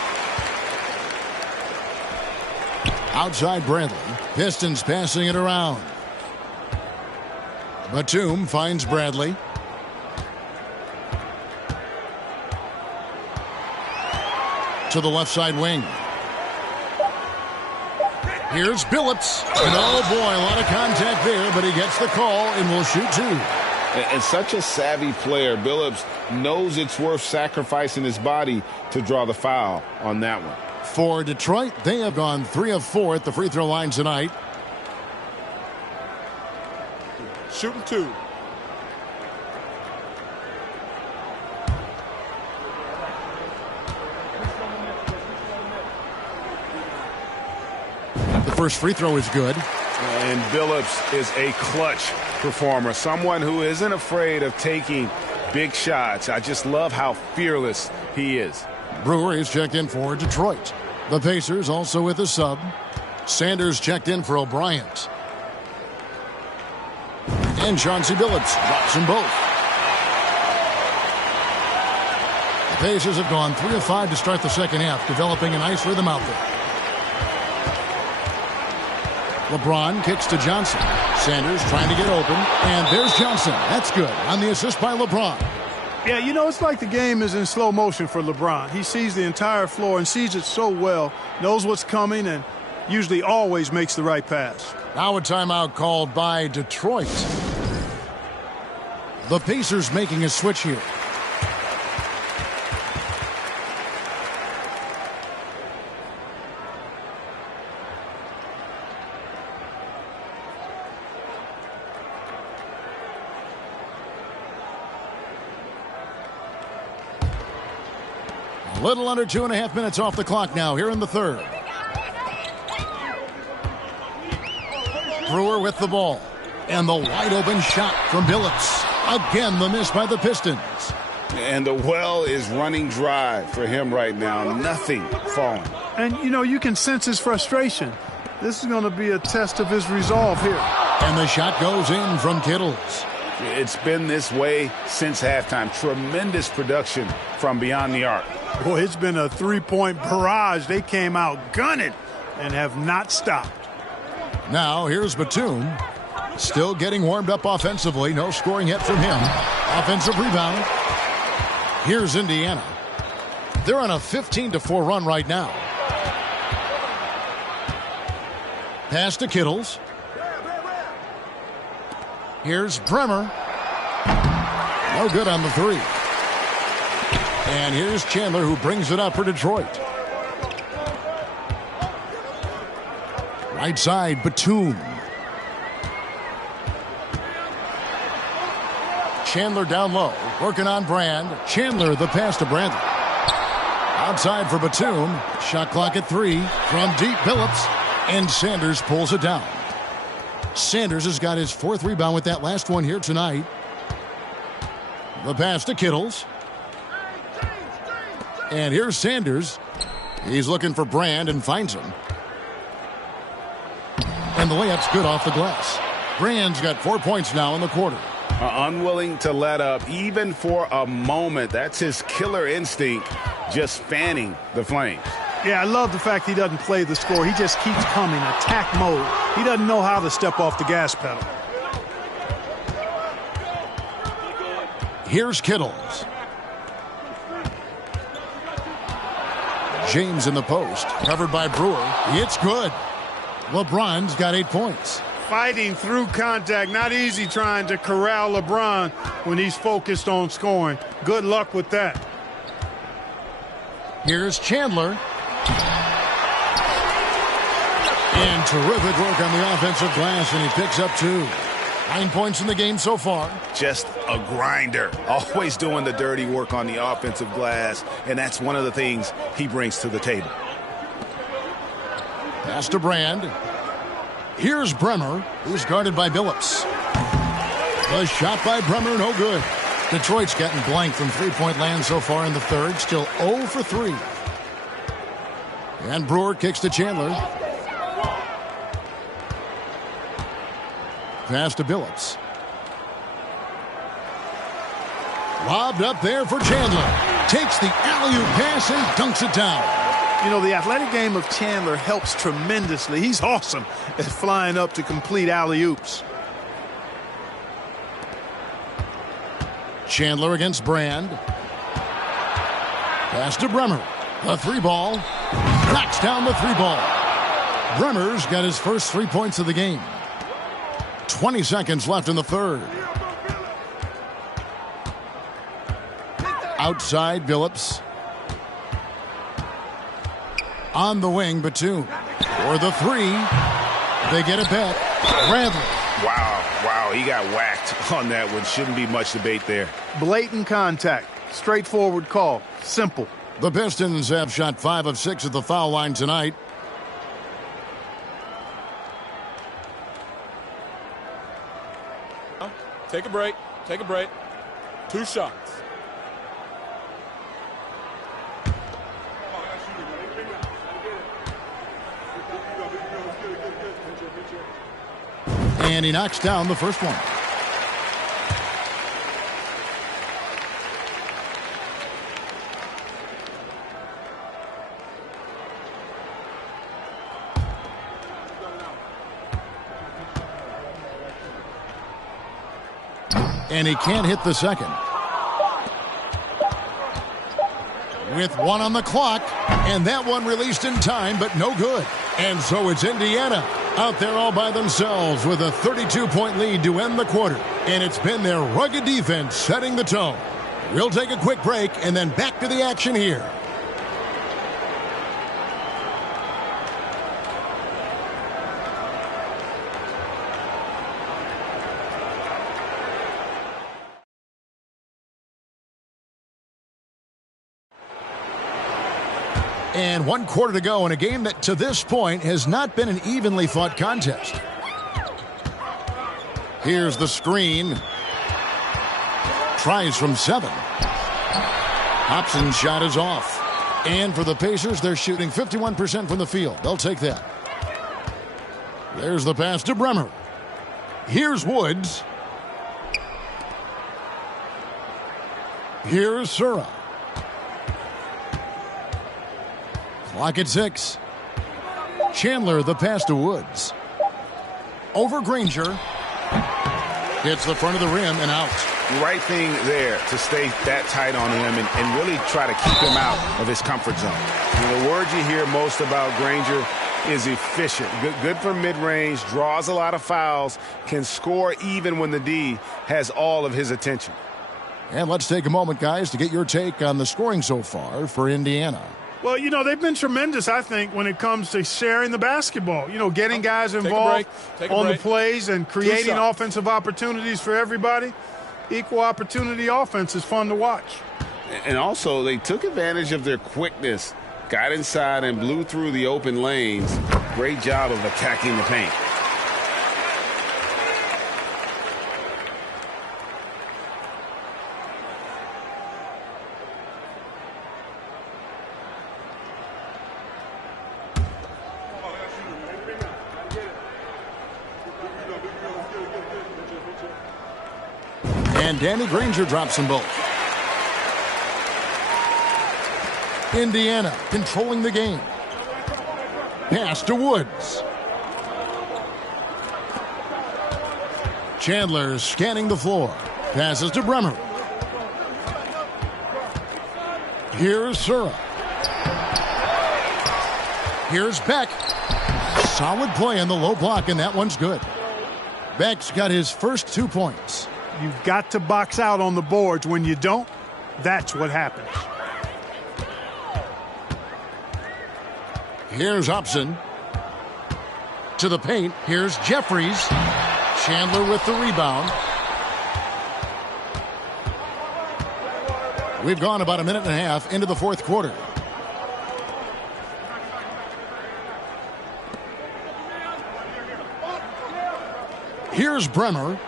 Outside Bradley. Pistons passing it around. Batum finds Bradley. To the left side wing. Here's Billups. And oh boy, a lot of contact there, but he gets the call and will shoot two. And such a savvy player. Billups knows it's worth sacrificing his body to draw the foul on that one. For Detroit, they have gone 3 of 4 at the free throw line tonight. Shooting two. The first free throw is good. And Billups is a clutch performer, someone who isn't afraid of taking big shots. I just love how fearless he is. Brewer is checked in for Detroit. The Pacers also with a sub. Sanders checked in for O'Brien. And Chauncey Billups drops them both. The Pacers have gone 3 of 5 to start the second half, developing a nice rhythm out there. LeBron kicks to Johnson. Sanders trying to get open. And there's Johnson. That's good on the assist by LeBron. Yeah, you know, it's like the game is in slow motion for LeBron. He sees the entire floor and sees it so well, knows what's coming, and usually always makes the right pass. Now a timeout called by Detroit. The Pacers making a switch here. A little under 2.5 minutes off the clock now here in the third. Brewer with the ball. And the wide open shot from Billups. Again, the miss by the Pistons. And the well is running dry for him right now. Nothing falling. And, you know, you can sense his frustration. This is going to be a test of his resolve here. And the shot goes in from Kittles. It's been this way since halftime. Tremendous production from beyond the arc. Boy, it's been a three-point barrage. They came out gunning and have not stopped. Now here's Batum. Still getting warmed up offensively. No scoring yet from him. Offensive rebound. Here's Indiana. They're on a 15-4 run right now. Pass to Kittles. Here's Bremer. No good on the three. And here's Chandler, who brings it up for Detroit. Right side, Batum. Chandler down low, working on Brand. Chandler, the pass to Brandon. Outside for Batum. Shot clock at 3 from deep. Billups. And Sanders pulls it down. Sanders has got his 4th rebound with that last one here tonight. The pass to Kittles. And here's Sanders. He's looking for Brand and finds him. And the layup's good off the glass. Brand's got 4 points now in the quarter. Unwilling to let up even for a moment. That's his killer instinct, just fanning the flames. Yeah, I love the fact he doesn't play the score. He just keeps coming, attack mode. He doesn't know how to step off the gas pedal. Here's Kittles. James in the post, covered by Brewer. It's good. LeBron's got 8 points. Fighting through contact. Not easy trying to corral LeBron when he's focused on scoring. Good luck with that. Here's Chandler. And terrific work on the offensive glass, and he picks up 2. 9 points in the game so far. Just a grinder. Always doing the dirty work on the offensive glass, and that's one of the things he brings to the table. Pass to Brand. Here's Bremer, who's guarded by Billups. The shot by Bremer, no good. Detroit's gotten blank from three-point land so far in the third. Still 0 for 3. And Brewer kicks to Chandler. Pass to Billups. Lobbed up there for Chandler. Takes the alley-oop pass and dunks it down. You know, the athletic game of Chandler helps tremendously. He's awesome at flying up to complete alley-oops. Chandler against Brand. Pass to Bremer. The 3-ball. Knocks down the 3-ball. Bremer's got his first 3 points of the game. 20 seconds left in the third. Outside, Billups. On the wing, Batum. For the 3. They get it back. Bradley. Wow, he got whacked on that one. Shouldn't be much debate there. Blatant contact. Straightforward call. Simple. The Pistons have shot 5 of 6 at the foul line tonight. Take a break. Take a break. 2 shots. And he knocks down the first one. And he can't hit the second. With 1 on the clock, and that one released in time, but no good. And so it's Indiana out there all by themselves with a 32-point lead to end the quarter. And it's been their rugged defense setting the tone. We'll take a quick break and then back to the action here. And 1 quarter to go in a game that to this point has not been an evenly fought contest. Here's the screen. Tries from 7. Hobson's shot is off. And for the Pacers, they're shooting 51% from the field. They'll take that. There's the pass to Bremer. Here's Woods. Here's Sura. Clock at 6. Chandler, the pass to Woods. Over Granger. Hits the front of the rim and out. Right thing there to stay that tight on him and really try to keep him out of his comfort zone. And the word you hear most about Granger is efficient. Good from mid-range, draws a lot of fouls, can score even when the D has all of his attention. And let's take a moment, guys, to get your take on the scoring so far for Indiana. Well, you know, they've been tremendous, I think, when it comes to sharing the basketball. You know, getting guys involved on the plays and creating offensive opportunities for everybody. Equal opportunity offense is fun to watch. And also, they took advantage of their quickness, got inside and blew through the open lanes. Great job of attacking the paint. And Danny Granger drops them both. Indiana controlling the game. Pass to Woods. Chandler scanning the floor. Passes to Bremer. Here's Sura. Here's Beck. Solid play in the low block, and that one's good. Beck's got his first 2 points. You've got to box out on the boards. When you don't, that's what happens. Here's Upson. To the paint. Here's Jeffries. Chandler with the rebound. We've gone about a minute and a half into the fourth quarter. Here's Bremer.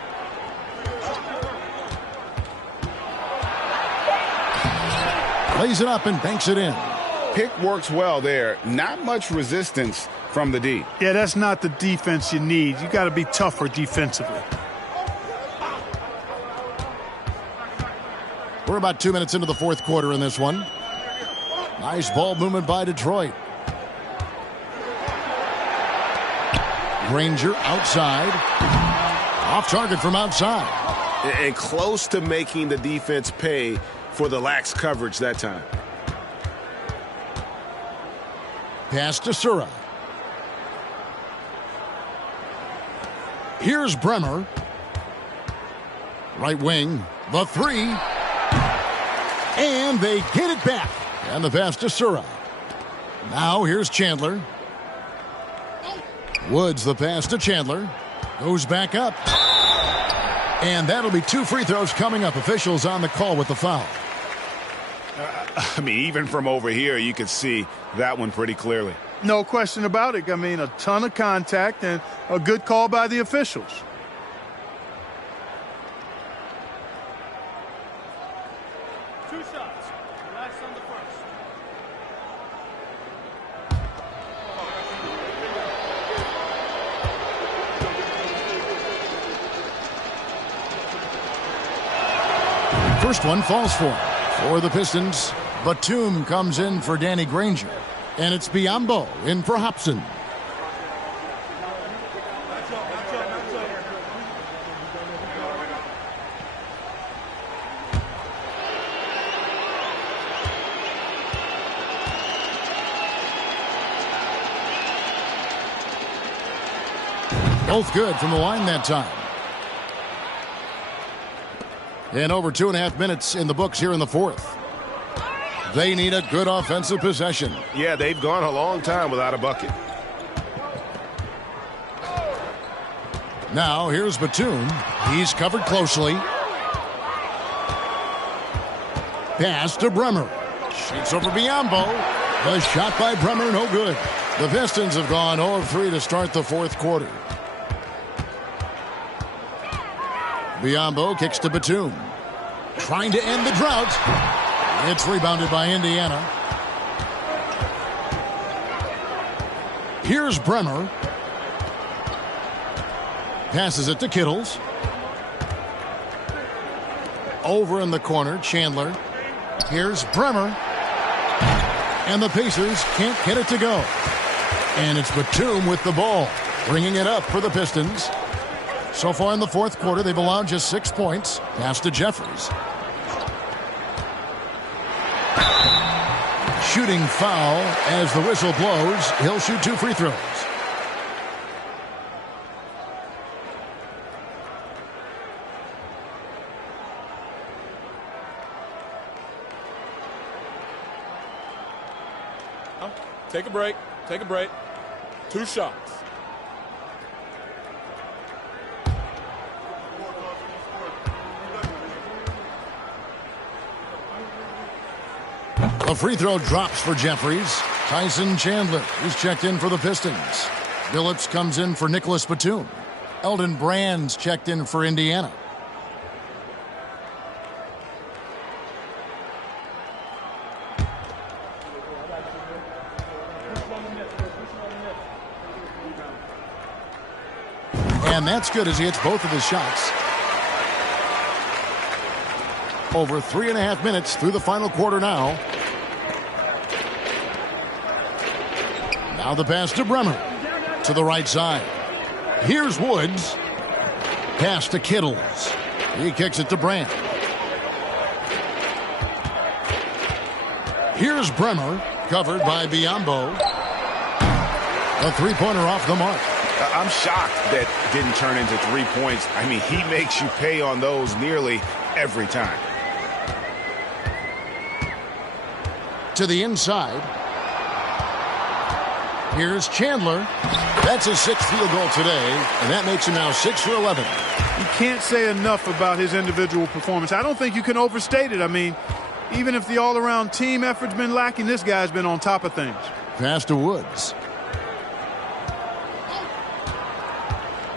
Lays it up and banks it in. Pick works well there. Not much resistance from the D. Yeah, that's not the defense you need. You got to be tougher defensively. We're about 2 minutes into the fourth quarter in this one. Nice ball movement by Detroit. Granger outside. Off target from outside. And close to making the defense pay for the lax coverage that time. Pass to Sura. Here's Bremer. Right wing. The three. And they get it back. And the pass to Sura. Now here's Chandler. Woods the pass to Chandler. Goes back up. And that'll be 2 free throws coming up. Officials on the call with the foul. I mean, even from over here, you could see that one pretty clearly. No question about it. I mean, a ton of contact and a good call by the officials. Two shots. Relax on the first. First one falls for him. For the Pistons, Batum comes in for Danny Granger. And it's Biyombo in for Hobson. Both good from the line that time. And over 2.5 minutes in the books here in the fourth. They need a good offensive possession. Yeah, they've gone a long time without a bucket. Now here's Batum. He's covered closely. Pass to Bremer. Shoots over Biyombo. The shot by Bremer, no good. The Pistons have gone 0 of 3 to start the fourth quarter. Biyombo kicks to Batum. Trying to end the drought. It's rebounded by Indiana. Here's Bremer. Passes it to Kittles. Over in the corner, Chandler. Here's Bremer. And the Pacers can't get it to go. And it's Batum with the ball, bringing it up for the Pistons. So far in the fourth quarter, they've allowed just 6 points. Pass to Jeffries. Shooting foul as the whistle blows. He'll shoot 2 free throws. Take a break. Take a break. 2 shots. A free throw drops for Jeffries. Tyson Chandler is checked in for the Pistons. Billups comes in for Nicholas Batum. Eldon Brand's checked in for Indiana. And that's good as he hits both of his shots. Over 3.5 minutes through the final quarter now. Now the pass to Bremer. To the right side. Here's Woods. Pass to Kittles. He kicks it to Brand. Here's Bremer. Covered by Biyombo. A three-pointer off the mark. I'm shocked that didn't turn into 3 points. I mean, he makes you pay on those nearly every time. To the inside. Here's Chandler. That's his 6th field goal today, and that makes him now 6 for 11. You can't say enough about his individual performance. I don't think you can overstate it. I mean, even if the all-around team effort's been lacking, this guy's been on top of things. Pass to Woods.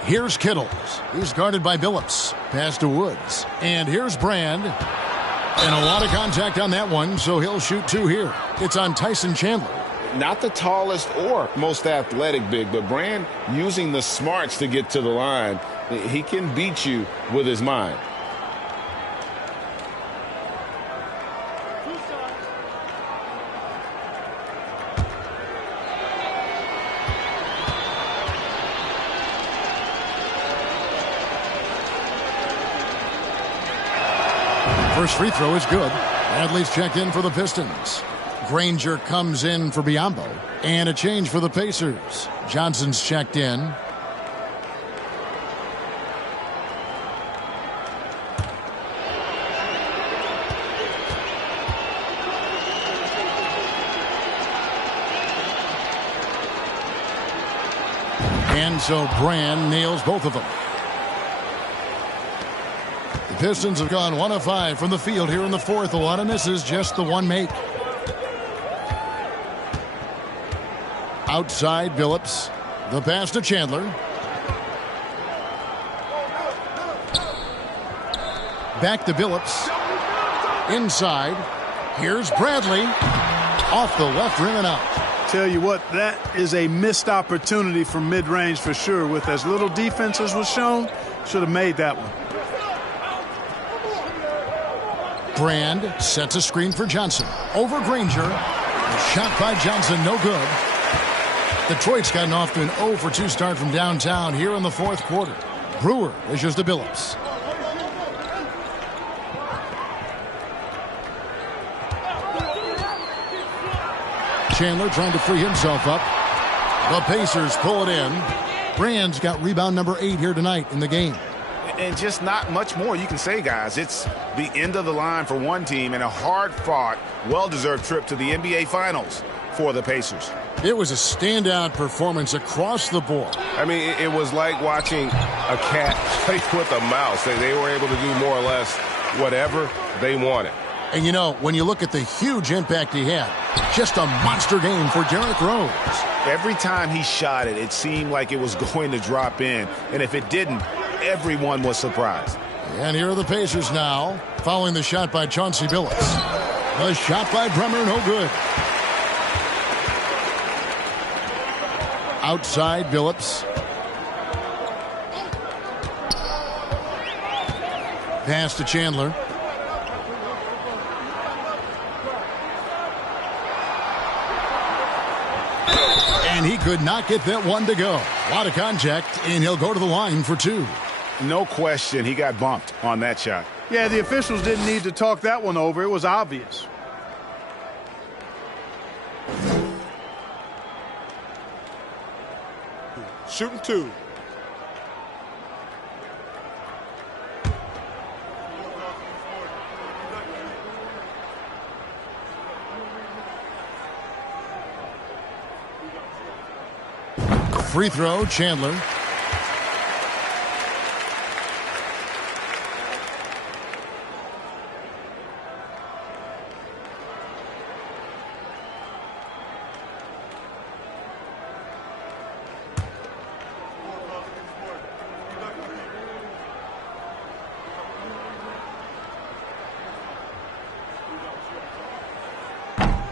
Here's Kittles. He's guarded by Billups. Pass to Woods. And here's Brand. And a lot of contact on that one, so he'll shoot 2 here. It's on Tyson Chandler. Not the tallest or most athletic big, but Brand using the smarts to get to the line. He can beat you with his mind. First free throw is good. Bradley's checked in for the Pistons. Granger comes in for Biyombo. And a change for the Pacers. Johnson's checked in. And so Brand nails both of them. The Pistons have gone 1 of 5 from the field here in the fourth. A lot of misses, just the one make. Outside Billups. The pass to Chandler. Back to Billups. Inside. Here's Bradley. Off the left rim and out. Tell you what, that is a missed opportunity from mid-range for sure. With as little defense as was shown, should have made that one. Brand sets a screen for Johnson. Over Granger. A shot by Johnson, no good. Detroit's gotten off to an 0 for 2 start from downtown here in the fourth quarter. Brewer issues to Billups. Chandler trying to free himself up. The Pacers pull it in. Brand's got rebound number 8 here tonight in the game. And just not much more you can say, guys. It's the end of the line for one team and a hard-fought, well-deserved trip to the NBA Finals for the Pacers. It was a standout performance across the board. I mean, it was like watching a cat play with a mouse. They were able to do more or less whatever they wanted. And, you know, when you look at the huge impact he had, just a monster game for Derrick Rose. Every time he shot it, it seemed like it was going to drop in. And if it didn't, everyone was surprised. And here are the Pacers now, following the shot by Chauncey Billups. The shot by Bremer, no good. Outside Billups. Pass to Chandler. And he could not get that one to go. A lot of contact, and he'll go to the line for 2. No question, he got bumped on that shot. Yeah, the officials didn't need to talk that one over. It was obvious. Shooting 2. Free throw, Chandler.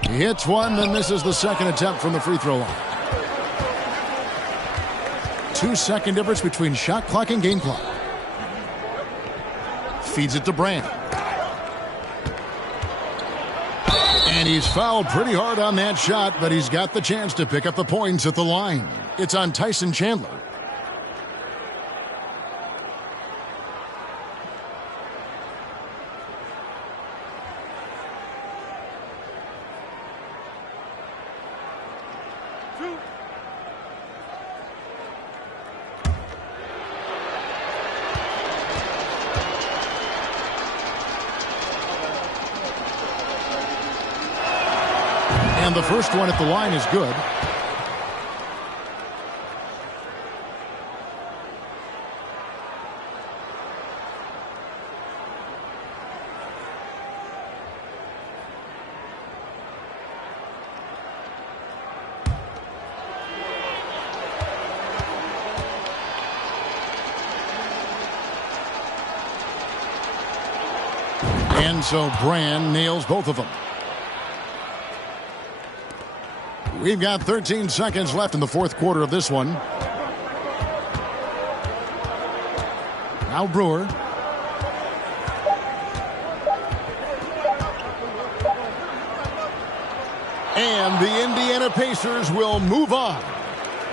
He hits one, then misses the second attempt from the free throw line. 2-second difference between shot clock and game clock. Feeds it to Brand. And he's fouled pretty hard on that shot, but he's got the chance to pick up the points at the line. It's on Tyson Chandler. And the first one at the line is good. And so Brand nails both of them. We've got 13 seconds left in the fourth quarter of this one. Now Brewer. And the Indiana Pacers will move on.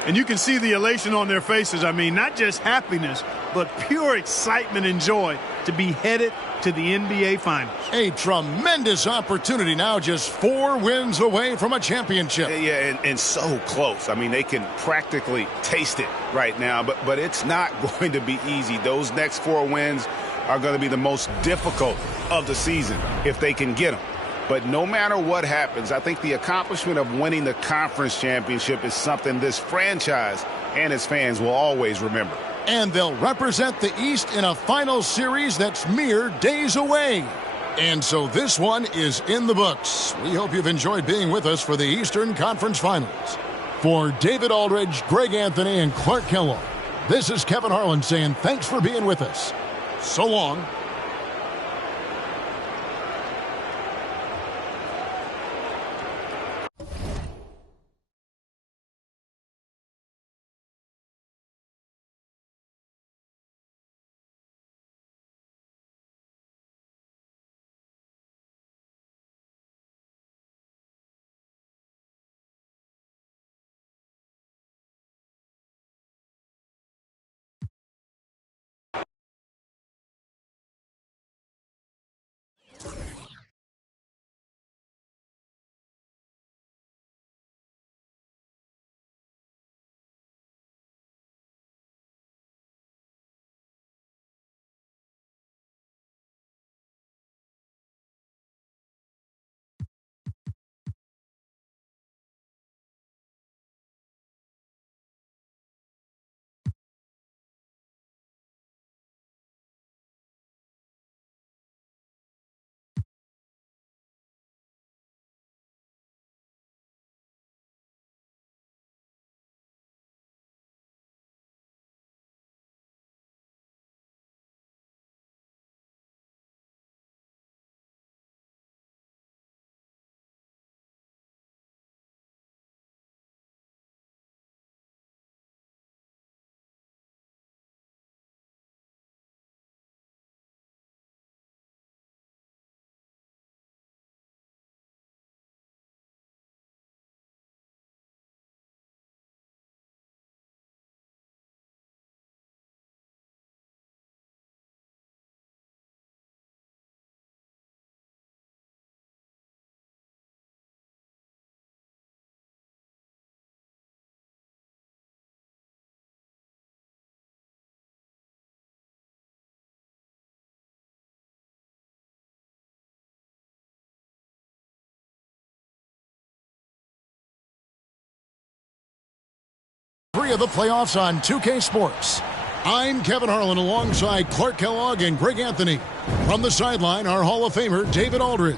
And you can see the elation on their faces. I mean, not just happiness, but pure excitement and joy to be headed to the NBA Finals. A tremendous opportunity now, just 4 wins away from a championship. Yeah, and so close. I mean, they can practically taste it right now, but it's not going to be easy. Those next 4 wins are going to be the most difficult of the season if they can get them. But no matter what happens, I think the accomplishment of winning the conference championship is something this franchise and its fans will always remember. And they'll represent the East in a final series that's mere days away. And so this one is in the books. We hope you've enjoyed being with us for the Eastern Conference Finals. For David Aldridge, Greg Anthony, and Clark Kellogg, this is Kevin Harlan saying thanks for being with us. So long. Of the playoffs on 2K Sports. I'm Kevin Harlan alongside Clark Kellogg and Greg Anthony. From the sideline, our Hall of Famer, David Aldridge.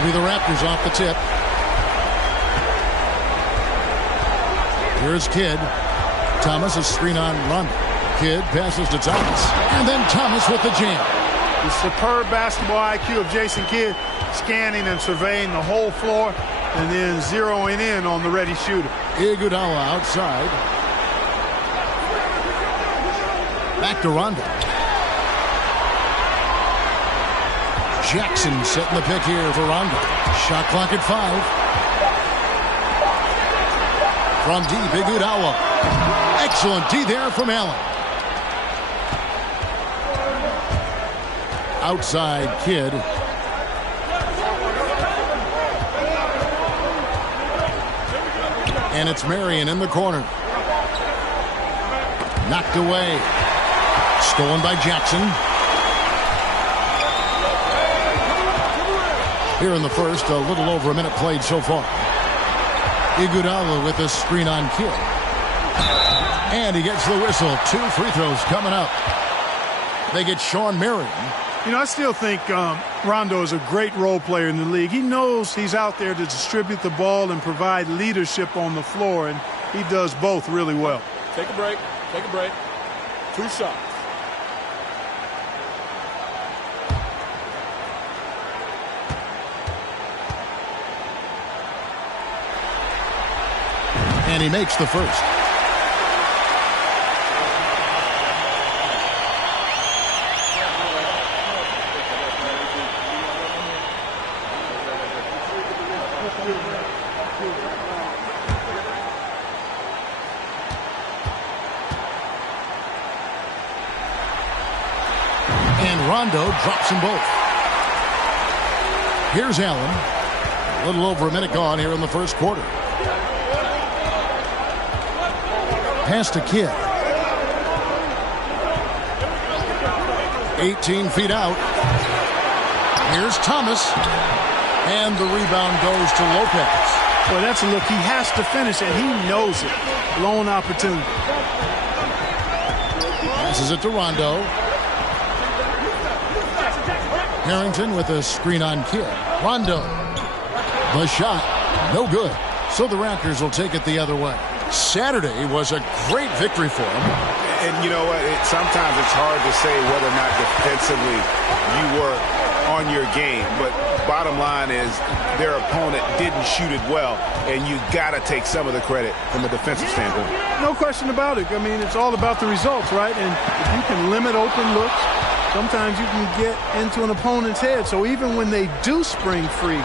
It'll be the Raptors off the tip. Here's Kidd. Thomas is screen on Rondo. Kidd passes to Thomas. And then Thomas with the jam. The superb basketball IQ of Jason Kidd, scanning and surveying the whole floor and then zeroing in on the ready shooter. Iguodala outside. Back to Rondo. Jackson setting the pick here for Rondo. Shot clock at 5. From deep, Iguodala. Excellent D there from Allen. Outside Kidd. And it's Marion in the corner. Knocked away. Stolen by Jackson. Here in the first, a little over a minute played so far. Iguodala with a screen on Kidd. And he gets the whistle. 2 free throws coming up. They get Sean Marion. You know, I still think Rondo is a great role player in the league. He knows he's out there to distribute the ball and provide leadership on the floor, and he does both really well. Take a break. Take a break. 2 shots. And he makes the first. And Rondo drops them both. Here's Allen. A little over a minute gone here in the first quarter. Pass to Kidd. 18 feet out. Here's Thomas. And the rebound goes to Lopez. Well, that's a look. He has to finish, and he knows it. Blown opportunity. Passes it to Rondo. Harrington with a screen on Kidd. Rondo. The shot. No good. So the Raptors will take it the other way. Saturday was a great victory for them. And you know what? Sometimes it's hard to say whether or not defensively you were on your game. But bottom line is their opponent didn't shoot it well, and you got to take some of the credit from a defensive standpoint. No question about it. I mean, it's all about the results, right? And if you can limit open looks, sometimes you can get into an opponent's head. So even when they do spring free,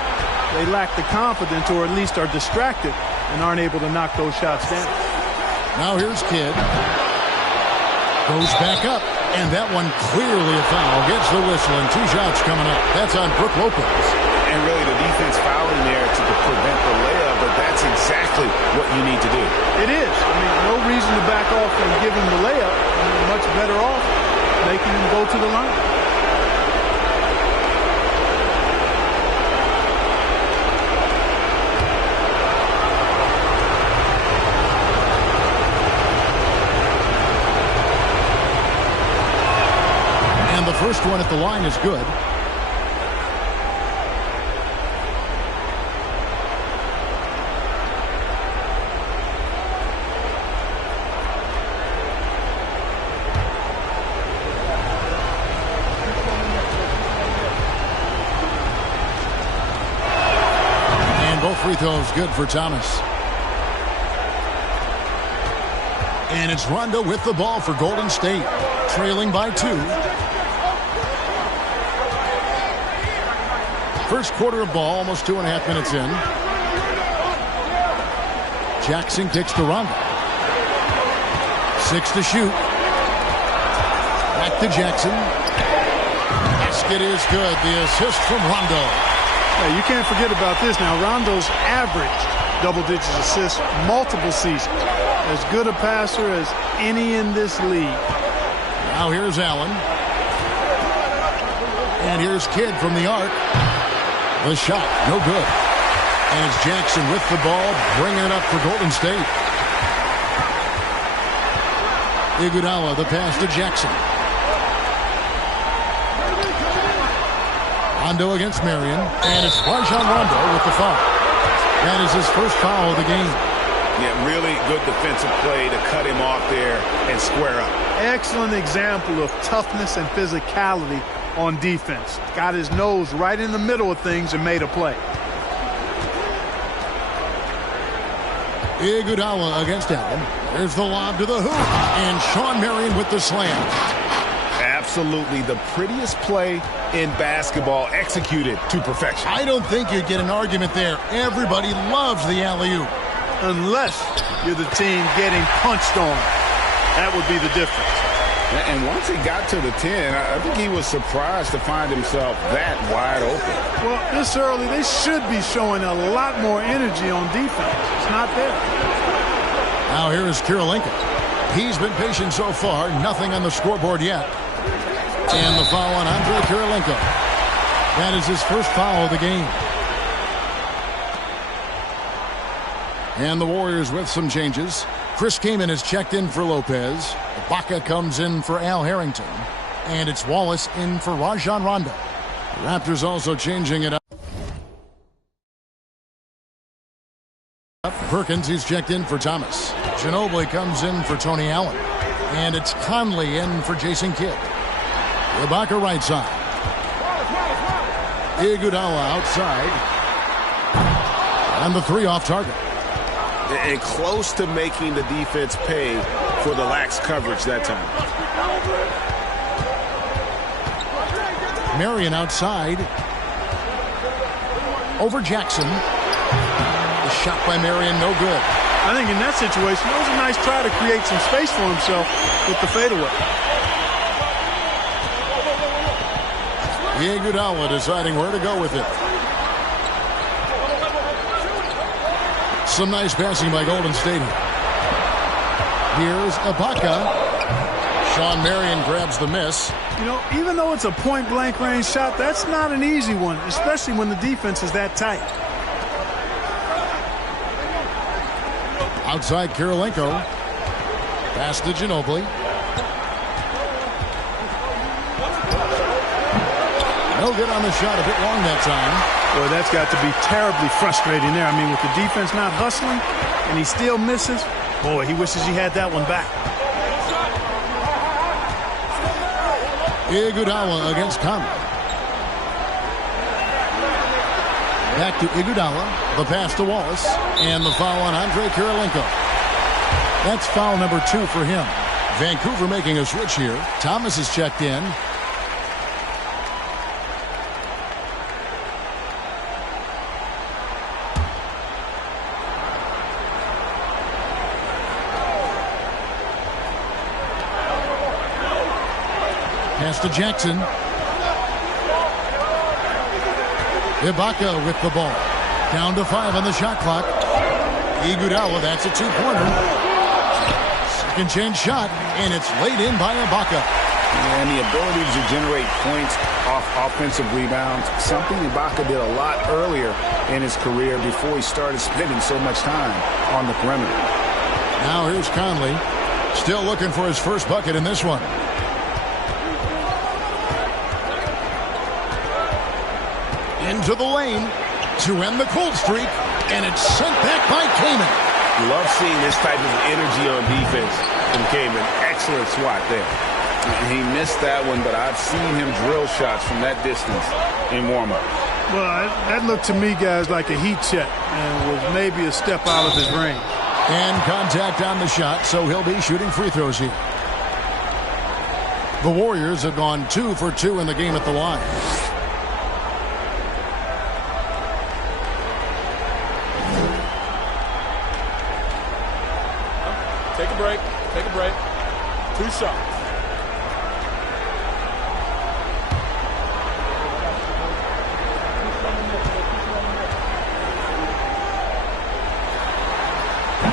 they lack the confidence or at least are distracted and aren't able to knock those shots down. Now here's Kidd. Goes back up. And that one clearly a foul. Gets the whistle and 2 shots coming up. That's on Brook Lopez. And really the defense fouling there to prevent the layup, but that's exactly what you need to do. It is. I mean, no reason to back off and give him the layup. I mean, much better off making him go to the line. First one at the line is good. And both free throws good for Thomas. And it's Rondo with the ball for Golden State, trailing by 2. First quarter of ball, almost 2.5 minutes in. Jackson kicks to Rondo. 6 to shoot. Back to Jackson. Basket is good. The assist from Rondo. Hey, you can't forget about this now. Rondo's averaged double-digit assists multiple seasons. As good a passer as any in this league. Now here's Allen. And here's Kidd from the arc. The shot, no good. And it's Jackson with the ball, bringing it up for Golden State. Iguodala, the pass to Jackson. On Rondo against Marion, and it's Rajon Rondo with the foul. That is his first foul of the game. Yeah, really good defensive play to cut him off there and square up. Excellent example of toughness and physicality on defense. Got his nose right in the middle of things and made a play. Iguodala against Allen. There's the lob to the hoop, and Shawn Marion with the slam. Absolutely the prettiest play in basketball, executed to perfection. I don't think you'd get an argument there. Everybody loves the alley-oop. Unless you're the team getting punched on. That would be the difference. And once he got to the 10, I think he was surprised to find himself that wide open. Well, this early, they should be showing a lot more energy on defense. It's not there. Now here is Kirilenko. He's been patient so far. Nothing on the scoreboard yet. And the foul on Andre Kirilenko. That is his first foul of the game. And the Warriors with some changes. Chris Kaman is checked in for Lopez. Ibaka comes in for Al Harrington. And it's Wallace in for Rajon Rondo. The Raptors also changing it up. Perkins, he's checked in for Thomas. Ginobili comes in for Tony Allen. And it's Conley in for Jason Kidd. Ibaka right side. Iguodala outside. And the three off target. And close to making the defense pay for the lax coverage that time. Marion outside. Over Jackson. The shot by Marion, no good. I think in that situation, it was a nice try to create some space for himself with the fadeaway. Iguodala deciding where to go with it. Some nice passing by Golden State here. Here's Ibaka. Shawn Marion grabs the miss. You know, even though it's a point-blank range shot, that's not an easy one, especially when the defense is that tight. Outside Kirilenko. Pass to Ginobili. No good on the shot, a bit long that time. Boy, that's got to be terribly frustrating there. I mean, with the defense not hustling and he still misses, boy, he wishes he had that one back. Iguodala against Conley. Back to Iguodala. The pass to Wallace. And the foul on Andre Kirilenko. That's foul number 2 for him. Vancouver making a switch here. Thomas is checked in. Pass to Jackson. Ibaka with the ball. Down to 5 on the shot clock. Iguodala, that's a two-pointer. Second change shot, and it's laid in by Ibaka. And the ability to generate points off offensive rebounds, something Ibaka did a lot earlier in his career before he started spending so much time on the perimeter. Now here's Conley. Still looking for his first bucket in this one. Into the lane to end the cold streak, and it's sent back by Kaman. Love seeing this type of energy on defense from Kaman. Excellent swat there. He missed that one, but I've seen him drill shots from that distance in warm-up. Well, that looked to me, guys, like a heat check and was maybe a step out of his range. And contact on the shot, so he'll be shooting free throws here. The Warriors have gone 2 for 2 in the game at the line. Take a break. Take a break. 2 shots.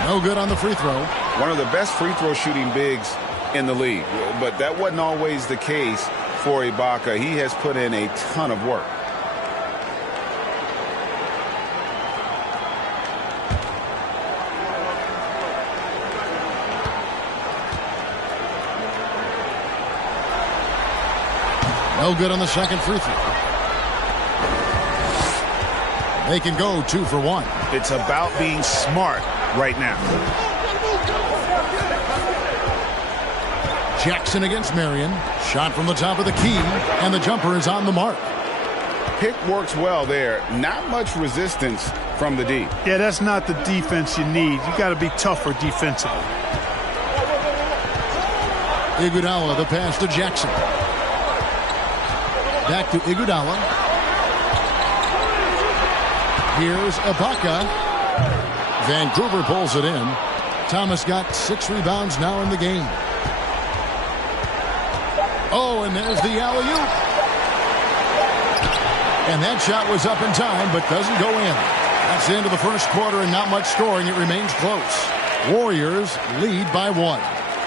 No good on the free throw. One of the best free throw shooting bigs in the league. But that wasn't always the case for Ibaka. He has put in a ton of work. No good on the second free throw. They can go 2 for 1. It's about being smart right now. Jackson against Marion. Shot from the top of the key, and the jumper is on the mark. Pick works well there. Not much resistance from the D. Yeah, that's not the defense you need. You got to be tougher defensively. Iguodala, the pass to Jackson. Back to Iguodala. Here's Ibaka. Vancouver pulls it in. Thomas got 6 rebounds now in the game. Oh, and there's the alley-oop. And that shot was up in time, but doesn't go in. That's the end of the first quarter, and not much scoring. It remains close. Warriors lead by 1.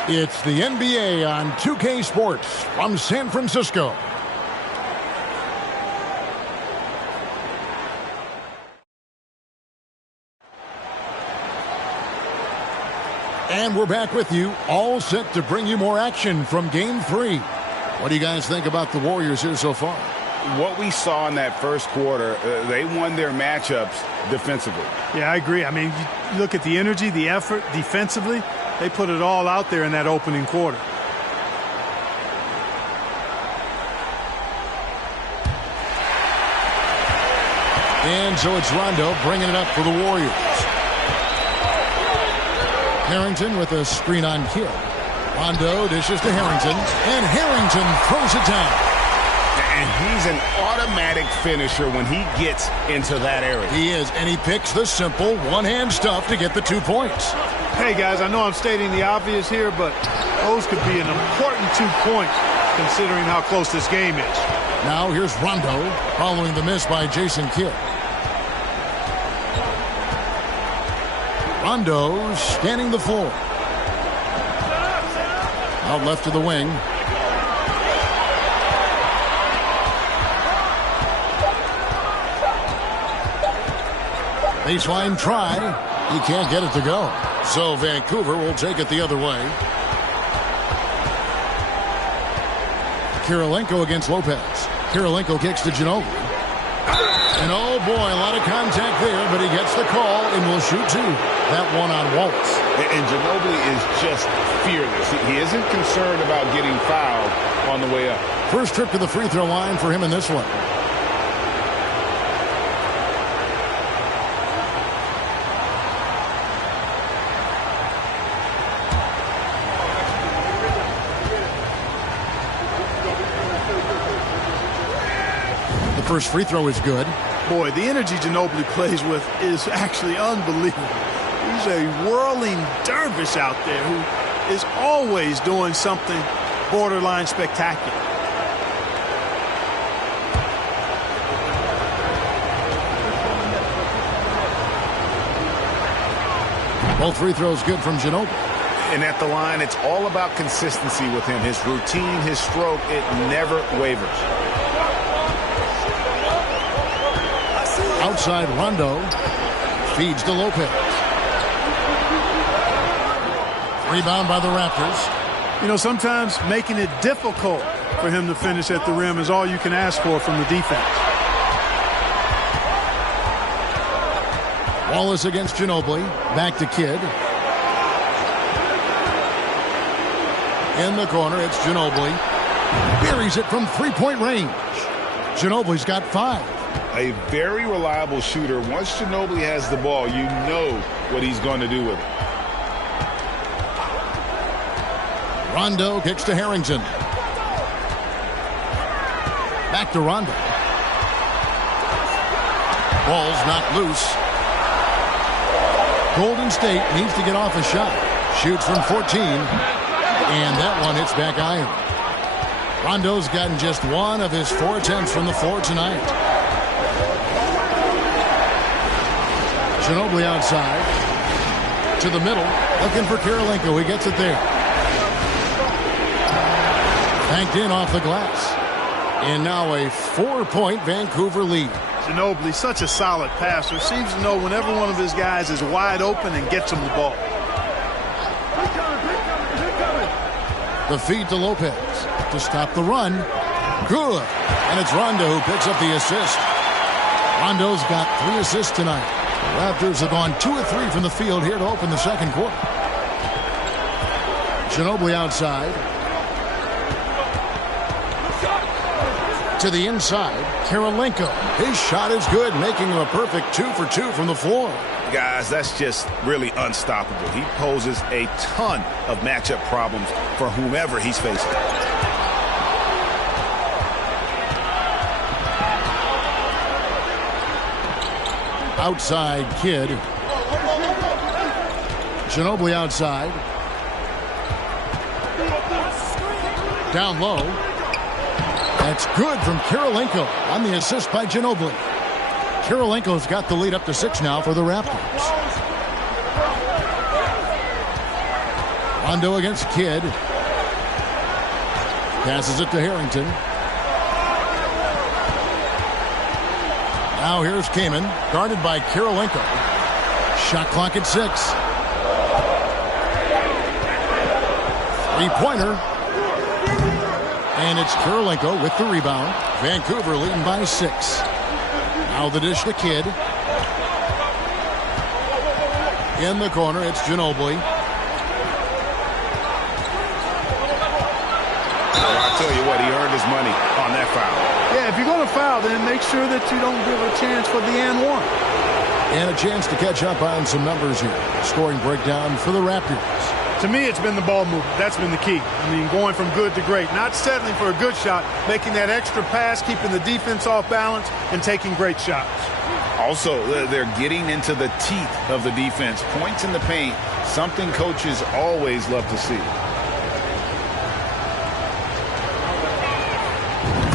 It's the NBA on 2K Sports from San Francisco. And we're back with you, all set to bring you more action from Game 3. What do you guys think about the Warriors here so far? What we saw in that first quarter, they won their matchups defensively. Yeah, I agree. I mean, you look at the energy, the effort defensively. They put it all out there in that opening quarter. And so it's Rondo bringing it up for the Warriors. Harrington with a screen on Kidd. Rondo dishes to Harrington, and Harrington throws it down. And he's an automatic finisher when he gets into that area. He is, and he picks the simple one-hand stuff to get the 2 points. Hey, guys, I know I'm stating the obvious here, but those could be an important 2 points considering how close this game is. Now here's Rondo following the miss by Jason Kidd. Rondo scanning the floor. Out left to the wing. Baseline try. He can't get it to go. So Vancouver will take it the other way. Kirilenko against Lopez. Kirilenko kicks to Ginobili. And oh boy, a lot of contact there, but he gets the call and will shoot 2. That one on Wallace. And Ginobili is just fearless. He isn't concerned about getting fouled on the way up. First trip to the free throw line for him in this one. The first free throw is good. Boy, the energy Ginobili plays with is actually unbelievable. He's a whirling dervish out there who is always doing something borderline spectacular. Both free throws good from Ginobili. And at the line, it's all about consistency with him. His routine, his stroke, it never wavers. Outside Rondo feeds to Lopez. Rebound by the Raptors. You know, sometimes making it difficult for him to finish at the rim is all you can ask for from the defense. Wallace against Ginobili. Back to Kidd. In the corner, it's Ginobili. Buries it from three-point range. Ginobili's got 5. A very reliable shooter. Once Ginobili has the ball, you know what he's going to do with it. Rondo kicks to Harrington. Back to Rondo. Ball's knocked loose. Golden State needs to get off a shot. Shoots from 14. And that one hits back iron. Rondo's gotten just 1 of his 4 attempts from the floor tonight. Ginobili outside. To the middle. Looking for Kirilenko. He gets it there. Banked in off the glass. And now a 4-point Vancouver lead. Ginobili, such a solid passer. Seems to know whenever one of his guys is wide open and gets him the ball. The feed to Lopez to stop the run. Good. And it's Rondo who picks up the assist. Rondo's got 3 assists tonight. The Raptors have gone 2 of 3 from the field here to open the second quarter. Ginobili outside. To the inside. Kirilenko. His shot is good, making him a perfect 2 for 2 from the floor. Guys, that's just really unstoppable. He poses a ton of matchup problems for whomever he's facing. Outside Kidd. Ginobili outside. Down low. That's good from Kirilenko on the assist by Ginobili. Kirilenko's got the lead up to 6 now for the Raptors. Rondo against Kidd. Passes it to Harrington. Now here's Kaman, guarded by Kirilenko. Shot clock at 6. 3-pointer. And it's Kirilenko with the rebound. Vancouver leading by 6. Now the dish to Kidd. In the corner, it's Ginobili. I'll tell you what, he earned his money on that foul. Yeah, if you're going to foul, then make sure that you don't give a chance for the and one. And a chance to catch up on some numbers here. Scoring breakdown for the Raptors. To me, it's been the ball movement. That's been the key. I mean, going from good to great. Not settling for a good shot, making that extra pass, keeping the defense off balance, and taking great shots. Also, they're getting into the teeth of the defense. Points in the paint, something coaches always love to see.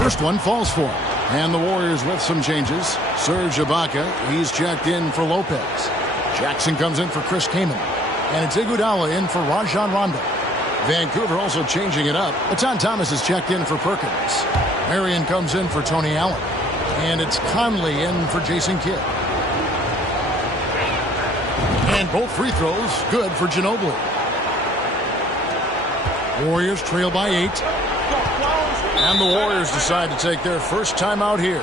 First one falls for him. And the Warriors with some changes. Serge Ibaka, he's checked in for Lopez. Jackson comes in for Chris Kaman. And it's Iguodala in for Rajon Rondo. Vancouver also changing it up. Matan Thomas is checked in for Perkins. Marion comes in for Tony Allen. And it's Conley in for Jason Kidd. And both free throws good for Ginobili. Warriors trail by 8. And the Warriors decide to take their first time out here.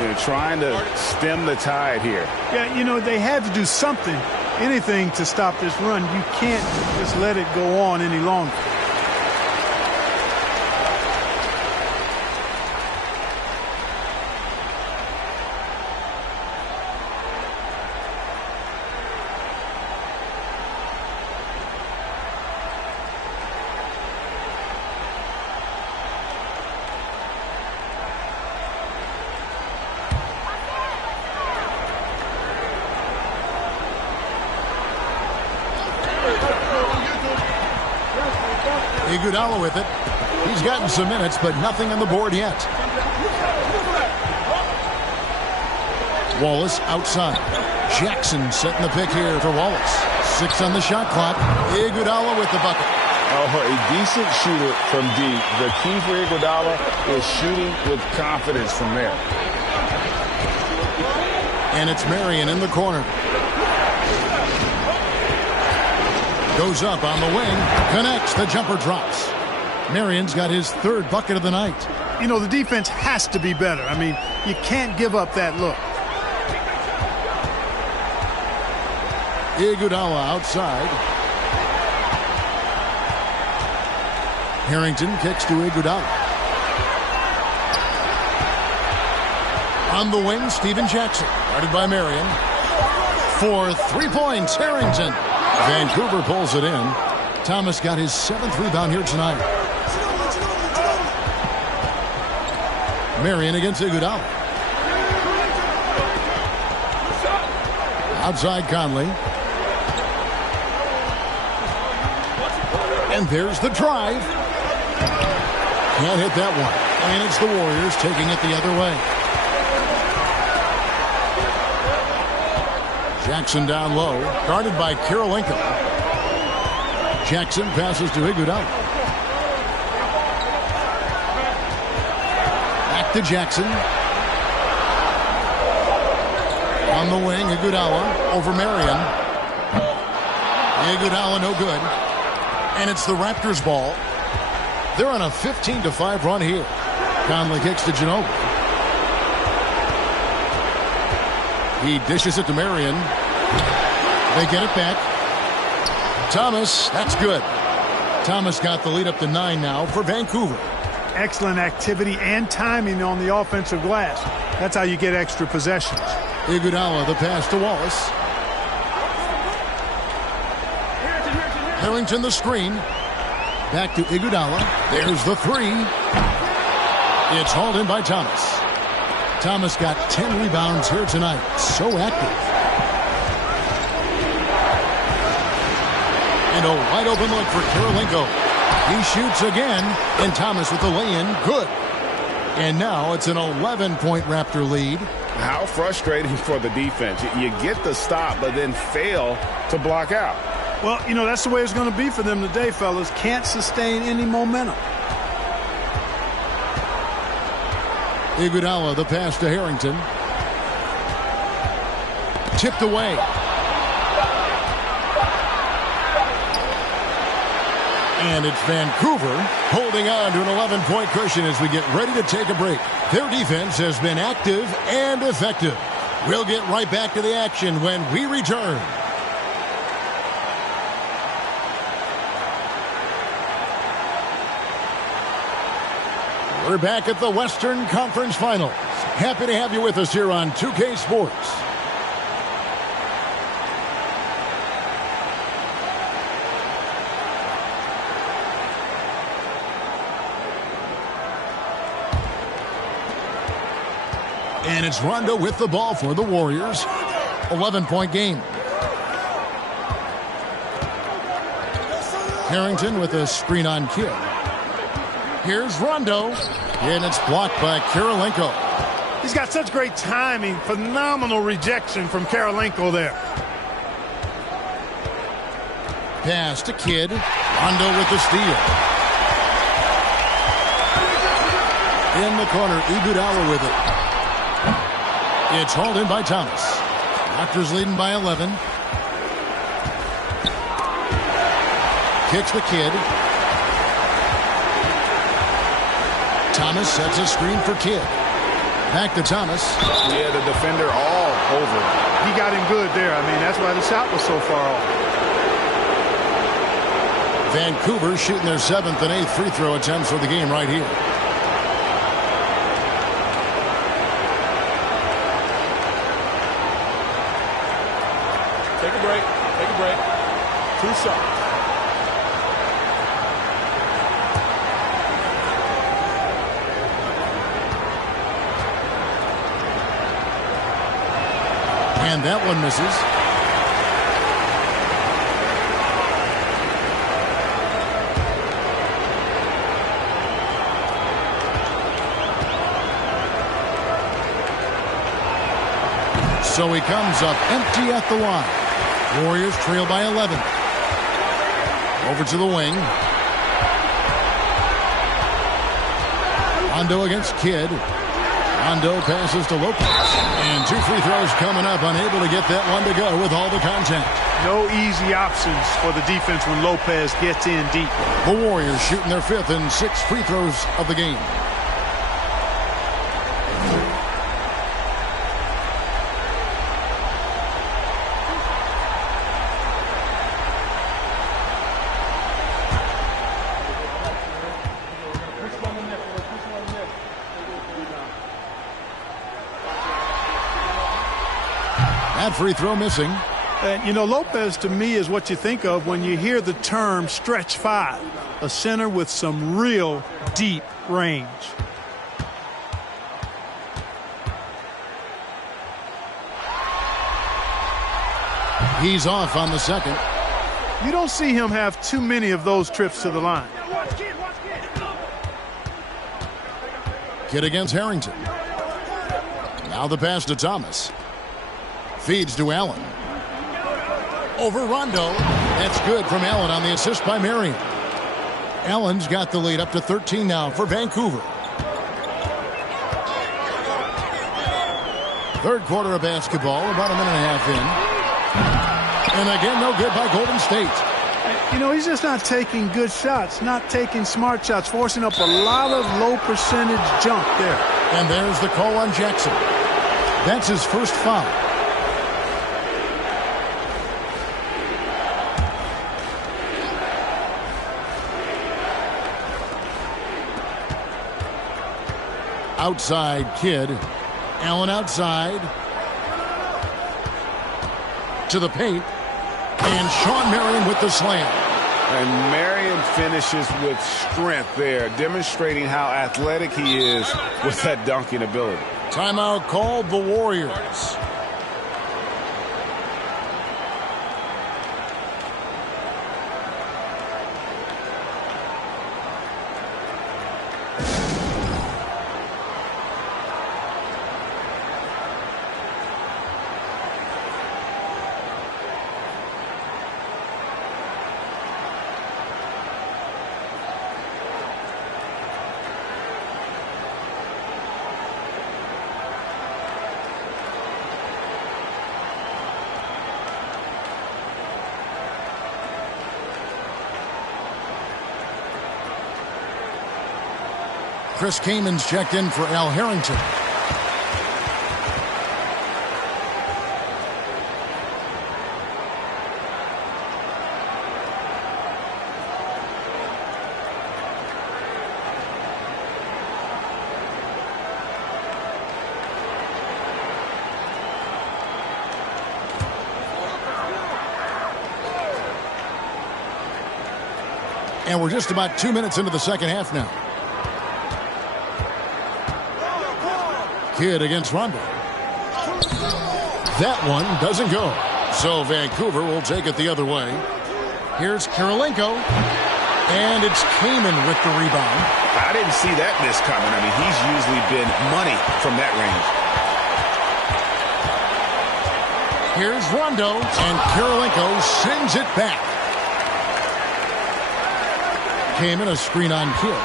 They're trying to stem the tide here. Yeah, you know, they had to do something, anything to stop this run. You can't just let it go on any longer. Iguodala with it. He's gotten some minutes, but nothing on the board yet. Wallace outside. Jackson setting the pick here for Wallace. 6 on the shot clock. Iguodala with the bucket. Oh, a decent shooter from deep. The key for Iguodala is shooting with confidence from there. And it's Marion in the corner. Goes up on the wing. Connects. The jumper drops. Marion's got his 3rd bucket of the night. You know, the defense has to be better. I mean, you can't give up that look. Iguodala outside. Harrington kicks to Iguodala. On the wing, Steven Jackson. Guarded by Marion. For 3 points, Harrington. Vancouver pulls it in. Thomas got his 7th rebound here tonight. Marion against Iguodala. Outside Conley. And there's the drive. Can't hit that one. And it's the Warriors taking it the other way. Jackson down low, guarded by Kirilenko. Jackson passes to Iguodala. Back to Jackson. On the wing, Iguodala over Marion. Iguodala no good. And it's the Raptors ball. They're on a 15-5 run here. Conley kicks to Ginobili. He dishes it to Marion. They get it back. Thomas, that's good. Thomas got the lead up to 9 now for Vancouver. Excellent activity and timing on the offensive glass. That's how you get extra possessions. Iguodala, the pass to Wallace. Harrington, the screen. Back to Iguodala. There's the 3. It's hauled in by Thomas. Thomas got 10 rebounds here tonight. So active. And a wide open look for Kirilenko. He shoots again, and Thomas with the lay-in. Good. And now it's an 11-point Raptor lead. How frustrating for the defense. You get the stop, but then fail to block out. Well, you know, that's the way it's going to be for them today, fellas. Can't sustain any momentum. Iguodala, the pass to Harrington. Tipped away. And it's Vancouver holding on to an 11-point cushion as we get ready to take a break. Their defense has been active and effective. We'll get right back to the action when we return. We're back at the Western Conference Finals. Happy to have you with us here on 2K Sports. And it's Rondo with the ball for the Warriors. 11-point game. Harrington with a screen on Kidd. Here's Rondo. And it's blocked by Kirilenko. He's got such great timing. Phenomenal rejection from Kirilenko there. Pass to Kidd. Rondo with the steal. In the corner, Iguodala with it. It's hauled in by Thomas. Raptors leading by 11. Kicks the Kidd. Thomas sets a screen for Kidd. Back to Thomas. Yeah, the defender all over. He got him good there. I mean, that's why the shot was so far off. Vancouver shooting their 7th and 8th free throw attempts for the game right here. Take a break. Take a break. 2 shots. And that one misses. So he comes up empty at the line. Warriors trail by 11. Over to the wing. Rondo against Kidd. Rondo passes to Lopez. And 2 free throws coming up. Unable to get that one to go with all the contact. No easy options for the defense when Lopez gets in deep. The Warriors shooting their 5th and 6th free throws of the game. That free throw missing. You know, Lopez to me is what you think of when you hear the term stretch 5. A center with some real deep range. He's off on the second. You don't see him have too many of those trips to the line. Kidd against Harrington. Now the pass to Thomas. Feeds to Allen. Over Rondo. That's good from Allen on the assist by Marion. Allen's got the lead up to 13 now for Vancouver. Third quarter of basketball, about a minute and a half in. And again, no good by Golden State. You know, he's just not taking good shots, not taking smart shots, forcing up a lot of low percentage jump there. And there's the call on Jackson. That's his first foul. Outside Kidd. Allen outside. To the paint. And Sean Marion with the slam. And Marion finishes with strength there, demonstrating how athletic he is with that dunking ability. Timeout called the Warriors. Chris Kamen's checked in for Al Harrington. And we're just about 2 minutes into the second half now. Kidd against Rondo. That one doesn't go. So Vancouver will take it the other way. Here's Kirilenko. And it's Kaman with the rebound. I didn't see that miss coming. I mean, he's usually been money from that range. Here's Rondo. And Kirilenko sends it back. Kaman a screen on Kidd.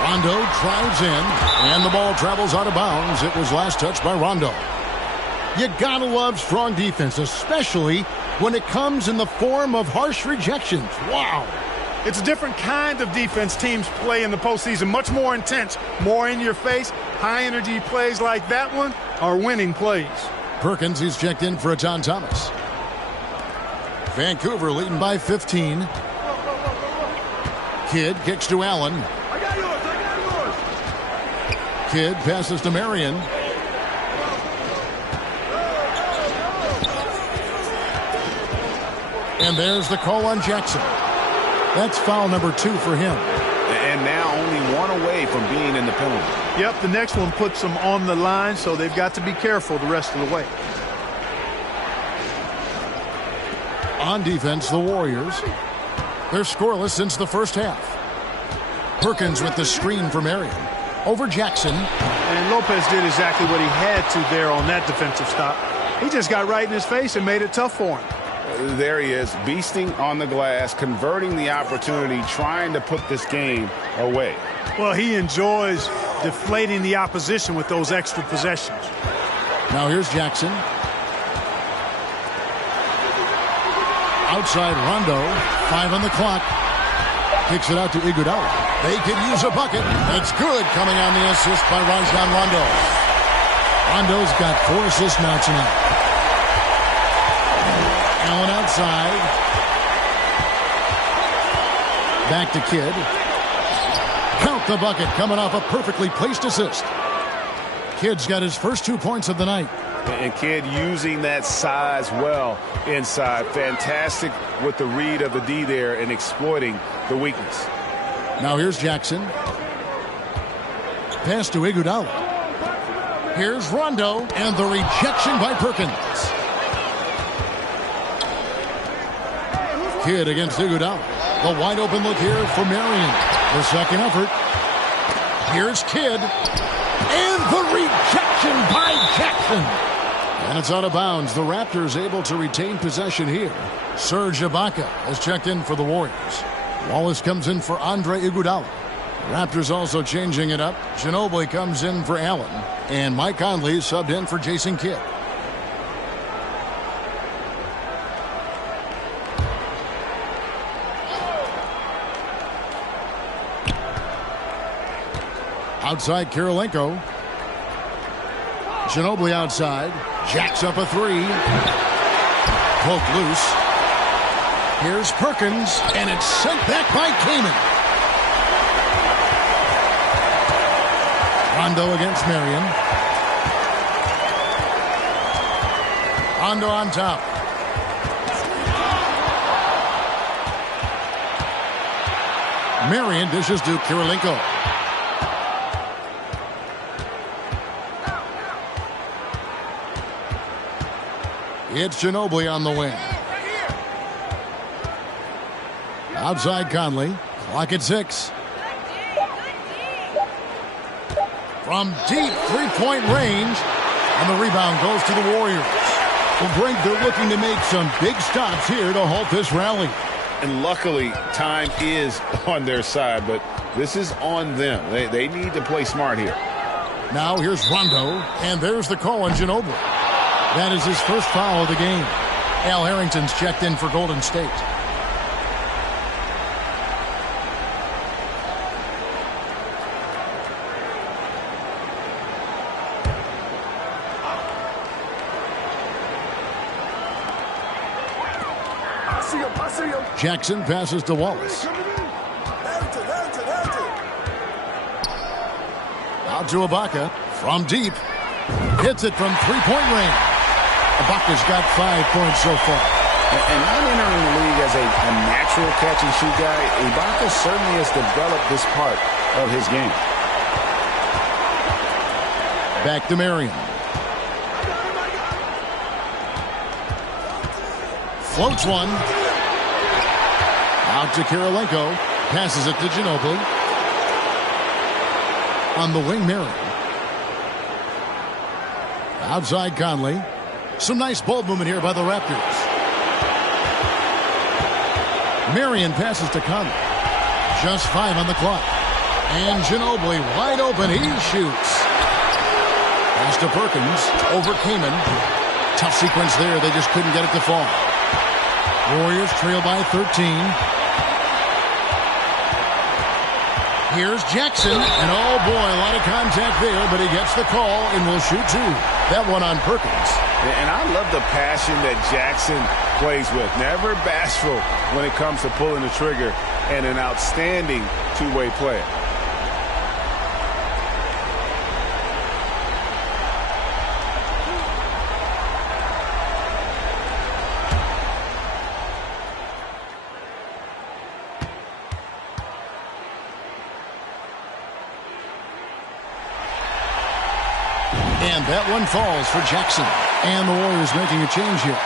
Rondo drives in, and the ball travels out of bounds. It was last touched by Rondo. You gotta love strong defense, especially when it comes in the form of harsh rejections. Wow. It's a different kind of defense teams play in the postseason. Much more intense, more in your face. High-energy plays like that one are winning plays. Perkins, he's checked in for John Thomas. Vancouver leading by 15. Kidd kicks to Allen. Kidd passes to Marion. And there's the call on Jackson. That's foul number 2 for him. And now only one away from being in the penalty. Yep, the next one puts them on the line, so they've got to be careful the rest of the way. On defense, the Warriors. They're scoreless since the first half. Perkins with the screen for Marion. Over Jackson. And Lopez did exactly what he had to there on that defensive stop. He just got right in his face and made it tough for him. There he is, beasting on the glass, converting the opportunity, trying to put this game away. Well, he enjoys deflating the opposition with those extra possessions. Now here's Jackson. Outside Rondo. 5 on the clock. Kicks it out to Iguodala. They could use a bucket. It's good, coming on the assist by Rajon Rondo. Rondo's got 4 assists now tonight. Allen outside. Back to Kidd. Count the bucket, coming off a perfectly placed assist. Kidd's got his first 2 points of the night. And Kidd using that size well inside. Fantastic with the read of the D there and exploiting the weakness. Now here's Jackson. Pass to Iguodala. Here's Rondo, and the rejection by Perkins. Kidd against Iguodala. The wide open look here for Marion. The second effort. Here's Kidd. And the rejection by Jackson. And it's out of bounds. The Raptors able to retain possession here. Serge Ibaka has checked in for the Warriors. Wallace comes in for Andre Iguodala. Raptors also changing it up. Ginobili comes in for Allen. And Mike Conley subbed in for Jason Kidd. Outside Kirilenko. Ginobili outside. Jacks up a 3. Poke loose. Here's Perkins, and it's sent back by Kaman. Rondo against Marion. Rondo on top. Marion dishes to Kirilenko. It's Ginobili on the wing. Outside Conley. Clock at 6. From deep three-point range. And the rebound goes to the Warriors. Well, Brink, they're looking to make some big stops here to halt this rally. And luckily, time is on their side, but this is on them. They need to play smart here. Now here's Rondo, and there's the call on Ginobili. That is his first foul of the game. Al Harrington's checked in for Golden State. Jackson passes to Wallace. Out to Ibaka from deep. Hits it from three-point range. Ibaka's got 5 points so far. And not entering the league as a natural catch-and-shoot guy, Ibaka certainly has developed this part of his game. Back to Marion. Floats one. Out to Kirilenko. Passes it to Ginobili. On the wing, Marion. Outside Conley. Some nice ball movement here by the Raptors. Marion passes to Conley. Just 5 on the clock. And Ginobili wide open. He shoots. Pass to Perkins. Over Kaman. Tough sequence there. They just couldn't get it to fall. Warriors trail by 13. Here's Jackson, and oh boy, a lot of contact there, but he gets the call and will shoot 2. That one on Perkins. And I love the passion that Jackson plays with. Never bashful when it comes to pulling the trigger, and an outstanding two-way player. And that one falls for Jackson. And the Warriors making a change here.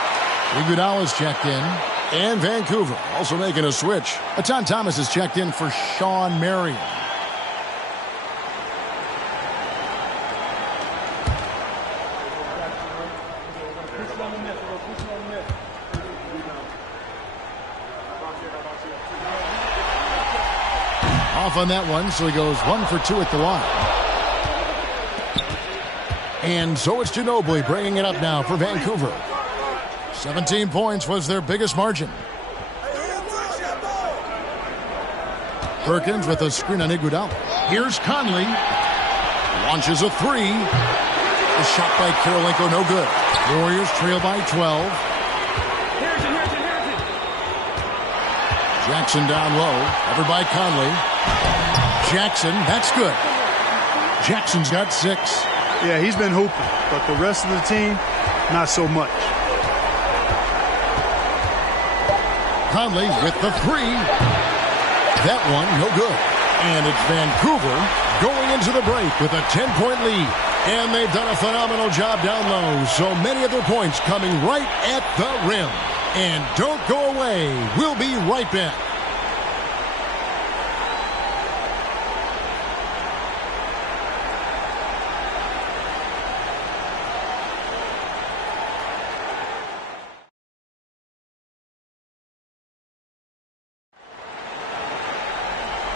Iguodala's checked in. And Vancouver also making a switch. Atan Thomas is checked in for Sean Marion. Off on that one, so he goes 1 for 2 at the line. And so it's Ginobili bringing it up now for Vancouver. 17 points was their biggest margin. Perkins with a screen on Iguodala. Here's Conley. Launches a 3. The shot by Kirilenko, no good. Warriors trail by 12. Jackson down low. Covered by Conley. Jackson, that's good. Jackson's got 6. Yeah, he's been hooping, but the rest of the team, not so much. Conley with the 3. That one, no good. And it's Vancouver going into the break with a 10-point lead. And they've done a phenomenal job down low. So many of their points coming right at the rim. And don't go away. We'll be right back.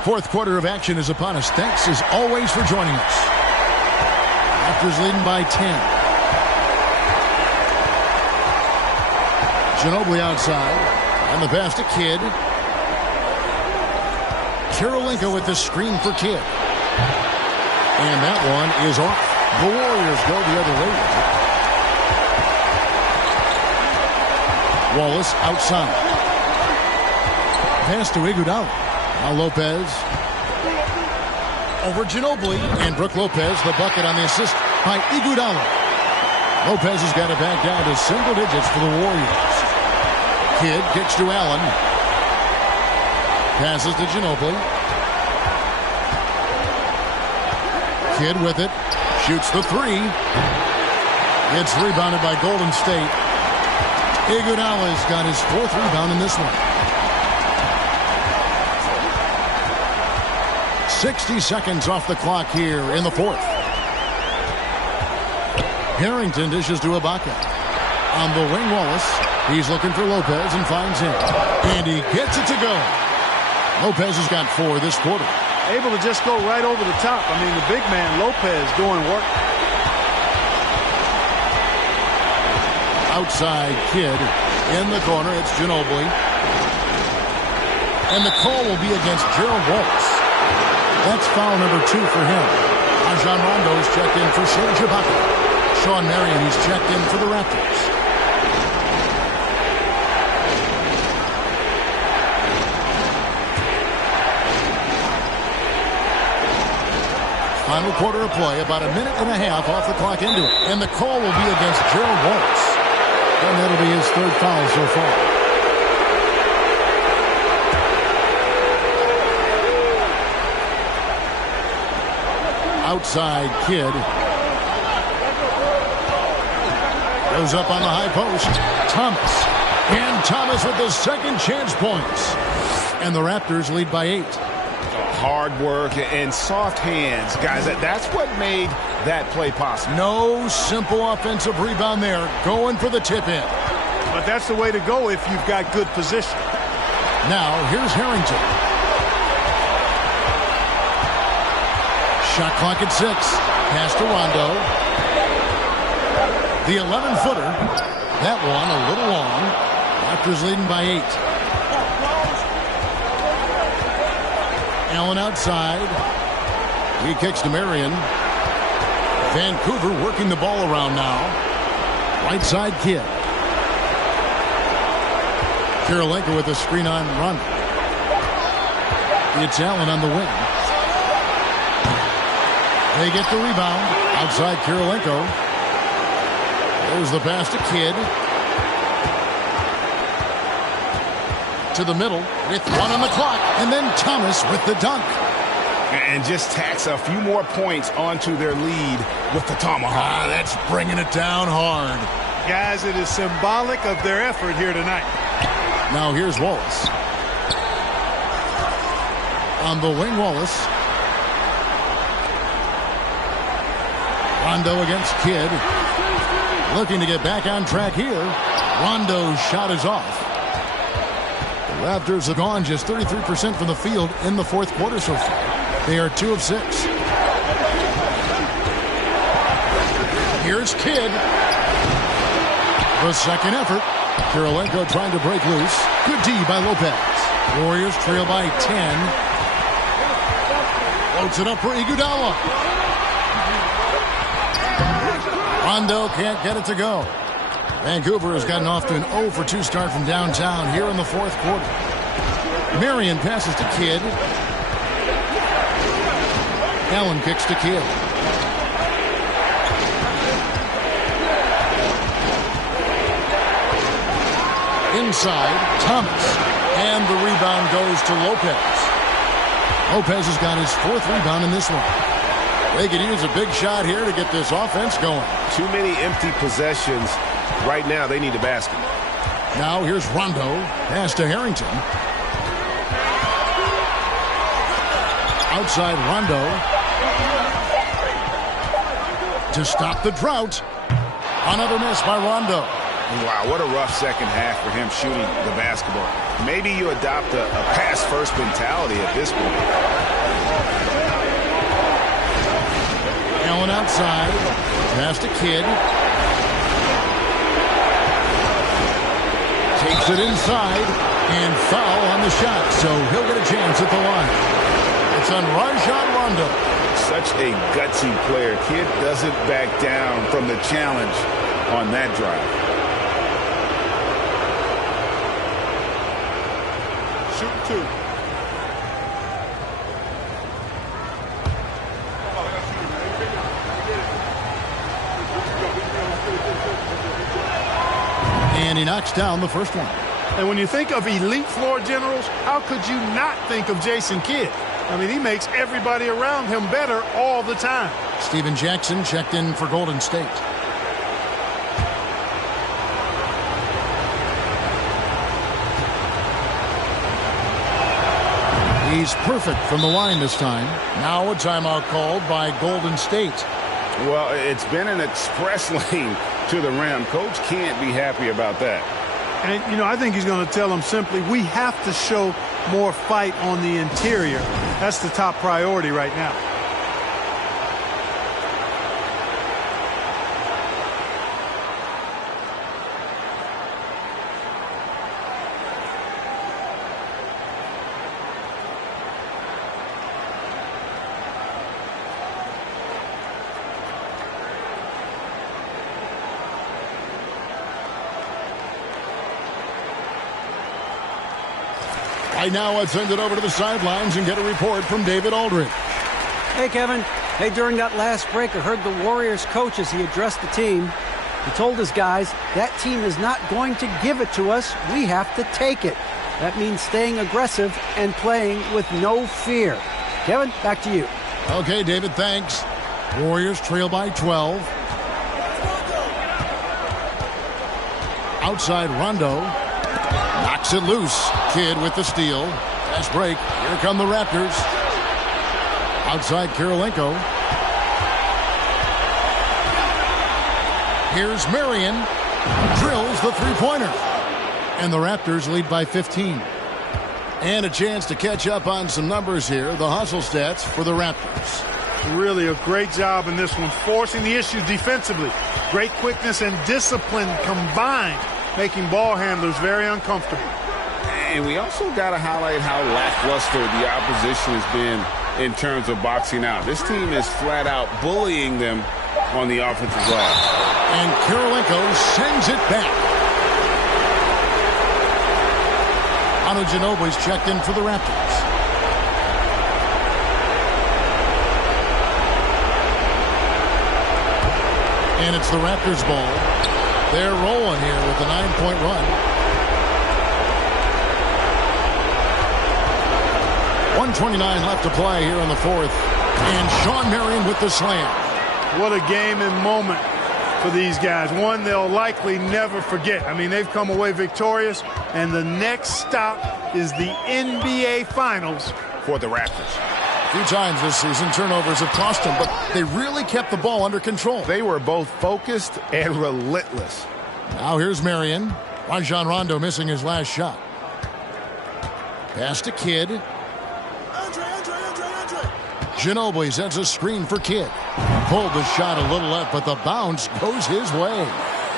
Fourth quarter of action is upon us. Thanks as always for joining us. Raptors leading by 10. Ginobili outside. And the pass to Kidd. Kirilenko with the screen for Kidd. And that one is off. The Warriors go the other way. Wallace outside. Pass to Iguodala. Now Lopez. Over Ginobili, and Brook Lopez, the bucket on the assist by Iguodala. Lopez has got it back down to single digits for the Warriors. Kidd kicks to Allen. Passes to Ginobili. Kidd with it. Shoots the three. It's rebounded by Golden State. Iguodala's got his 4th rebound in this one. 60 seconds off the clock here in the 4th. Harrington dishes to Ibaka. On the wing, Wallace. He's looking for Lopez and finds him. And he gets it to go. Lopez has got 4 this quarter. Able to just go right over the top. I mean, the big man, Lopez, doing work. Outside Kidd. In the corner, it's Ginobili. And the call will be against Gerald Wallace. That's foul number 2 for him. Rajon Rondo's checked in for Serge Ibaka. Sean Marion, he's checked in for the Raptors. Final quarter of play, about a minute and a half off the clock into it. And the call will be against Gerald Wallace. And that'll be his 3rd foul so far. Outside Kidd. Goes up on the high post. Thomas. And Thomas with the second chance points. And the Raptors lead by 8. Hard work and soft hands, guys. That's what made that play possible. No simple offensive rebound there. Going for the tip-in. But that's the way to go if you've got good position. Now, here's Harrington. Shot clock at 6. Pass to Rondo. The 11-footer. That one a little long. Raptors leading by 8. Allen outside. He kicks to Marion. Vancouver working the ball around now. Right side Kidd. Kirilenko with a screen on Rondo. It's Allen on the wing. They get the rebound. Outside Kirilenko. There's the pass to Kidd. To the middle with 1 on the clock. And then Thomas with the dunk. And just tacks a few more points onto their lead with the tomahawk. That's bringing it down hard. Guys, it is symbolic of their effort here tonight. Now here's Wallace. On the wing, Wallace. Rondo against Kidd. Looking to get back on track here. Rondo's shot is off. The Raptors have gone just 33% from the field in the 4th quarter so far. They are 2 of 6. Here's Kidd. The second effort. Kirilenko trying to break loose. Good D by Lopez. Warriors trail by 10. Floats it up for Iguodala. Rondo can't get it to go. Vancouver has gotten off to an 0 for 2 start from downtown here in the 4th quarter. Marion passes to Kidd. Allen kicks to Kidd. Inside, Thomas. And the rebound goes to Lopez. Lopez has got his 4th rebound in this one. They could use a big shot here to get this offense going. Too many empty possessions. Right now, they need a basket. Now here's Rondo. Pass to Harrington. Outside Rondo. To stop the drought. Another miss by Rondo. Wow, what a rough second half for him shooting the basketball. Maybe you adopt a pass-first mentality at this point. Allen outside. Pass to Kidd. Takes it inside. And foul on the shot. So he'll get a chance at the line. It's on Rajon Rondo. Such a gutsy player. Kidd doesn't back down from the challenge on that drive. Shooting 2. And he knocks down the first one. And when you think of elite floor generals, how could you not think of Jason Kidd? I mean, he makes everybody around him better all the time. Steven Jackson checked in for Golden State. He's perfect from the line this time. Now a timeout called by Golden State. Well, it's been an express lane to the rim. Coach can't be happy about that. And, you know, I think he's going to tell them simply, we have to show more fight on the interior. That's the top priority right now. Right now, let's send it over to the sidelines and get a report from David Aldridge. Hey, Kevin. Hey, during that last break, I heard the Warriors coach as he addressed the team. He told his guys, that team is not going to give it to us. We have to take it. That means staying aggressive and playing with no fear. Kevin, back to you. Okay, David, thanks. Warriors trail by 12. Outside Rondo. Knocks it loose. Kidd with the steal. Fast break. Here come the Raptors. Outside Kirilenko. Here's Marion. Drills the three-pointer. And the Raptors lead by 15. And a chance to catch up on some numbers here. The hustle stats for the Raptors. Really a great job in this one, forcing the issues defensively. Great quickness and discipline combined, making ball handlers very uncomfortable. And we also got to highlight how lackluster the opposition has been in terms of boxing out. This team is flat out bullying them on the offensive glass. And Kirilenko sends it back. Manu Ginobili's checked in for the Raptors. And it's the Raptors' ball. They're rolling here with a 9-point run. 1:29 left to play here in the fourth. And Shawn Marion with the slam. What a game and moment for these guys. One they'll likely never forget. I mean, they've come away victorious, and the next stop is the NBA Finals for the Raptors. A few times this season, turnovers have cost them, but they really kept the ball under control. They were both focused and relentless. Now here's Marion. Rajon Rondo missing his last shot. Pass to Kidd. Ginobili sends a screen for Kidd. Pulled the shot a little left, but the bounce goes his way.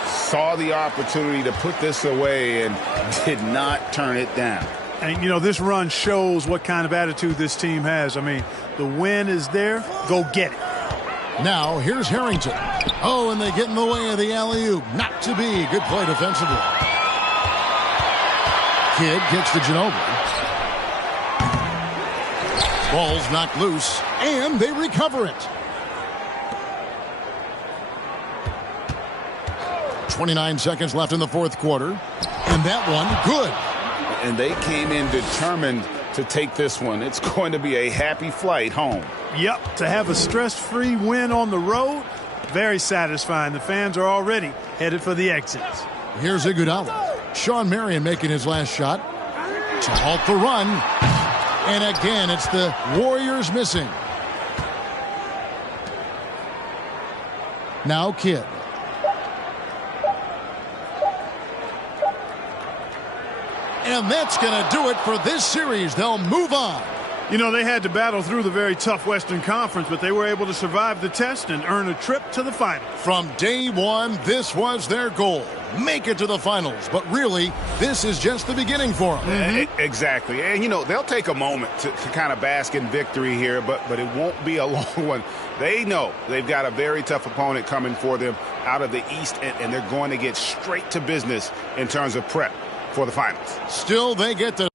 Saw the opportunity to put this away and did not turn it down. And, you know, this run shows what kind of attitude this team has. I mean, the win is there. Go get it. Now, here's Harrington. Oh, and they get in the way of the alley-oop. Not to be. Good play defensively. Kidd kicks to Ginobili. Ball's knocked loose, and they recover it. 29 seconds left in the fourth quarter. And that one, good. And they came in determined to take this one. It's going to be a happy flight home. Yep, to have a stress-free win on the road, very satisfying. The fans are already headed for the exits. Here's Iguodala. Shawn Marion making his last shot to halt the run. And again, it's the Warriors missing. Now Kidd. And that's going to do it for this series. They'll move on. You know, they had to battle through the very tough Western Conference, but they were able to survive the test and earn a trip to the finals. From day one, this was their goal. Make it to the finals. But really, this is just the beginning for them. Exactly. And, you know, they'll take a moment to kind of bask in victory here, but it won't be a long one. They know they've got a very tough opponent coming for them out of the East, and they're going to get straight to business in terms of prep for the finals. Still, they get the